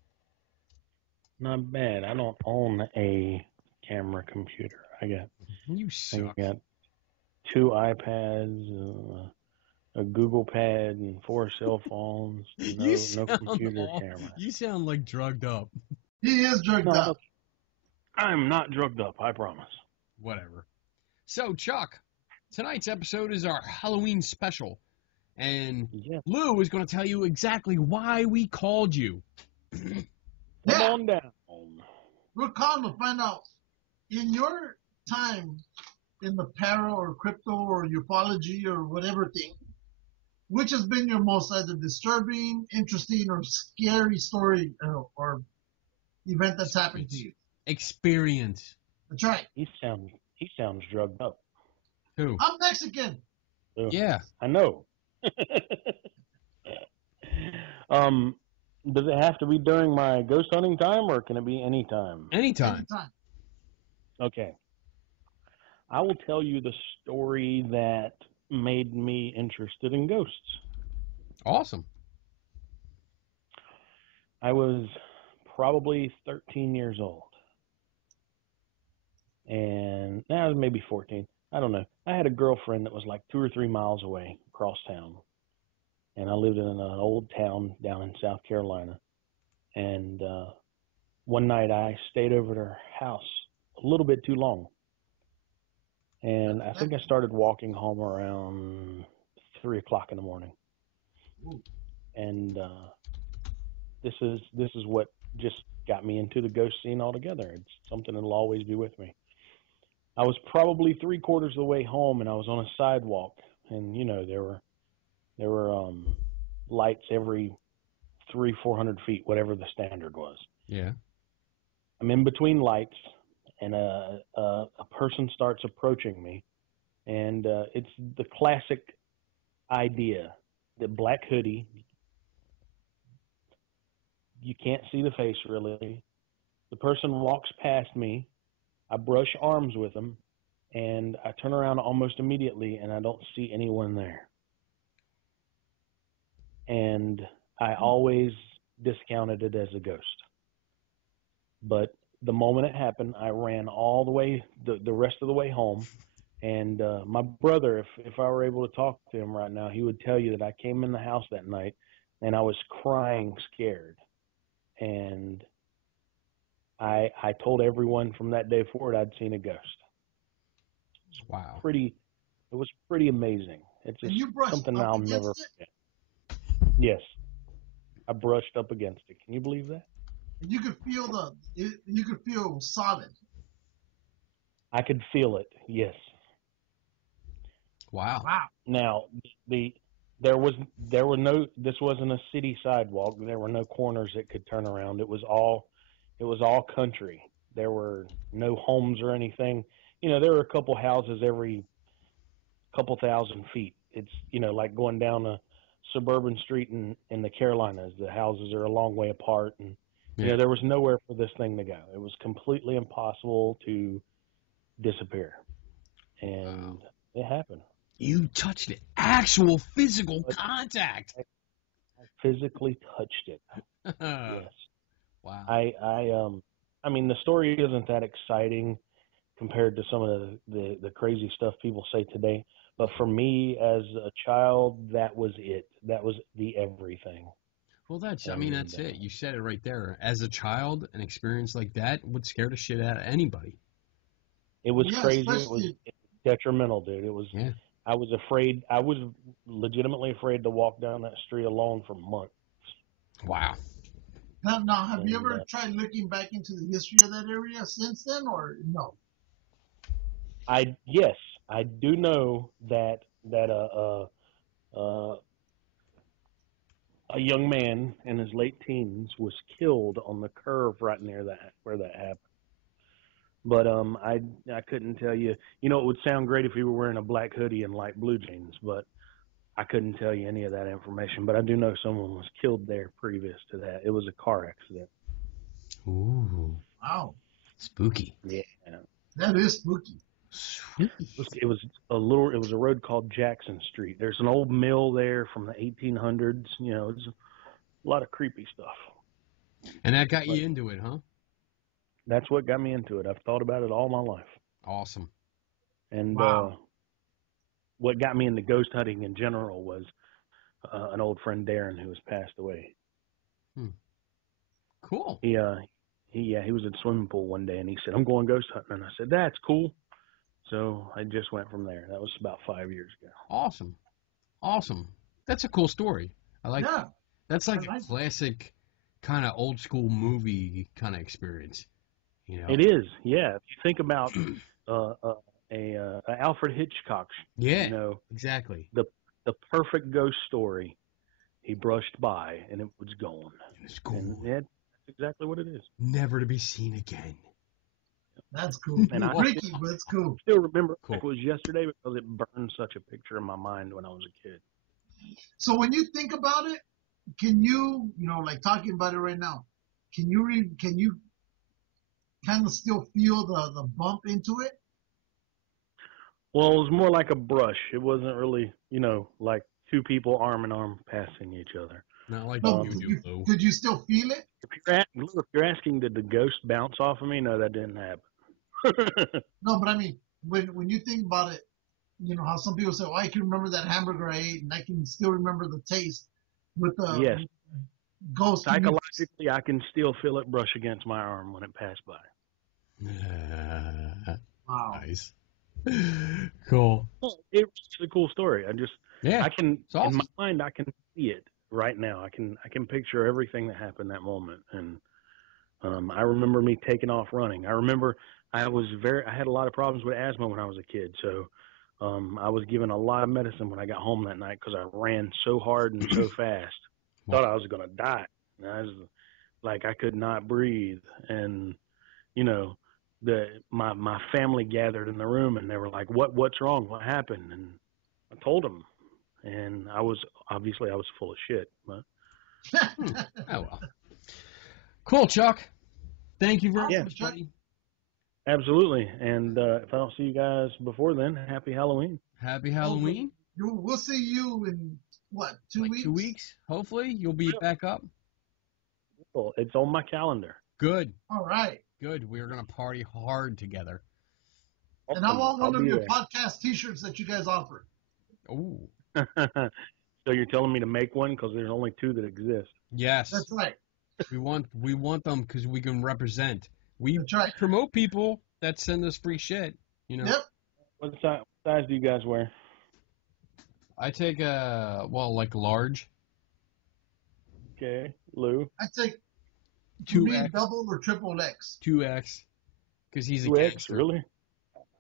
Not bad. I don't own a camera computer. You suck. I got 2 iPads, a Google Pad, and 4 cell phones. No computer camera. You sound like drugged up. He is drugged up. I'm not drugged up, I promise. Whatever. So, Chuck, tonight's episode is our Halloween special. And Lou is going to tell you exactly why we called you. Come on down. We're calling to find out, in your time in the para or crypto or ufology or whatever thing, which has been your most either disturbing, interesting, or scary story or event that's happened to you? Experience. That's right. He sounds drugged up. Who? I'm Mexican. Yeah. I know. Does it have to be during my ghost hunting time, or can it be any time? Anytime. Okay. I will tell you the story that made me interested in ghosts. Awesome. I was probably 13 years old. And I was maybe 14. I don't know. I had a girlfriend that was like 2 or 3 miles away across town. And I lived in an old town down in South Carolina. And one night I stayed over at her house a little bit too long. And I think I started walking home around 3 o'clock in the morning. And this is what just got me into the ghost scene altogether. It's something that'll always be with me. I was probably 3/4 of the way home, and I was on a sidewalk, and there were lights every 300-400 feet, whatever the standard was. Yeah. I'm in between lights, and a person starts approaching me, and it's the classic idea: the black hoodie. You can't see the face really. The person walks past me. I brush arms with them, and I turn around almost immediately, and I don't see anyone there. And I always discounted it as a ghost. But the moment it happened, I ran all the way, the rest of the way home. And my brother, if I were able to talk to him right now, he would tell you that I came in the house that night, and I was crying scared. And I told everyone from that day forward I'd seen a ghost. Wow. Pretty It was pretty amazing. It's And just you brushed something up I'll never against it? forget. Yes, I brushed up against it. Can you believe that? And you could feel you could feel it was solid. I could feel it. Yes. Wow. Wow. Now, this wasn't a city sidewalk. There were no corners that could turn around. It was all country. There were no homes or anything. There were a couple houses every couple thousand feet. It's, like going down a suburban street in the Carolinas. The houses are a long way apart, and there was nowhere for this thing to go. It was completely impossible to disappear, and it happened. You touched it. Actual physical contact. I physically touched it. Yes. Wow. I mean, the story isn't that exciting compared to some of the crazy stuff people say today. But for me, as a child, that was it. That was the everything. Well, that's it. You said it right there. As a child, an experience like that would scare the shit out of anybody. It was crazy. It was detrimental, dude. It was. Yeah. I was afraid. I was legitimately afraid to walk down that street alone for months. Wow. Now, have you ever tried looking back into the history of that area since then, or no? Yes, I do know that a young man in his late teens was killed on the curve right near where that happened. But I couldn't tell you. It would sound great if he were wearing a black hoodie and light blue jeans, but I couldn't tell you any of that information. But I do know someone was killed there previous to that. It was a car accident. Ooh. Wow. Spooky. Yeah. That is spooky. It was a road called Jackson Street. There's an old mill there from the 1800s. It's a lot of creepy stuff. And that got you into it, huh? That's what got me into it. I've thought about it all my life. Awesome. And what got me into ghost hunting in general was an old friend, Darren, who has passed away. Cool. He was at a swimming pool one day, and he said, "I'm going ghost hunting." And I said, "That's cool." So I just went from there. That was about 5 years ago. Awesome. That's a cool story. I like that. That's like a classic kind of old school movie kind of experience. It is, yeah. If you think about Alfred Hitchcock, exactly. The perfect ghost story. He brushed by and it was gone. It's cool. And that's exactly what it is. Never to be seen again. That's cool. And Freaky, but it's cool. I still remember it was yesterday because it burned such a picture in my mind when I was a kid. So when you think about it, can you, like talking about it right now, can you kind of still feel the bump into it? Well, it was more like a brush. It wasn't really, like two people arm in arm passing each other. Not like could you still feel it? If you're asking, did the ghost bounce off of me? No, that didn't happen. No, but I mean, when you think about it, how some people say, "Oh, I can remember that hamburger I ate, and I can still remember the taste." With the yes. Ghost. Psychologically, I can still feel it brush against my arm when it passed by. Wow. Nice. Cool. It's a cool story. I can, awesome. in my mind, I can see it right now. I can picture everything that happened that moment. And I remember me taking off running. I remember I had a lot of problems with asthma when I was a kid. So I was given a lot of medicine when I got home that night because I ran so hard and so fast. Thought I was going to die. And I was like, I could not breathe. And, my family gathered in the room and they were like, what's wrong? What happened? And I told them. And I was full of shit. But. Oh, well. Cool, Chuck. Thank you very much, buddy. Absolutely. And if I don't see you guys before then, happy Halloween. Happy Halloween. We'll see you in, 2 weeks? 2 weeks, hopefully. You'll be back up. Well, it's on my calendar. Good. All right. Good. We're going to party hard together. And I want one of your podcast T-shirts that you guys offer. Ooh. So you're telling me to make one because there's only 2 that exist? Yes. That's right. We want them because we can represent. We That's right. promote people that send us free shit. Yep. What size do you guys wear? I take like large. Okay, Lou. I take to me 2X. double or triple X. 2X. Because he's a 2X, gangster. really?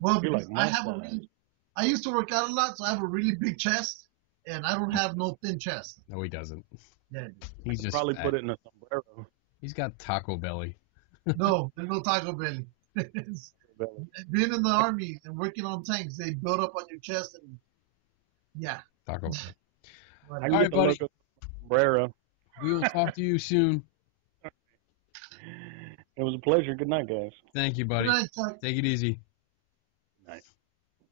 Well, You're because like my size. I used to work out a lot, so I have a really big chest, and I don't have no thin chest. No, he doesn't. Yeah. He's just Probably fat. put it in a sombrero. He's got taco belly. No, there's no taco belly. Being in the army and working on tanks, they build up on your chest, and yeah. Taco belly. I But, can All get right, the buddy. logo sombrero. We will talk to you soon. It was a pleasure. Good night, guys. Thank you, buddy. good night, Chuck. Take it easy. Night.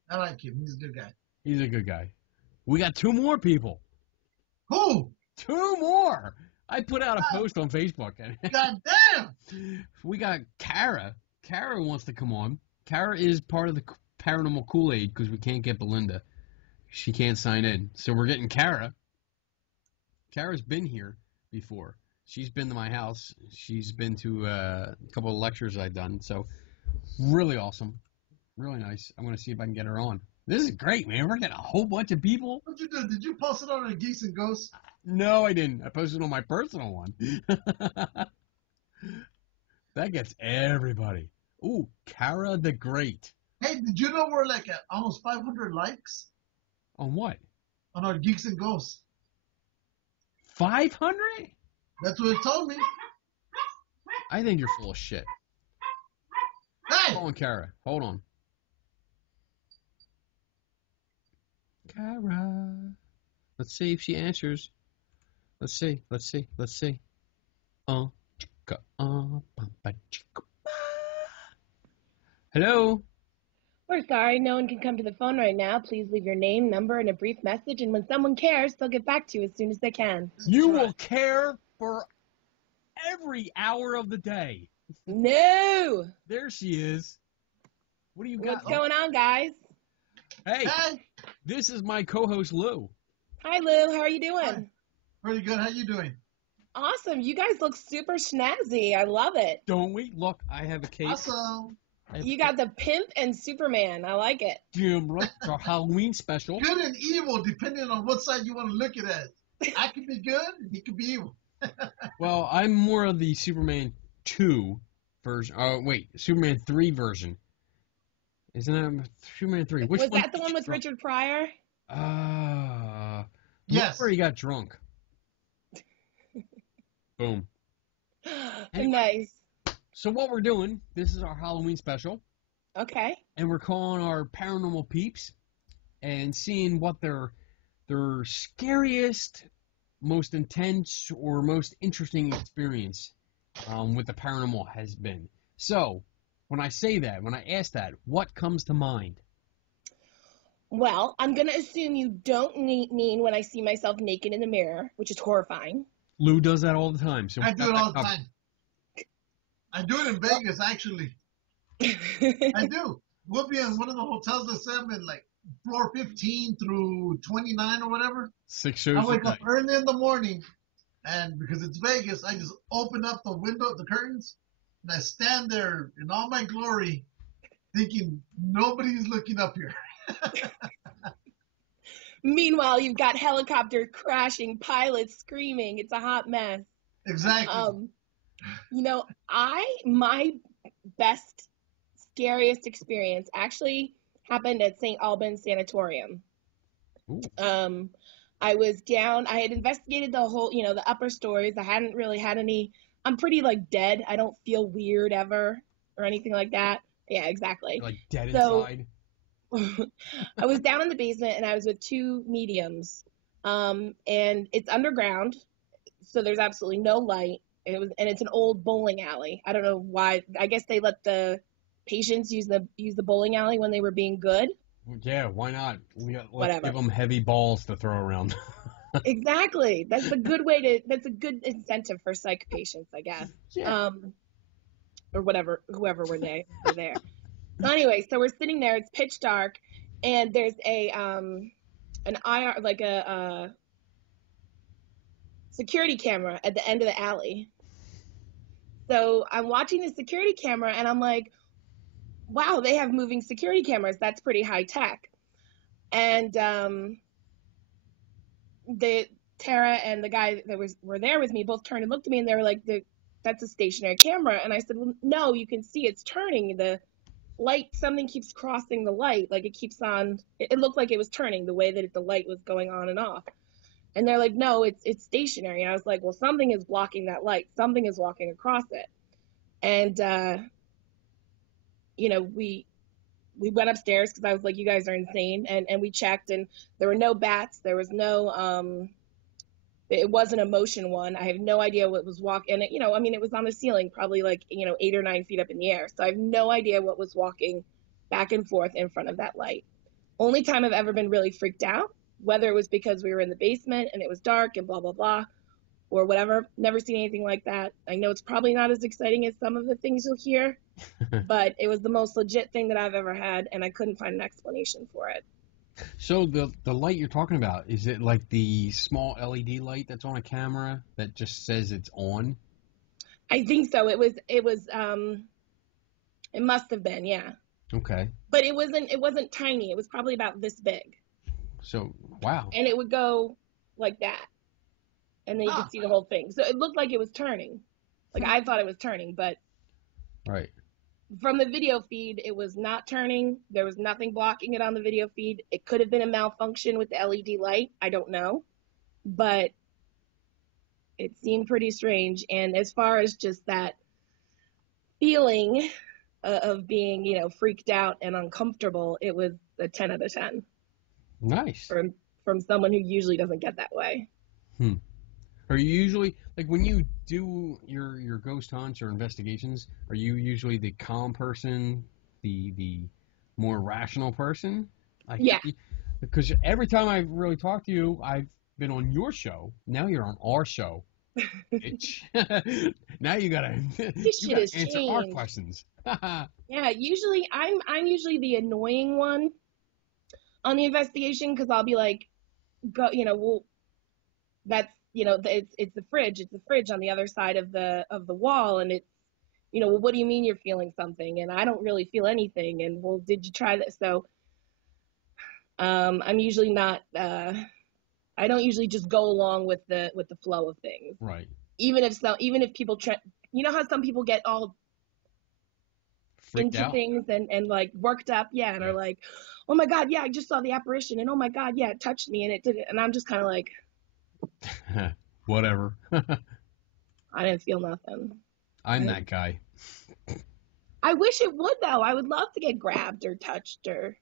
I like him. He's a good guy. He's a good guy. We got 2 more people. Who? 2 more. I put out a post on Facebook. God damn! We got Cara. Cara wants to come on. Cara is part of the Paranormal Kool-Aid because we can't get Belinda. She can't sign in. So we're getting Cara. Cara's been here before. She's been to my house. She's been to a couple of lectures I've done. So really awesome. Really nice. I'm going to see if I can get her on. This is great, man. We're getting a whole bunch of people. What'd you do? Did you post it on the Geeks and Ghosts? No, I didn't. I posted on my personal one. That gets everybody. Ooh, Cara the Great. Hey, did you know we're like at almost 500 likes On what? on our Geeks and Ghosts? 500? That's what it told me. I think you're full of shit. Hey! Hold on, Cara. Hold on. Cara. Let's see if she answers. Let's see. Hello? We're sorry, no one can come to the phone right now. Please leave your name, number, and a brief message, and when someone cares, they'll get back to you as soon as they can. You will care for every hour of the day. No! There she is. What do you got? What's going on, guys? Hey, Hey! this is my co-host Lou. Hi, Lou. How are you doing? Hi. Pretty good. How you doing? Awesome. You guys look super snazzy. I love it. Don't we? Look, I have a cape. Awesome. You got the pimp and Superman. I like it. It's our Halloween special. Good and evil, depending on what side you want to look at it. I could be good, he could be evil. Well, I'm more of the Superman 2 version. Oh, wait, Superman 3 version. Isn't that Superman 3? Which Was one that the one with drunk? Richard Pryor? Yes. Where he got drunk. Boom. Anyway. Nice. So what we're doing, this is our Halloween special, Okay. and we're calling our paranormal peeps and seeing what their scariest, most intense, or most interesting experience with the paranormal has been. So, when I say that, when I ask that, what comes to mind? Well, I'm going to assume you don't mean when I see myself naked in the mirror, which is horrifying. Lou does that all the time. So I do it all the time. I do it in Vegas, actually. I do. We'll be in one of the hotels that said I'm in like floor 15 through 29 or whatever. 6 shows I a wake up night. early in the morning, and because it's Vegas, I just open up the window, the curtains, and I stand there in all my glory, thinking nobody's looking up here. Meanwhile, you've got helicopter crashing, pilots screaming. It's a hot mess. Exactly. My best, scariest experience actually happened at St. Albans Sanatorium. Ooh. I was down, I had investigated the whole, the upper stories. I hadn't really had any, I'm pretty like dead. I don't feel weird ever or anything like that. Yeah, exactly. You're like dead So- inside. I was down in the basement and I was with 2 mediums. And it's underground, so there's absolutely no light. And it's an old bowling alley. I don't know why. I guess they let the patients use the bowling alley when they were being good. Yeah, why not? Let's Whatever. give them heavy balls to throw around. Exactly. That's a good that's a good incentive for psych patients, I guess. Yeah. Or whatever, whoever were there. So anyway, so we're sitting there, it's pitch dark, and there's an IR, like a security camera at the end of the alley. So I'm watching the security camera and I'm like, wow, they have moving security cameras. That's pretty high tech. And Tara and the guy that were there with me both turned and looked at me, and they were like, "That's a stationary camera." And I said, "Well, no, you can see it's turning. The light, something keeps crossing the light, like it keeps on. It looked like it was turning the way that the light was going on and off." And they're like, "No, it's stationary." And I was like, "Well, something is blocking that light. Something is walking across it." And we went upstairs because I was like, "You guys are insane," and we checked, and there were no bats. There was no it wasn't a motion one. I have no idea what was walking. And it was on the ceiling, probably like 8 or 9 feet up in the air. So I have no idea what was walking back and forth in front of that light. Only time I've ever been really freaked out, whether it was because we were in the basement and it was dark and blah blah blah, or whatever. Never seen anything like that. I know it's probably not as exciting as some of the things you'll hear, but it was the most legit thing that I've ever had, and I couldn't find an explanation for it. So the light you're talking about, is it like the small LED light that's on a camera that just says it's on? I think so. It must have been, yeah. Okay. But it wasn't tiny. It was probably about this big. So, wow. And it would go like that. And then you could see the whole thing. So it looked like it was turning. Like I thought it was turning, but Right. from the video feed, it was not turning. There was nothing blocking it on the video feed. It could have been a malfunction with the LED light. I don't know. But it seemed pretty strange. And as far as just that feeling of being, freaked out and uncomfortable, it was a 10 out of 10. Nice. From someone who usually doesn't get that way. Are you usually, like when you do your ghost hunts or investigations, are you usually the calm person, the more rational person? Yeah. Because every time I really talk to you, I've been on your show. Now you're on our show. Now you gotta answer our questions. Yeah, usually I'm usually the annoying one on the investigation, because I'll be like, go, well, that's it's the fridge. It's the fridge on the other side of the wall, and it's well, what do you mean you're feeling something? And I don't really feel anything. And well, did you try that? So I'm usually not. I don't usually just go along with the flow of things. Right. Even if people how some people get all freaked into out. Things and like worked up, and are like, oh my god, yeah, I just saw the apparition, and oh my god, yeah, it touched me, and it did it, and I'm just kind of like, whatever. I didn't feel nothing. I'm that guy. I wish it would, though. I would love to get grabbed or touched or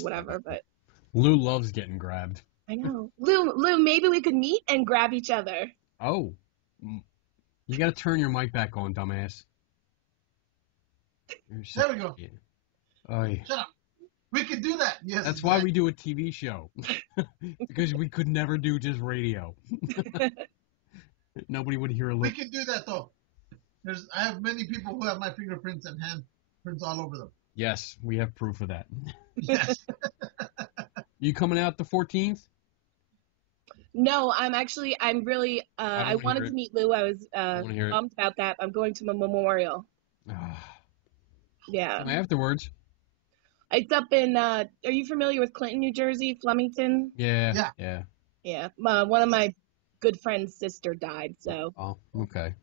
whatever, but Lou loves getting grabbed. I know. Lou, maybe we could meet and grab each other. Oh. You gotta turn your mic back on, dumbass. There we go. Oh, yeah. Shut up. We could do that. Yes. That's why we do a TV show. Because we could never do just radio. Nobody would hear a We lick. can do that, though. I have many people who have my fingerprints and handprints all over them. Yes, we have proof of that. Yes. You coming out the 14th? No, I'm really, I wanted to meet Lou. I was bummed about that. I'm going to my memorial. Yeah. Afterwards. It's up in, are you familiar with Clinton, New Jersey, Flemington? Yeah. Yeah. One of my good friend's sister died, so. Oh, okay.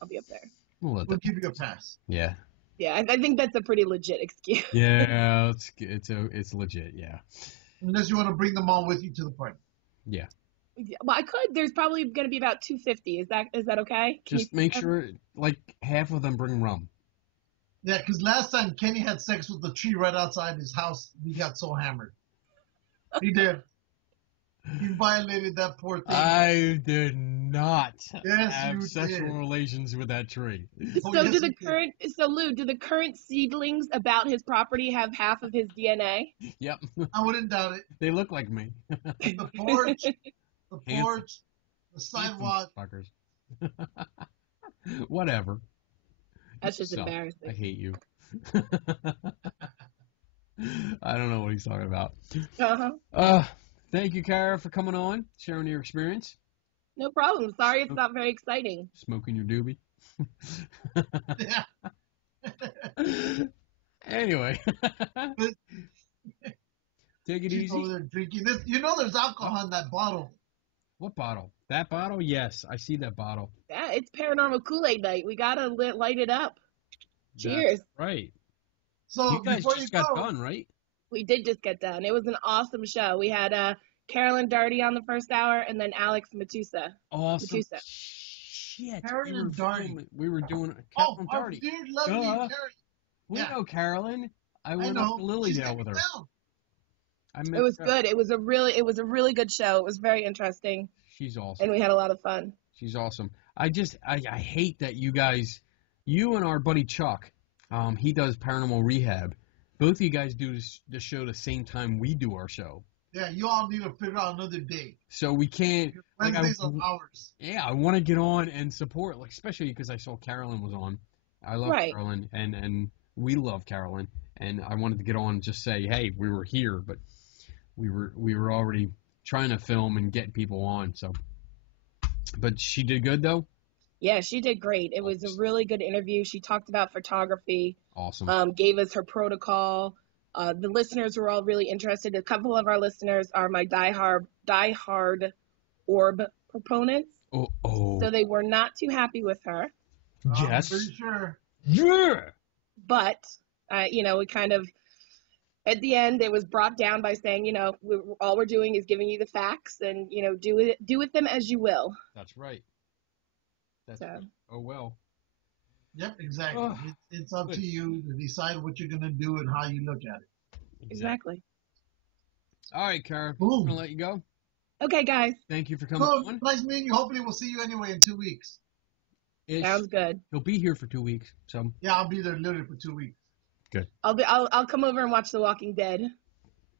I'll be up there. We'll give you a pass. Yeah. Yeah, I think that's a pretty legit excuse. Yeah, it's legit, yeah. Unless you want to bring them all with you to the party. Yeah. Well, I could. There's probably going to be about 250. Is that okay? Just make sure, like, half of them bring rum. Yeah, because last time Kenny had sex with the tree right outside his house, he got so hammered. He did. He violated that poor thing. I did not Yes, have you sexual did. relations with that tree. Oh, So yes, Lou, do the current seedlings about his property have half of his DNA? Yep. I wouldn't doubt it. They look like me. The porch, the sidewalk. Fuckers. Whatever. That's just embarrassing. I hate you. I don't know what he's talking about. Thank you, Cara, for coming on, sharing your experience. No problem. Sorry it's not very exciting. Smoking your doobie. Yeah. Anyway. Take it She's easy. over there drinking. This, you know, there's alcohol in that bottle. What bottle? That bottle? Yes, I see that bottle. Yeah, it's paranormal Kool-Aid night. We gotta light it up. Cheers. That's right. So You guys before just you got go, done, right? We did just get done. It was an awesome show. We had Carolyn Darty on the first hour, and then Alex Matusa. Awesome. Matusa. Shit. Carolyn Darty. We were doing oh, Carolyn our Darty. dear lovely Duh. Carolyn. We Yeah. know Carolyn. I I went know. up to Lilydale with her. Down. I met It was her. good. It was a really good show. It was very interesting, She's awesome. and we had a lot of fun. She's awesome. I hate that you guys, you and our buddy Chuck, he does Paranormal Rehab. Both of you guys do the show the same time we do our show. Yeah, you all need to figure out another day. So we can't. Wednesdays are ours. Yeah, I want to get on and support, like especially because I saw Carolyn was on. I love Right. Carolyn, and we love Carolyn, and I wanted to get on and just say, hey, we were here, but we were already trying to film and get people on. So, but she did good though. Yeah, she did great. It was a really good interview. She talked about photography. Awesome. Gave us her protocol. The listeners were all really interested. A couple of our listeners are my diehard orb proponents, Oh. so they were not too happy with her. Yes. I'm pretty sure. Yeah. But we kind of at the end it was brought down by saying, all we're doing is giving you the facts, and do with them as you will. That's right. That's So. right. Oh well. Yep, exactly. Oh, It's up good. to you to decide what you're gonna do and how you look at it. Exactly. All right, Cara. I'm Boom. gonna let you go. Okay, guys. Thank you for coming So on. nice meeting you. Hopefully we'll see you anyway in 2 weeks. Sounds good. He'll be here for 2 weeks. So Yeah, I'll be there literally for 2 weeks. I'll come over and watch The Walking Dead.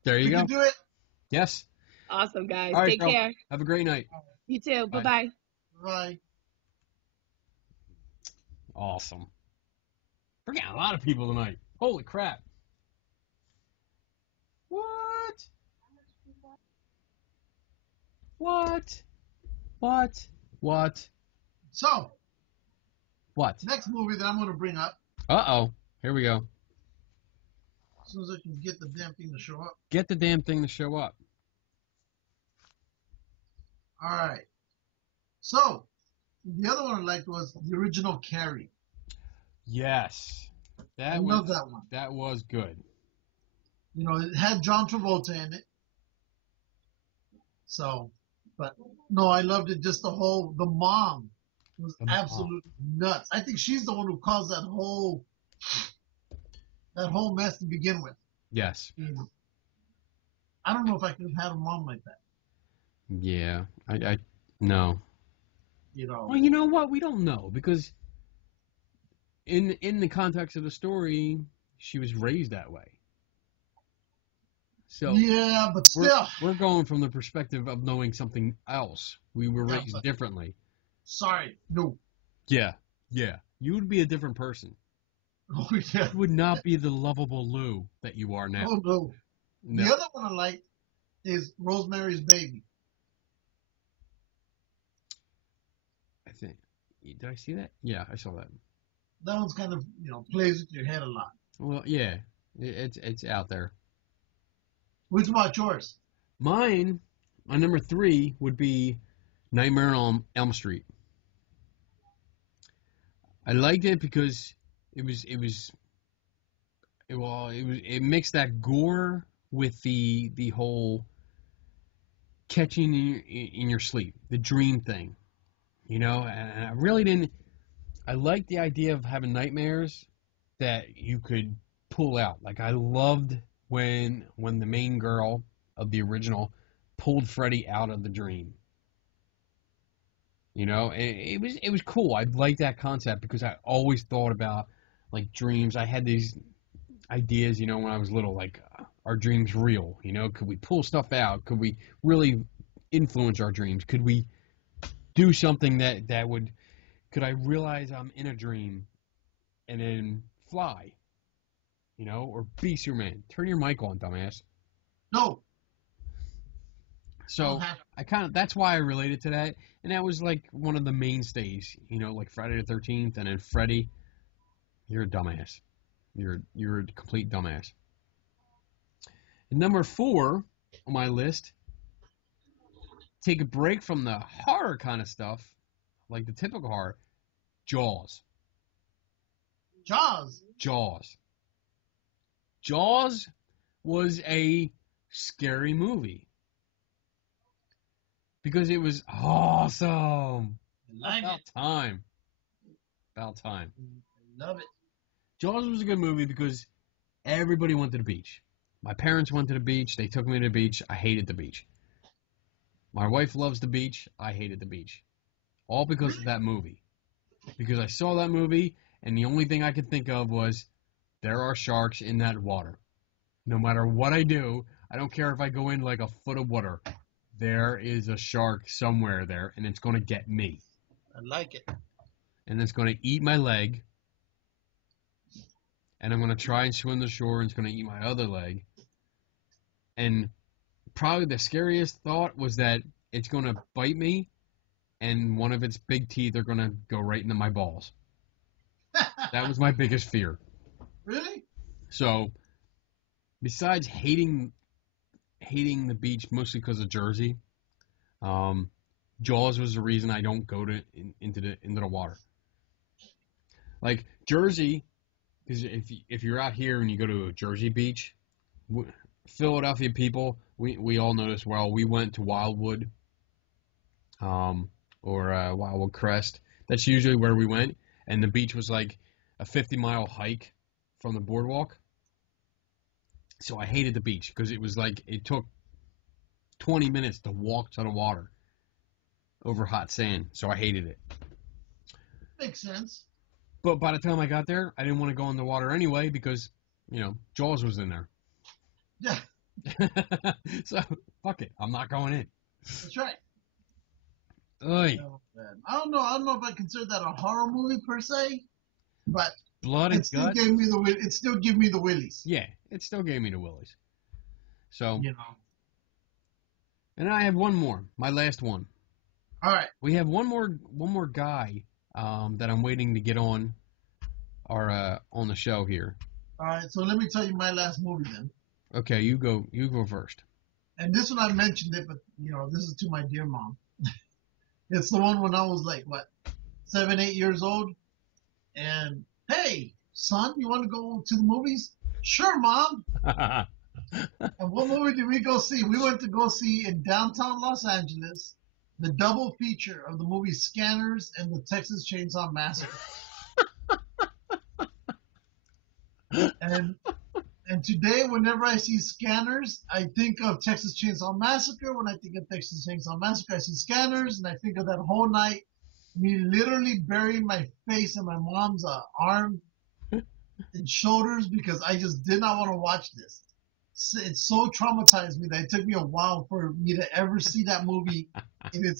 there you We go. can do it. Yes. Awesome, guys. All right, Take girl. care. Have a great night. You too. Bye. Bye-bye. Bye. Awesome. We're getting a lot of people tonight. Holy crap. What? So What? next movie that I'm gonna bring up Uh-oh. Here we go. as soon as I can get the damn thing to show up. Get the damn thing to show up. All right. So the other one I liked was the original Carrie. Yes. I love that one. That was good. It had John Travolta in it. So, but no, I loved it. Just the mom was The mom. absolutely nuts. I think she's the one who caused that whole mess to begin with. Yes. I don't know if I could have had a mom like that. Yeah. I no. Well, you know what? We don't know because in the context of the story, she was raised that way. So Yeah, but still. we're going from the perspective of knowing something else. We were Yeah, raised but- differently. Sorry. No. Yeah. You would be a different person. Oh, yeah. You would not be the lovable Lou that you are now. Oh, no. No. The other one I like is Rosemary's Baby. I think. Did I see that? Yeah, I saw that. That one's kind of, plays with your head a lot. Well, yeah, it's out there. Which about yours? Mine, my number 3 would be Nightmare on Elm Street. I liked it because it mixed that gore with the whole catching in your sleep, the dream thing, and I really didn't. I liked the idea of having nightmares that you could pull out. Like I loved when the main girl of the original pulled Freddy out of the dream. It was cool. I liked that concept because I always thought about like dreams. I had these ideas, when I was little, like are dreams real? Could we pull stuff out? Could we really influence our dreams? Could we do something that would? Could I realize I'm in a dream and then fly? Or be Superman? Turn your mic on, dumbass. No. So that's why I related to that, and that was like one of the mainstays, like Friday the 13th, and then Freddy. You're a dumbass. You're a complete dumbass. And number 4 on my list, take a break from the horror kind of stuff, like the typical horror, Jaws. Jaws. Jaws was a scary movie because it was awesome. I like it. About time. I love it. Jaws was a good movie because everybody went to the beach. My parents went to the beach. They took me to the beach. I hated the beach. My wife loves the beach. I hated the beach. All because of that movie. Because I saw that movie, and the only thing I could think of was, there are sharks in that water. No matter what I do, I don't care if I go in like a foot of water. There is a shark somewhere there, and it's going to get me. I like it. And it's going to eat my leg. And I'm going to try and swim to shore, and it's going to eat my other leg. And probably the scariest thought was that it's going to bite me, and one of its big teeth are going to go right into my balls. That was my biggest fear. Really? So, besides hating the beach mostly because of Jersey, Jaws was the reason I don't go into the water. Like Jersey, because if you're out here and you go to a Jersey beach, Philadelphia people, we all know this well. We went to Wildwood, or Wildwood Crest. That's usually where we went, and the beach was like a 50-mile hike from the boardwalk. So I hated the beach because it was like it took 20 minutes to walk to the water over hot sand. So I hated it. Makes sense. But by the time I got there, I didn't want to go in the water anyway because, Jaws was in there. Yeah. So, fuck it. I'm not going in. That's right. Oy. Oh, I don't know if I consider that a horror movie per se, but Blood and guts. It still gave me the willies. Yeah, it still gave me the willies. So, You know. And I have one more, my last one. All right. We have one more guy that I'm waiting to get on on the show here. All right. So let me tell you my last movie then. Okay, you go first. And this one I mentioned it, but this is to my dear mom. It's the one when I was like 7, 8 years old, and hey, son, you want to go to the movies? Sure, Mom. And what movie did we go see? We went to go see in downtown Los Angeles the double feature of the movie Scanners and the Texas Chainsaw Massacre. And today, whenever I see Scanners, I think of Texas Chainsaw Massacre. When I think of Texas Chainsaw Massacre, I see Scanners, and I think of that whole night, me literally burying my face in my mom's arm and shoulders because I just did not want to watch this. It so traumatized me that it took me a while for me to ever see that movie in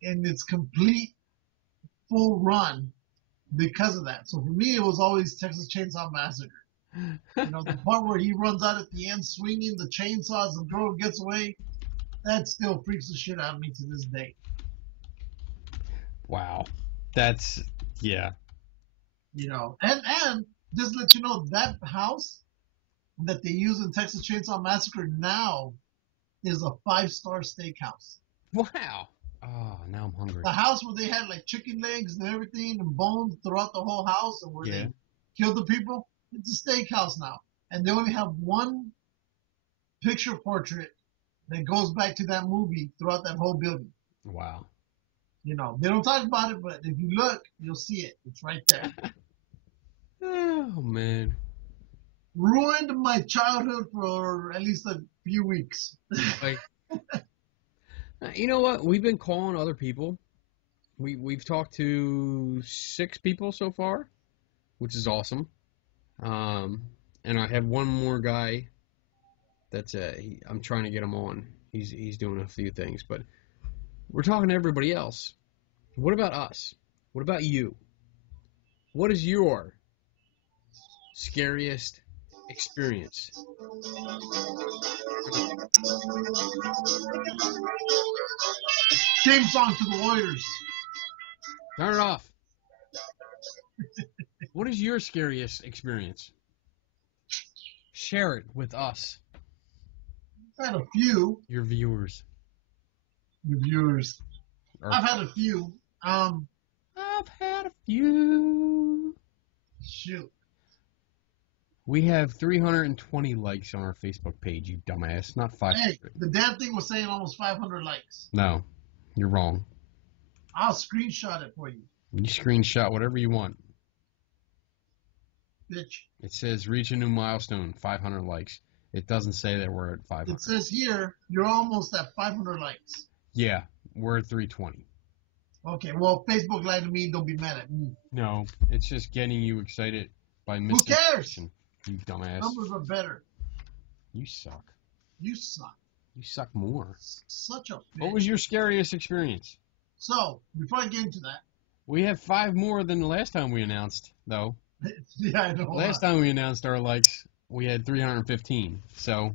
its complete full run because of that. So for me, it was always Texas Chainsaw Massacre. The part where he runs out at the end swinging the chainsaws and the girl gets away, that still freaks the shit out of me to this day. Wow. That's, yeah. And just to let you know, that house that they use in Texas Chainsaw Massacre now is a 5-star steakhouse. Wow. Oh, now I'm hungry. The house where they had like chicken legs and everything and bones throughout the whole house and where they killed the people, it's a steakhouse now. And they only have one picture portrait that goes back to that movie throughout that whole building. Wow. They don't talk about it, but if you look, you'll see it. It's right there. Oh, man. Ruined my childhood for at least a few weeks. You know what? We've been calling other people. We've talked to 6 people so far, which is awesome. And I have one more guy that's I'm trying to get him on. He's doing a few things, but we're talking to everybody else. What about us? What about you? What is your scariest experience? Theme song to the Warriors. Turn it off. What is your scariest experience? Share it with us. I've had a few. Your viewers. Your viewers. Or, I've had a few. I've had a few. Shoot. We have 320 likes on our Facebook page, you dumbass. Not 500. Hey, the damn thing was saying almost 500 likes. No, you're wrong. I'll screenshot it for you, You screenshot whatever you want. bitch. It says reach a new milestone, 500 likes. It doesn't say that we're at 500. It says here you're almost at 500 likes. Yeah, we're at 320. Okay, well, Facebook lied to me. Don't be mad at me. No, it's just getting you excited by Who cares? misinformation. You dumbass. Numbers are better. You suck. You suck. You suck more. Such a bitch. What was your scariest experience? So, before I get into that, We have 5 more than the last time we announced, though. yeah, I know. Last time we announced our likes, we had 315. So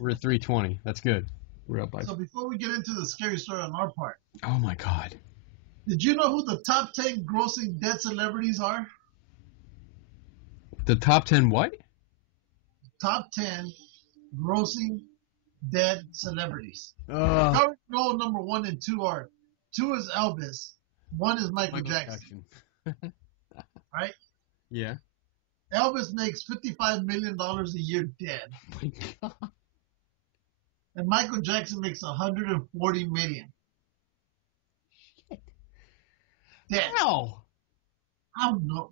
we're at 320. That's good. We're up by. So before we get into the scary story on our part, Oh my God. did you know who the top 10 grossing dead celebrities are? The top 10 what? Top 10 grossing dead celebrities. You Uh, already know number 1 and 2 are. 2 is Elvis. 1 is Michael Jackson. Right? Yeah. Elvis makes $55 million a year dead. Oh my God. And Michael Jackson makes $140 million. Dead. How? I don't know.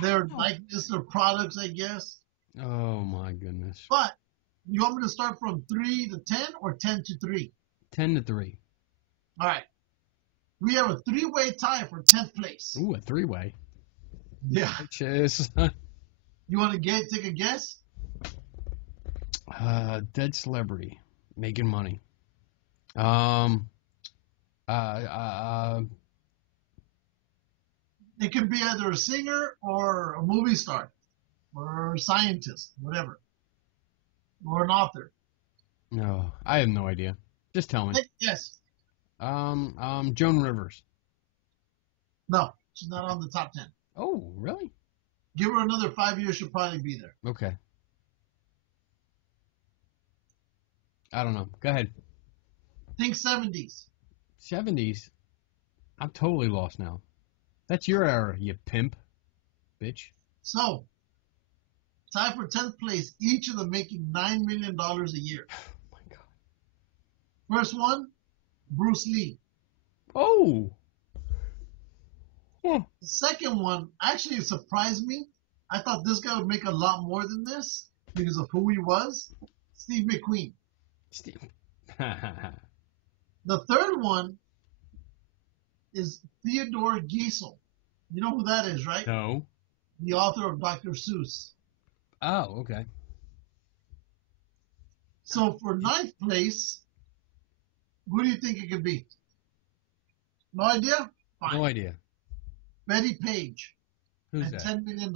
Their likeness, their products, I guess. Oh my goodness. But you want me to start from 3 to 10 or 10 to 3? 10 to 3. All right. We have a 3-way tie for 10th place. Ooh, a 3-way. Yeah. Cheers. You want to take a guess? Dead celebrity making money. It could be either a singer or a movie star or a scientist, whatever, or an author. No, I have no idea. Just tell me. Yes. Joan Rivers. No, she's not on the top 10. Oh, really? Give her another 5 years, she'll probably be there. Okay. I don't know. Go ahead. Think 70s. 70s. I'm totally lost now. That's your era, you pimp. Bitch. So, tie for 10th place, each of them making $9 million a year. Oh my God. First one, Bruce Lee. Oh. Yeah. The second one, actually, it surprised me. I thought this guy would make a lot more than this because of who he was. Steve McQueen. Steve. The third one is Theodore Geisel. You know who that is, right? No. The author of Dr. Seuss. Oh, okay. So for 9th place, who do you think it could be? No idea? Fine. No idea. Betty Page. Who's and that? $10 million.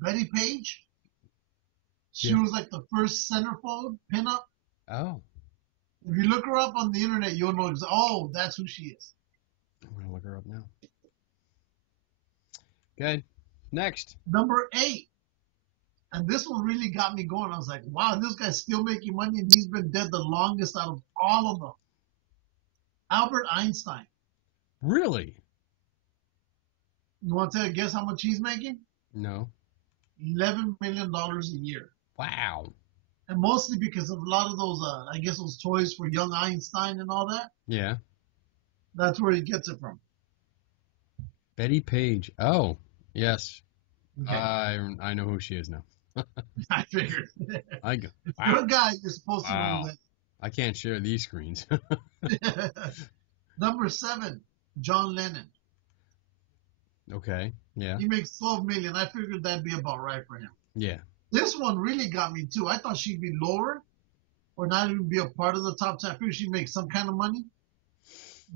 Betty Page? She Yeah. was like the first centerfold pinup. Oh. If you look her up on the internet, you'll know. Oh, that's who she is. I'm going to look her up now. Good. Next. Number 8. And this one really got me going. I was like, wow, this guy's still making money, and he's been dead the longest out of all of them. Albert Einstein. Really? You want to take a guess how much he's making? No. $11 million a year. Wow. And mostly because of a lot of those, I guess, those toys for young Einstein and all that. Yeah. That's where he gets it from. Betty Page. Oh, yes. Okay. I know who she is now. I figured. I go. If you're Wow. a guy, you're supposed to Wow. know I can't share these screens. that. Number 7, John Lennon. Okay. Yeah. He makes $12 million. I figured that'd be about right for him. Yeah. This one really got me too. I thought she'd be lower or not even be a part of the top 10. I figured she'd make some kind of money.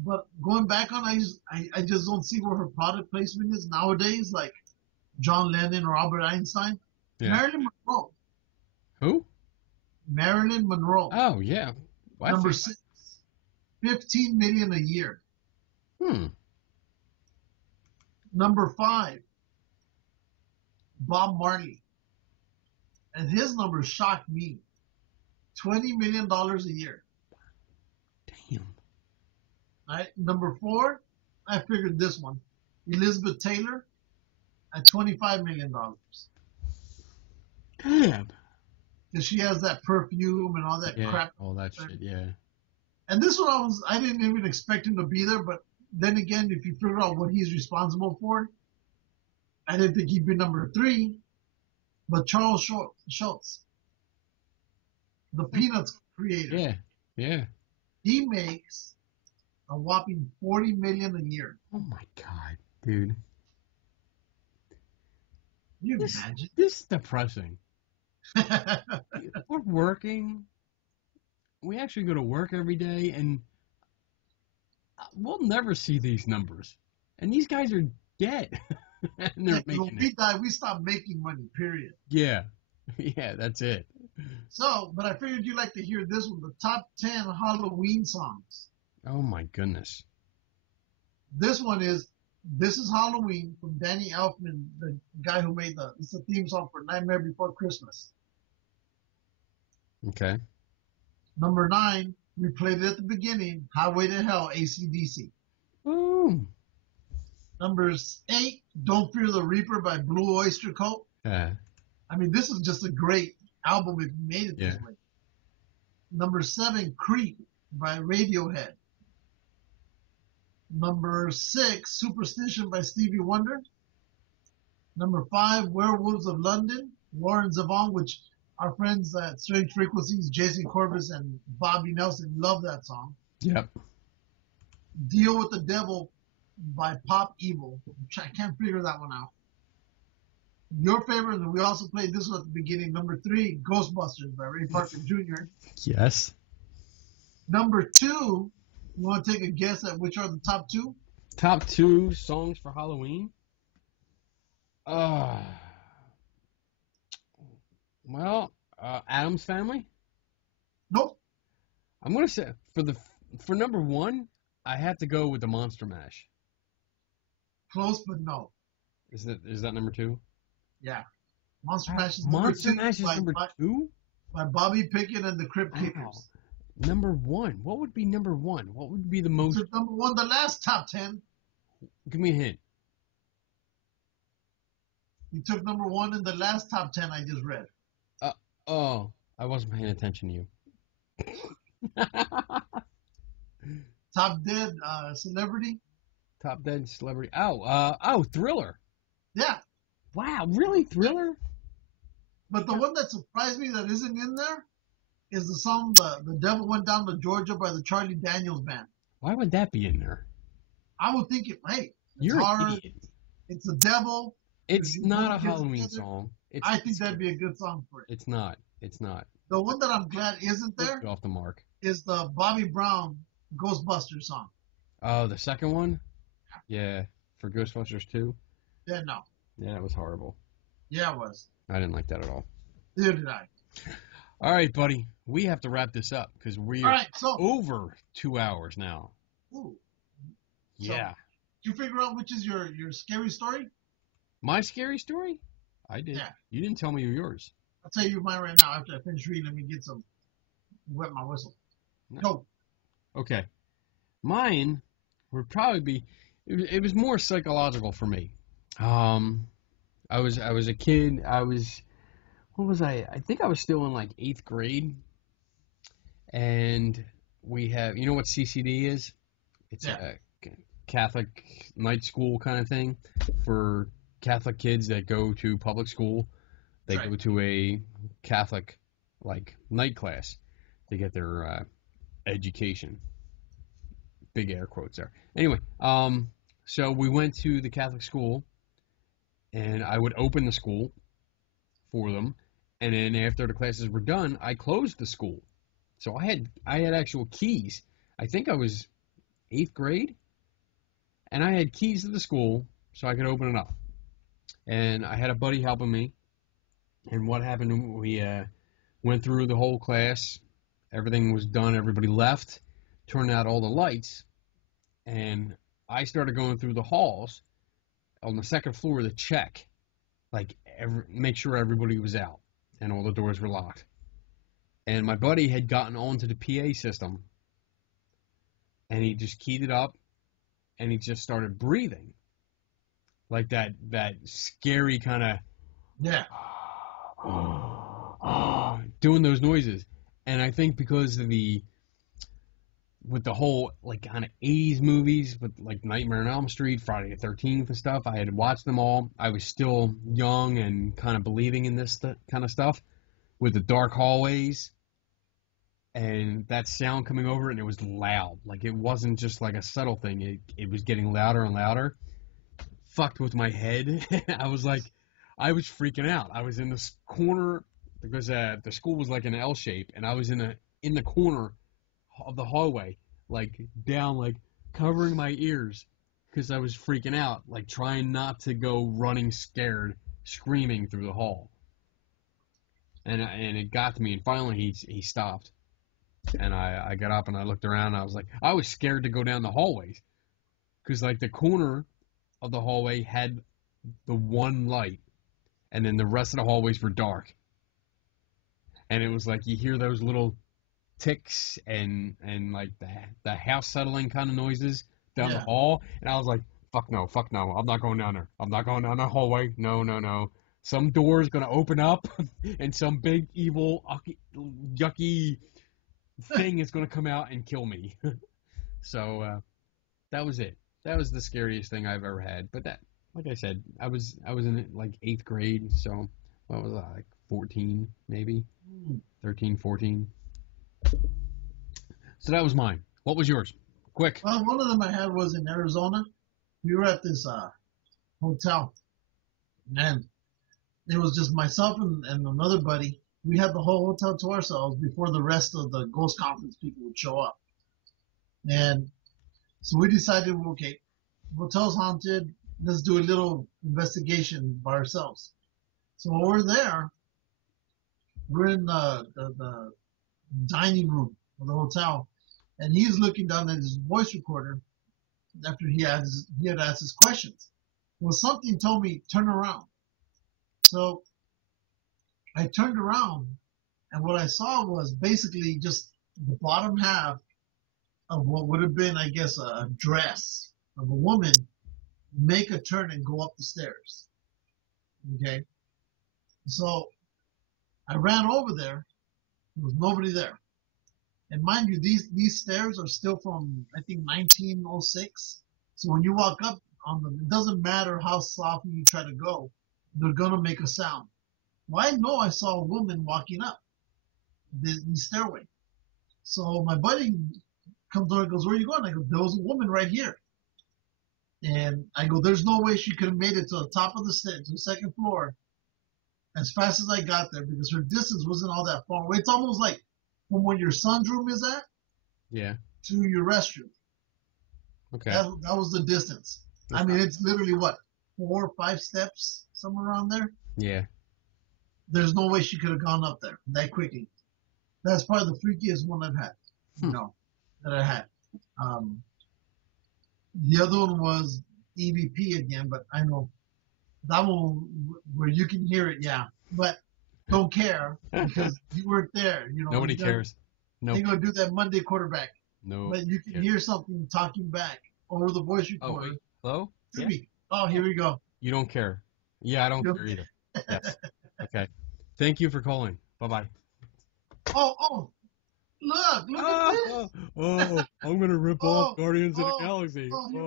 But going back on, I just don't see where her product placement is nowadays, like John Lennon or Albert Einstein. Yeah. Marilyn Monroe. Who? Marilyn Monroe. Oh, yeah. Well, I Number think- 6, $15 million a year. Hmm. Number 5, Bob Marley. And his numbers shocked me. $20 million a year. Damn. All right. Number 4, I figured this one. Elizabeth Taylor at $25 million. Damn. Because she has that perfume and all that Yeah. crap. All that shit. Yeah. And this one I didn't even expect him to be there, but then again, if you figure out what he's responsible for, I didn't think he'd be number 3. But Charles Schultz, the Peanuts creator, Yeah. Yeah. he makes a whopping $40 million a year. Oh my god, dude. You This imagine? is depressing. We're working. We actually go to work every day, and we'll never see these numbers. And these guys are dead. And they're When making we it. die, we stop making money, period. Yeah. Yeah, that's it. So, but I figured you'd like to hear this one, the top 10 Halloween songs. Oh my goodness. This one is This Is Halloween from Danny Elfman, the guy who made it's the theme song for Nightmare Before Christmas. Okay. Number 9, we played it at the beginning, Highway to Hell, AC/DC. Ooh. Number 8, Don't Fear the Reaper by Blue Oyster Cult. Yeah. I mean, this is just a great album if you made it this Yeah. way. Number 7, Creep by Radiohead. Number 6, Superstition by Stevie Wonder. Number 5, Werewolves of London, Warren Zevon, which our friends at Strange Frequencies, Jason Corbis and Bobby Nelson, love that song. Yep. Deal with the Devil by Pop Evil. I can't figure that one out. Your favorite, and we also played this one at the beginning, number 3, Ghostbusters by Ray Parker Jr. Yes. Number 2, you want to take a guess at which are the top 2? Top 2 songs for Halloween? Well, Addams Family. Nope. I'm gonna say for number 1, I have to go with the Monster Mash. Close, but no. Is that number 2? Yeah. Monster Mash is Monster number 2 Mash is number 2? by Bobby Pickett and the Crypt Wow. Kickers. Number 1. What would be number 1? What would be the most? So number 1, the last top 10. Give me a hint. You took number 1 in the last top 10 I just read. Oh, I wasn't paying attention to you. Top Dead Celebrity. Top Dead Celebrity. Oh, Thriller. Yeah. Wow, really, Thriller? But the one that surprised me that isn't in there is the song The Devil Went Down to Georgia by the Charlie Daniels Band. Why would that be in there? I would think it's You're hard. an idiot. It's the devil. It's You not put a kids Halloween together, song. I think that'd be a good song for it. It's not. It's not. The one that I'm glad isn't there Get off the mark. is the Bobby Brown Ghostbusters song. Oh, the second one? Yeah, for Ghostbusters 2? Yeah, no. Yeah, that was horrible. Yeah, it was. I didn't like that at all. Neither did I. All right, buddy. We have to wrap this up because we're All right, so over 2 hours now. ooh, Yeah. you figure out which is your scary story? My scary story? I did. Yeah. You didn't tell me yours. I'll tell you mine right now after I finish reading. Let me get some wet my whistle. No. Go. Okay. Mine would probably be, it was more psychological for me. I was a kid. What was I? I think I was still in like 8th grade. And we have, you know what CCD is? It's a Catholic night school kind of thing for Catholic kids that go to public school. They go to a Catholic like night class to get their education. Big air quotes there. Anyway, so we went to the Catholic school, and I would open the school for them, and then after the classes were done, I closed the school. So I had actual keys. I think I was 8th grade, and I had keys to the school so I could open it up. And I had a buddy helping me. And what happened, we went through the whole class. Everything was done. Everybody left, turned out all the lights, and I started going through the halls on the 2nd floor to check, like make sure everybody was out and all the doors were locked. And my buddy had gotten onto the PA system, and he just keyed it up, and he just started breathing, like that scary kind of Yeah. doing those noises. And I think because of with the whole like kind of 80s movies with like Nightmare on Elm Street, Friday the 13th and stuff, I had watched them all. I was still young and kind of believing in this kind of stuff with the dark hallways and that sound coming over, and it was loud. Like it wasn't just like a subtle thing. It was getting louder and louder. Fucked with my head. I was freaking out. I was in this corner because the school was like an L shape, and I was in the corner of the hallway, like down, like covering my ears because I was freaking out, like trying not to go running scared, screaming through the hall. And it got to me, and finally he stopped, and I got up and I looked around, and I was scared to go down the hallways because like the corner of the hallway had the one light, and then the rest of the hallways were dark. And it was like you hear those little ticks and like the house settling kind of noises down the hall, and I was like, fuck no, I'm not going down there. I'm not going down that hallway. No. Some door is going to open up, and some big, evil, yucky thing is going to come out and kill me. So that was it. That was the scariest thing I've ever had. But that, like I said, I was in like 8th grade, so what was I, like 14 maybe? 13, 14. So that was mine. What was yours? Quick. Well, one of them I had was in Arizona. We were at this hotel, and it was just myself and another buddy. We had the whole hotel to ourselves before the rest of the ghost conference people would show up. And so we decided, okay, hotel's haunted. Let's do a little investigation by ourselves. So while we're there, we're in the dining room of the hotel, and he's looking down at his voice recorder after he had asked his questions. Well, something told me, turn around. So I turned around, and what I saw was basically just the bottom half of what would have been, I guess, a dress of a woman make a turn and go up the stairs. Okay? So I ran over there. There was nobody there. And mind you, these stairs are still from, I think, 1906. So when you walk up on them, it doesn't matter how softly you try to go, they're going to make a sound. Well, I know I saw a woman walking up the stairway. So my buddy comes over and goes, where are you going? I go, there was a woman right here. And I go, there's no way she could have made it to the top of the stairs, to the second floor, as fast as I got there, because her distance wasn't all that far away. It's almost like from where your son's room is at to your restroom. Okay. That was the distance. I mean, it's literally, what, 4 or 5 steps, somewhere around there? Yeah. There's no way she could have gone up there that quickly. That's probably the freakiest one I've had, that I had. The other one was EVP again, but I know that one where you can hear it, but don't care because you weren't there. Nobody cares. No. They're going to do that Monday quarterback. No. But you can hear something talking back over the voice recorder. Hello? Yeah. Oh, here we go. You don't care. Yeah, I don't care either. Yes. Okay. Thank you for calling. Bye-bye. Oh, look at this. Oh, I'm going to rip off Guardians of the Galaxy. Oh, here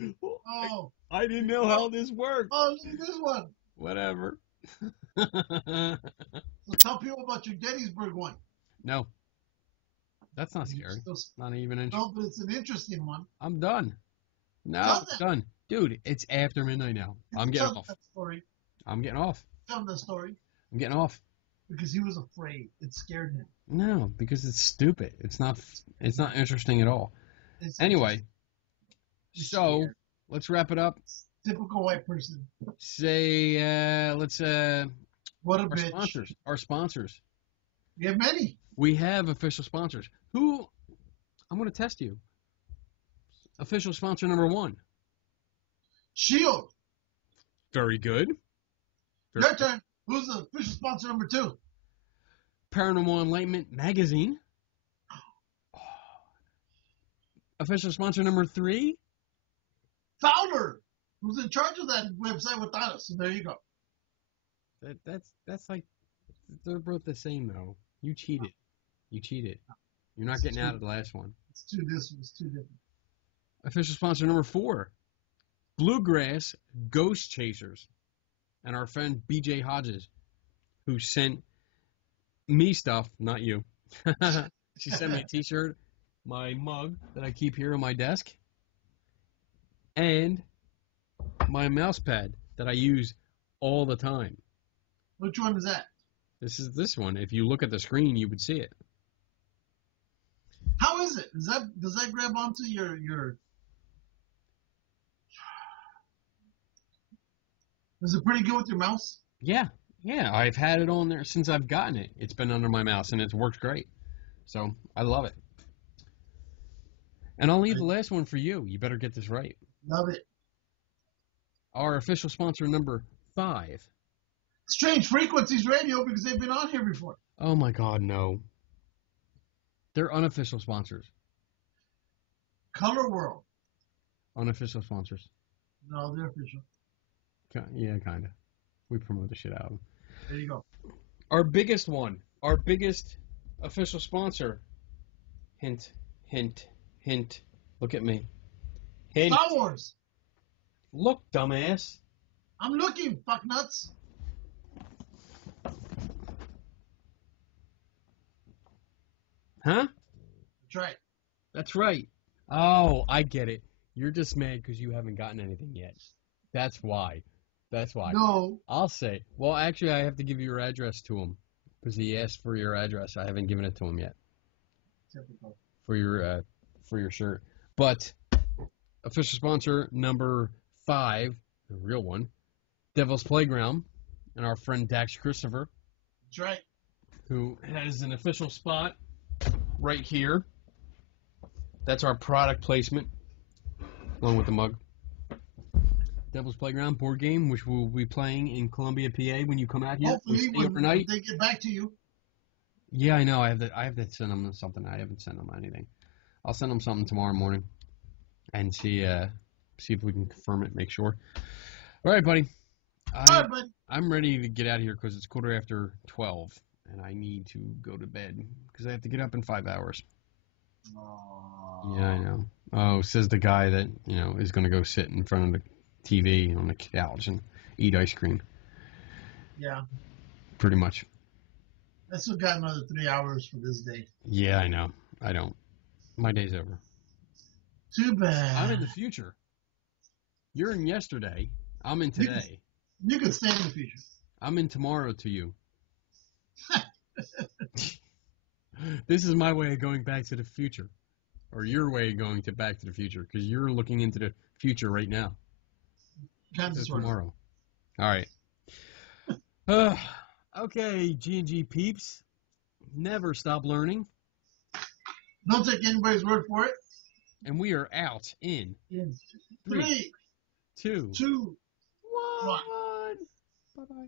we go. Oh. I didn't know how this worked. Oh, look at this one. Whatever. So tell people about your Gettysburg one. No. That's not scary. Not even interesting. No, but it's an interesting one. I'm done. No, it's done. Dude, it's after midnight now. I'm getting off. Story. I'm getting off. Tell him that story. I'm getting off. Because he was afraid. It scared him. No, because it's stupid. It's not interesting at all. Anyway, so let's wrap it up. Typical white person. Say, let's what a our bitch. Our sponsors. We have many. We have official sponsors. Who? I'm going to test you. Official sponsor number 1. Shield. Very good. Your turn. Who's the official sponsor number 2? Paranormal Enlightenment Magazine. Official sponsor number 3. Fowler, who's in charge of that website without us. So there you go. That's like, they're both the same though. You cheated. You're not getting out of the last one. It's too different. Official sponsor number 4. Bluegrass Ghost Chasers. And our friend BJ Hodges, who sent me stuff, not you. She sent me a t-shirt, my mug that I keep here on my desk, and my mouse pad that I use all the time. Which one is that? This is this one. If you look at the screen, you would see it. How is it? Does that grab onto your? Is it pretty good with your mouse? Yeah. I've had it on there since I've gotten it. It's been under my mouse, and it's worked great. So I love it. And I'll leave the last one for you. You better get this right. Love it. Our official sponsor number 5. Strange Frequencies Radio, because they've been on here before. Oh my God, no. They're unofficial sponsors. Color World. Unofficial sponsors. No, they're official. Yeah, kind of. We promote the shit out of them. There you go. Our biggest one. Our biggest official sponsor. Hint, hint, hint. Look at me. Hint. Star Wars. Look, dumbass. I'm looking, fucknuts. Huh? That's right. That's right. Oh, I get it. You're just mad because you haven't gotten anything yet. That's why. No. I'll say. Well, actually, I have to give your address to him because he asked for your address. I haven't given it to him yet. Typical. For your shirt. But official sponsor number 5, the real one, Devil's Playground, and our friend Dax Christopher. That's right. Who has an official spot right here. That's our product placement, along with the mug. Devil's Playground board game, which we'll be playing in Columbia, PA, when you come out here. Hopefully, when overnight. they get back to you. Yeah, I know. I have to send them something. I haven't sent them anything. I'll send them something tomorrow morning, and see if we can confirm it. Make sure. All right, buddy. All right, bud. I'm ready to get out of here because it's 12:15, and I need to go to bed because I have to get up in 5 hours. Aww. Yeah, I know. Oh, says the guy that is going to go sit in front of the TV on the couch and eat ice cream. Yeah. Pretty much. I still got another 3 hours for this day. Yeah, I know. I don't. My day's over. Too bad. I'm in the future. You're in yesterday. I'm in today. You can stay in the future. I'm in tomorrow to you. This is my way of going back to the future. Or your way of going back to the future. Because you're looking into the future right now. Kind of tomorrow. All right. Okay, G&G peeps. Never stop learning. Don't take anybody's word for it. And we are out in 3, 2, 2, 1. Bye-bye.